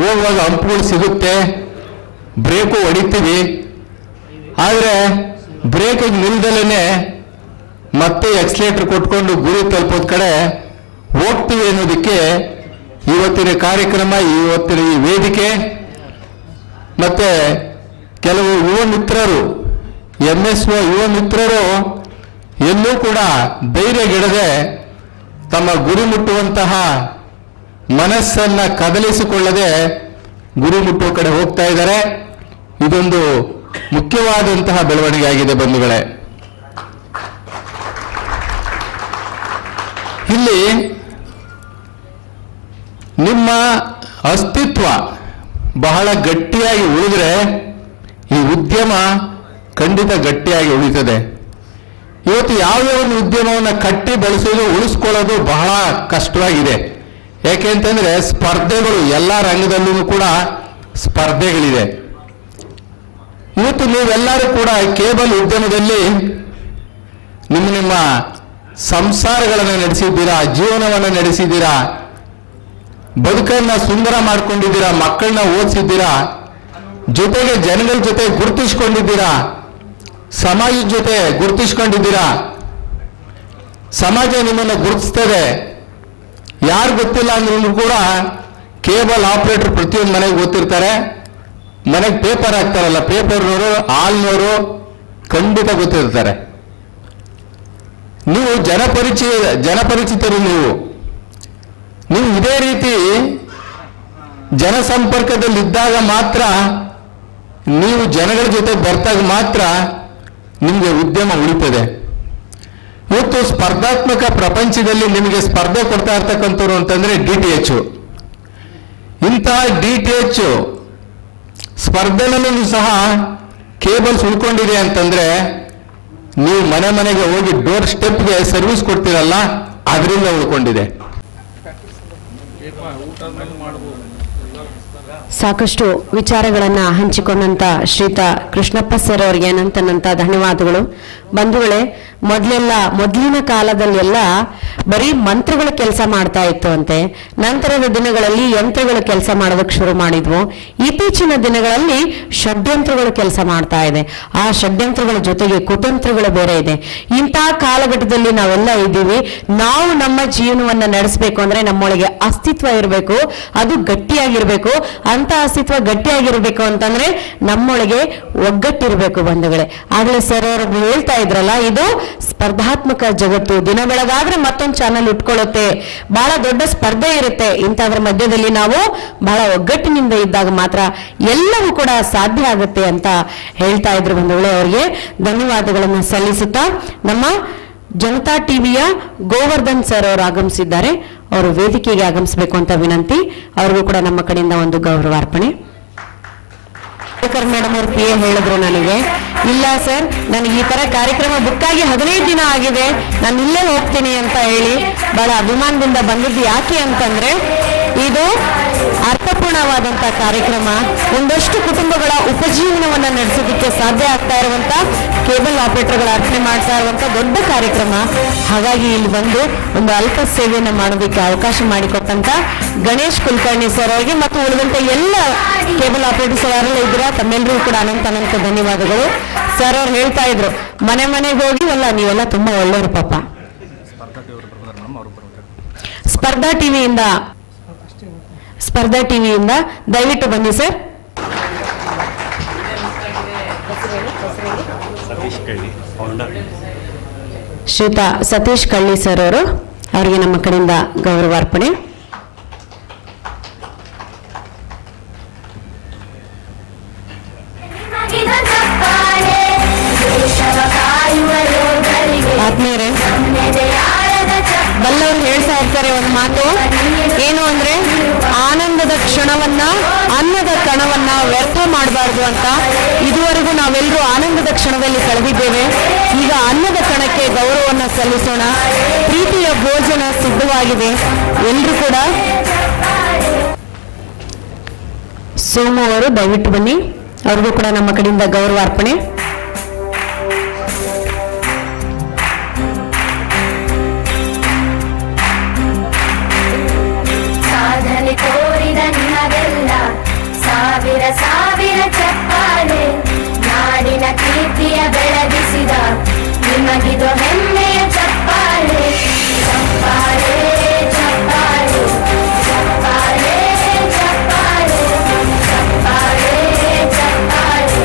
ಹೋಗುವಾಗ ಹಂಪುಗಳು ಸಿಗುತ್ತೆ, ಬ್ರೇಕು ಹೊಡಿತೀವಿ. ಆದರೆ ಬ್ರೇಕಿಗೆ ನಿಲ್ದಲೇ ಮತ್ತೆ ಎಕ್ಸ್ಲೇಟರ್ ಕೊಟ್ಕೊಂಡು ಗುರಿ ತಲುಪೋದ್ ಕಡೆ ಹೋಗ್ತೀವಿ ಅನ್ನೋದಕ್ಕೆ ಇವತ್ತಿನ ಕಾರ್ಯಕ್ರಮ, ಇವತ್ತಿನ ಈ ವೇದಿಕೆ ಮತ್ತೆ ಕೆಲವು ಯುವ ಮಿತ್ರರು, MSO ಯುವ ಮಿತ್ರರು ಎಲ್ಲೂ ಕೂಡ ಧೈರ್ಯಗೆಡದೆ ತಮ್ಮ ಗುರಿ ಮುಟ್ಟುವಂತಹ ಮನಸ್ಸನ್ನ ಕದಲಿಸಿಕೊಳ್ಳದೆ ಗುರಿ ಮುಟ್ಟುವ ಕಡೆ ಹೋಗ್ತಾ ಇದ್ದಾರೆ. ಇದೊಂದು ಮುಖ್ಯವಾದಂತಹ ಬೆಳವಣಿಗೆ ಆಗಿದೆ ಬಂಧುಗಳೇ. ಇಲ್ಲಿ ನಿಮ್ಮ ಅಸ್ತಿತ್ವ ಬಹಳ ಗಟ್ಟಿಯಾಗಿ ಉಳಿದ್ರೆ ಈ ಉದ್ಯಮ ಖಂಡಿತ ಗಟ್ಟಿಯಾಗಿ ಉಳಿತದೆ. ಇವತ್ತು ಯಾವುದೇ ಒಂದು ಉದ್ಯಮವನ್ನು ಕಟ್ಟಿ ಬೆಳೆಸೋದು, ಉಳಿಸ್ಕೊಳ್ಳೋದು ಬಹಳ ಕಷ್ಟವಾಗಿದೆ. ಯಾಕೆ ಅಂತಂದ್ರೆ ಸ್ಪರ್ಧೆಗಳು ಎಲ್ಲ ರಂಗದಲ್ಲೂ ಕೂಡ ಸ್ಪರ್ಧೆಗಳಿದೆ. ಇವತ್ತು ನೀವೆಲ್ಲರೂ ಕೂಡ ಕೇಬಲ್ ಉದ್ಯಮದಲ್ಲಿ ನಿಮ್ಮ ಸಂಸಾರಗಳನ್ನು ನಡೆಸಿದ್ದೀರಾ, ಜೀವನವನ್ನು ನಡೆಸಿದ್ದೀರಾ, ಬದುಕನ್ನ ಸುಂದರ ಮಾಡ್ಕೊಂಡಿದ್ದೀರಾ, ಮಕ್ಕಳನ್ನ ಓದಿಸಿದ್ದೀರಾ, ಜೊತೆಗೆ ಜನಗಳ ಜೊತೆ ಗುರುತಿಸ್ಕೊಂಡಿದ್ದೀರಾ, ಸಮಾಜದ ಜೊತೆ ಗುರುತಿಸ್ಕೊಂಡಿದ್ದೀರಾ. ಸಮಾಜ ನಿಮ್ಮನ್ನು ಗುರುತಿಸ್ತದೆ. ಯಾರು ಗೊತ್ತಿಲ್ಲ ಅಂದ್ರೂ ಕೂಡ ಕೇಬಲ್ ಆಪರೇಟರ್ ಪ್ರತಿಯೊಂದು ಮನೆಗೆ ಗೊತ್ತಿರ್ತಾರೆ. ಮನೆಗೆ ಪೇಪರ್ ಹಾಕ್ತಾರಲ್ಲ, ಪೇಪರ್ನವರು, ಹಾಲ್ನವರು ಖಂಡಿತ ಗೊತ್ತಿರ್ತಾರೆ. ನೀವು ಜನಪರಿಚಿತರು. ನೀವು ಇದೇ ರೀತಿ ಜನಸಂಪರ್ಕದಲ್ಲಿದ್ದಾಗ ಮಾತ್ರ, ನೀವು ಜನಗಳ ಜೊತೆ ಬರ್ತಾಗ ಮಾತ್ರ ನಿಮಗೆ ಉದ್ಯಮ ಉಳಿತದೆ. ಇವತ್ತು ಸ್ಪರ್ಧಾತ್ಮಕ ಪ್ರಪಂಚದಲ್ಲಿ ನಿಮಗೆ ಸ್ಪರ್ಧೆ ಕೊಡ್ತಾ ಇರ್ತಕ್ಕಂಥವ್ರು ಅಂತಂದ್ರೆ DTH. ಇಂತಹ DTH ಸ್ಪರ್ಧೆನಲ್ಲೂ ಸಹ ಕೇಬಲ್ಸ್ ಉಳ್ಕೊಂಡಿದೆ ಅಂತಂದ್ರೆ ನೀವು ಮನೆ ಮನೆಗೆ ಹೋಗಿ ಡೋರ್ ಸ್ಟೆಪ್ಗೆ ಸರ್ವಿಸ್ ಕೊಡ್ತೀರಲ್ಲ, ಅದರಿಂದ ಉಳ್ಕೊಂಡಿದೆ. ಸಾಕಷ್ಟು ವಿಚಾರಗಳನ್ನ ಹಂಚಿಕೊಂಡಂತ ಶ್ರೀತ ಕೃಷ್ಣಪ್ಪ ಸರ್ ಅವರಿಗೆ ಅನಂತ ಧನ್ಯವಾದಗಳು. ಬಂಧುಗಳೇ, ಮೊದಲಿನ ಕಾಲದಲ್ಲೆಲ್ಲ ಬರೀ ಮಂತ್ರಗಳು ಕೆಲಸ ಮಾಡ್ತಾ ಇತ್ತು ಅಂತೆ. ನಂತರದ ದಿನಗಳಲ್ಲಿ ಯಂತ್ರಗಳು ಕೆಲಸ ಮಾಡೋದಕ್ಕೆ ಶುರು ಮಾಡಿದ್ವು. ಇತ್ತೀಚಿನ ದಿನಗಳಲ್ಲಿ ಷಡ್ಯಂತ್ರಗಳು ಕೆಲಸ ಮಾಡ್ತಾ ಇದೆ. ಆ ಷಡ್ಯಂತ್ರಗಳ ಜೊತೆಗೆ ಕುತಂತ್ರಗಳು ಬೇರೆ ಇದೆ. ಇಂತಹ ಕಾಲಘಟ್ಟದಲ್ಲಿ ನಾವೆಲ್ಲ ಇದ್ದೀವಿ. ನಾವು ನಮ್ಮ ಜೀವನವನ್ನ ನಡೆಸಬೇಕು ಅಂದ್ರೆ ನಮ್ಮೊಳಗೆ ಅಸ್ತಿತ್ವ ಇರಬೇಕು, ಅದು ಗಟ್ಟಿಯಾಗಿರ್ಬೇಕು. ಅಂತ ಅಸ್ತಿತ್ವ ಗಟ್ಟಿಯಾಗಿರ್ಬೇಕು ಅಂತಂದ್ರೆ ನಮ್ಮೊಳಗೆ ಒಗ್ಗಟ್ಟಿರ್ಬೇಕು ಬಂಧುಗಳೇ. ಆಗ್ಲೇ ಸರ್ ಅವರು ಹೇಳ್ತಾ ಇದ್ರಲ್ಲ, ಇದು ಸ್ಪರ್ಧಾತ್ಮಕ ಜಗತ್ತು. ದಿನ ಬೆಳಗಾದ್ರೆ ಮತ್ತೊಂದು ಚಾನಲ್ ಉಟ್ಕೊಳ್ಳುತ್ತೆ, ಬಹಳ ದೊಡ್ಡ ಸ್ಪರ್ಧೆ ಇರುತ್ತೆ. ಇಂಥದ್ರ ಮಧ್ಯದಲ್ಲಿ ನಾವು ಬಹಳ ಒಗ್ಗಟ್ಟಿನಿಂದ ಇದ್ದಾಗ ಮಾತ್ರ ಎಲ್ಲವೂ ಕೂಡ ಸಾಧ್ಯ ಆಗುತ್ತೆ ಅಂತ ಹೇಳ್ತಾ ಇದ್ರು ಬಂಧುಗಳೇ. ಅವರಿಗೆ ಧನ್ಯವಾದಗಳನ್ನು ಸಲ್ಲಿಸುತ್ತಾ ನಮ್ಮ ಜನತಾ ಟಿವಿಯ ಗೋವರ್ಧನ್ ಸರ್ ಅವರು ಆಗಮಿಸಿದ್ದಾರೆ. ಅವರು ವೇದಿಕೆಗೆ ಆಗಮಿಸಬೇಕು ಅಂತ ವಿನಂತಿ. ಅವ್ರಿಗೂ ಕೂಡ ನಮ್ಮ ಕಡೆಯಿಂದ ಒಂದು ಗೌರವಾರ್ಪಣೆ. ಮೇಡಮ್ ಅವ್ರ PA ಹೇಳಿದ್ರು ನನಗೆ, ಇಲ್ಲ ಸರ್ ನನಗೆ ಈ ತರ ಕಾರ್ಯಕ್ರಮ ಬುಕ್ ಆಗಿ 15 ದಿನ ಆಗಿದೆ, ನಾನು ಇಲ್ಲೇ ಹೋಗ್ತೀನಿ ಅಂತ ಹೇಳಿ ಬಹಳ ಅಭಿಮಾನದಿಂದ ಬಂದಿದ್ದು. ಯಾಕೆ ಅಂತಂದ್ರೆ ಇದು ಅರ್ಥಪೂರ್ಣವಾದಂತ ಕಾರ್ಯಕ್ರಮ, ಒಂದಷ್ಟು ಕುಟುಂಬಗಳ ಉಪಜೀವನವನ್ನ ನಡೆಸೋದಕ್ಕೆ ಸಾಧ್ಯ ಆಗ್ತಾ ಇರುವಂತ ಕೇಬಲ್ ಆಪರೇಟರ್ಗಳ ಅರ್ಪಣೆ ಮಾಡ್ತಾ ಇರುವಂತ ದೊಡ್ಡ ಕಾರ್ಯಕ್ರಮ. ಹಾಗಾಗಿ ಇಲ್ಲಿ ಬಂದು ಒಂದು ಅಲ್ಪ ಸೇವೆಯನ್ನು ಮಾಡೋದಕ್ಕೆ ಅವಕಾಶ ಮಾಡಿಕೊಟ್ಟಂತ ಗಣೇಶ್ ಕುಲಕರ್ಣಿ ಸರ್ ಅವರಿಗೆ ಮತ್ತು ಉಳಿದಂತೆ ಎಲ್ಲ ಕೇಬಲ್ ಆಪರೇಟರ್ಸ್ ಯಾರೆಲ್ಲ ಇದ್ದೀರಾ ತಮ್ಮೆಲ್ಲರಿಗೂ ಕೂಡ ಅನಂತ ಧನ್ಯವಾದಗಳು. ಸರ್ ಅವ್ರು ಹೇಳ್ತಾ ಇದ್ರು, ಮನೆಗೆ ಹೋಗಿ ಅಲ್ಲ ನೀವೆಲ್ಲ ತುಂಬಾ ಒಳ್ಳೆಯವರು ಪಾಪ. ಸ್ಪರ್ಧಾ ಟಿವಿಯಿಂದ ದಯವಿಟ್ಟು ಬನ್ನಿ ಸರ್. ಶ್ರೀತ ಸತೀಶ್ ಕಳ್ಳಿ ಸರ್ ಅವರು, ಅವರಿಗೆ ನಮ್ಮ ಕಡೆಯಿಂದ ಗೌರವಾರ್ಪಣೆ. ಆತ್ಮೀಯರೇ, ಬಲ್ಲವರು ಹೇಳ್ತಾ ಇರ್ತಾರೆ ಒಂದು ಮಾತು, ಏನು ಅಂದ್ರೆ ಆನಂದದ ಕ್ಷಣವನ್ನ, ಅನ್ನದ ಕಣವನ್ನ ವ್ಯರ್ಥ ಮಾಡಬಾರ್ದು ಅಂತ. ಇದುವರೆಗೂ ನಾವೆಲ್ಲರೂ ಆನಂದದ ಕ್ಷಣದಲ್ಲಿ ಕಳೆದಿದ್ದೇವೆ. ಈಗ ಅನ್ನದ ಕಣಕ್ಕೆ ಗೌರವವನ್ನು ಸಲ್ಲಿಸೋಣ. ಪ್ರೀತಿಯ ಭೋಜನ ಸಿದ್ಧವಾಗಿದೆ. ಎಲ್ಲರೂ ಕೂಡ ಸೋಮು ಅವರು ದಯವಿಟ್ಟು ಬನ್ನಿ. ಅವ್ರಿಗೂ ಕೂಡ ನಮ್ಮ ಕಡೆಯಿಂದ ಗೌರವಾರ್ಪಣೆ. ಸಾಧನೆ ತೋರಿದ ನಿಮಗೆಲ್ಲ ಸಾವಿರ ಸಾವಿರ ಚಪ್ಪಾಳೆ, ನಾಡಿನ ಕೀರ್ತಿಯ ಬೆಳಗಿಸಿದ ನಿಮಗಿದು ಹೆಮ್ಮೆಯ ಚಪ್ಪಾಳೆ. ಚಪ್ಪಾಳೆ ಚಪ್ಪಾಳೆ ಚಪ್ಪಾಳೆ ಚಪ್ಪಾಳೆ ಚಪ್ಪಾಳೆ ಚಪ್ಪಾಳೆ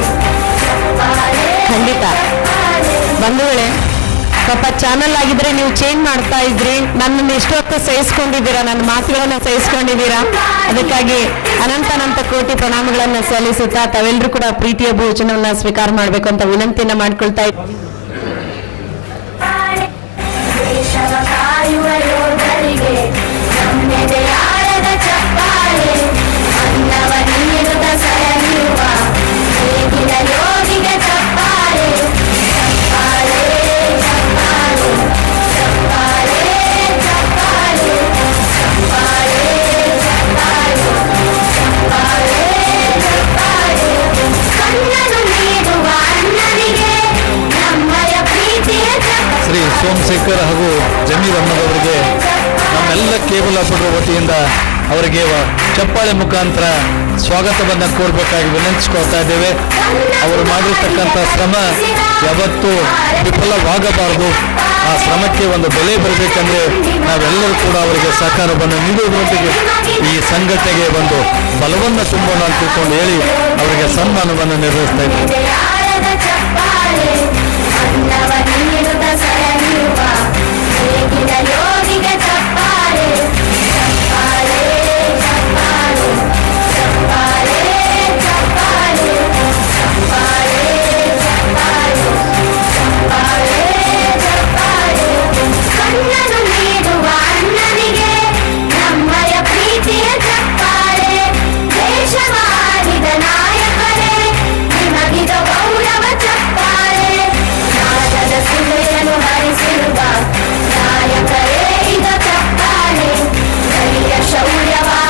ಚಪ್ಪಾಳೆ. ಖಂಡಿತ ಬಂಧುಗಳೇ, ಪಾಪ ಚಾನಲ್ ಆಗಿದ್ರೆ ನೀವು ಚೇಂಜ್ ಮಾಡ್ತಾ ಇದ್ರಿ, ನನ್ನನ್ನು ಇಷ್ಟೊತ್ತು ಸಹಿಸ್ಕೊಂಡಿದ್ದೀರಾ, ನನ್ನ ಮಾತುಗಳನ್ನ ಸಹಿಸ್ಕೊಂಡಿದ್ದೀರಾ. ಅದಕ್ಕಾಗಿ ಅನಂತ ಕೋಟಿ ಪ್ರಣಾಮಗಳನ್ನ ಸಲ್ಲಿಸುತ್ತಾ ತಾವೆಲ್ಲರೂ ಕೂಡ ಪ್ರೀತಿಯ ಭೋಜನವನ್ನ ಸ್ವೀಕಾರ ಮಾಡಬೇಕು ಅಂತ ವಿನಂತಿಯನ್ನ ಮಾಡ್ಕೊಳ್ತಾ ಇದ್ದೀನಿ. ದೇಶವ ಕಾಯುವ ಯೋಧರಿಗೆ ನಮ್ಮೆದೆಯಾಳದ ಚಪ್ಪಾಳೆ, ಅನ್ನವ ನೀಡುತ್ತ ಸರಣಿಯುವ ಹೇಗಿನ ಯೋಗಿಗೆ ಚಪ್ಪಾಳೆ. ಚಪ್ಪಾಳೆ ಚಪ್ಪಾಳೆ ಚಪ್ಪಾಳೆ ಚಪ್ಪಾಳೆ ಚಪ್ಪಾಳೆ ಚಪ್ಪಾಳೆ ಚಪ್ಪಾಳೆ ಚಪ್ಪಾಳೆ. ಕಣ್ಣನು ನೀಡುವ ಅಣ್ಣನಿಗೆ ನಮ್ಮಯ ಪ್ರೀತಿಯ ಚಪ್ಪಾಳೆ. ಶ್ರೀ ಸೋಮಶೇಖರ್ ಹಾಗೂ ಜಮೀರ್ ಅಹ್ಮದ್ ಅವರಿಗೆ ನಮ್ಮೆಲ್ಲ ಕೇಬಲ್ ಆಪರೇಟರ್ ವತಿಯಿಂದ ಅವರಿಗೆ ಚಪ್ಪಾಳೆ ಮುಖಾಂತರ ಸ್ವಾಗತವನ್ನು ಕೋರಬೇಕಾಗಿ ವಿನಂತಿಸ್ಕೊಳ್ತಾ ಇದ್ದೇವೆ. ಅವರು ಮಾಡಿರ್ತಕ್ಕಂಥ ಶ್ರಮ ಯಾವತ್ತೂ ವಿಫಲವಾಗಬಾರದು. ಆ ಶ್ರಮಕ್ಕೆ ಒಂದು ಬೆಲೆ ಬರಬೇಕಂದ್ರೆ ನಾವೆಲ್ಲರೂ ಕೂಡ ಅವರಿಗೆ ಸಹಕಾರವನ್ನು ನೀಡುವುದರೊಂದಿಗೆ ಈ ಸಂಘಟನೆಗೆ ಒಂದು ಬಲವನ್ನು ತುಂಬೋಣ ಅಂತ ತಿಳ್ಕೊಂಡು ಹೇಳಿ ಅವರಿಗೆ ಸನ್ಮಾನವನ್ನು ನಿರ್ವಹಿಸ್ತಾ ಇದ್ದೇವೆ.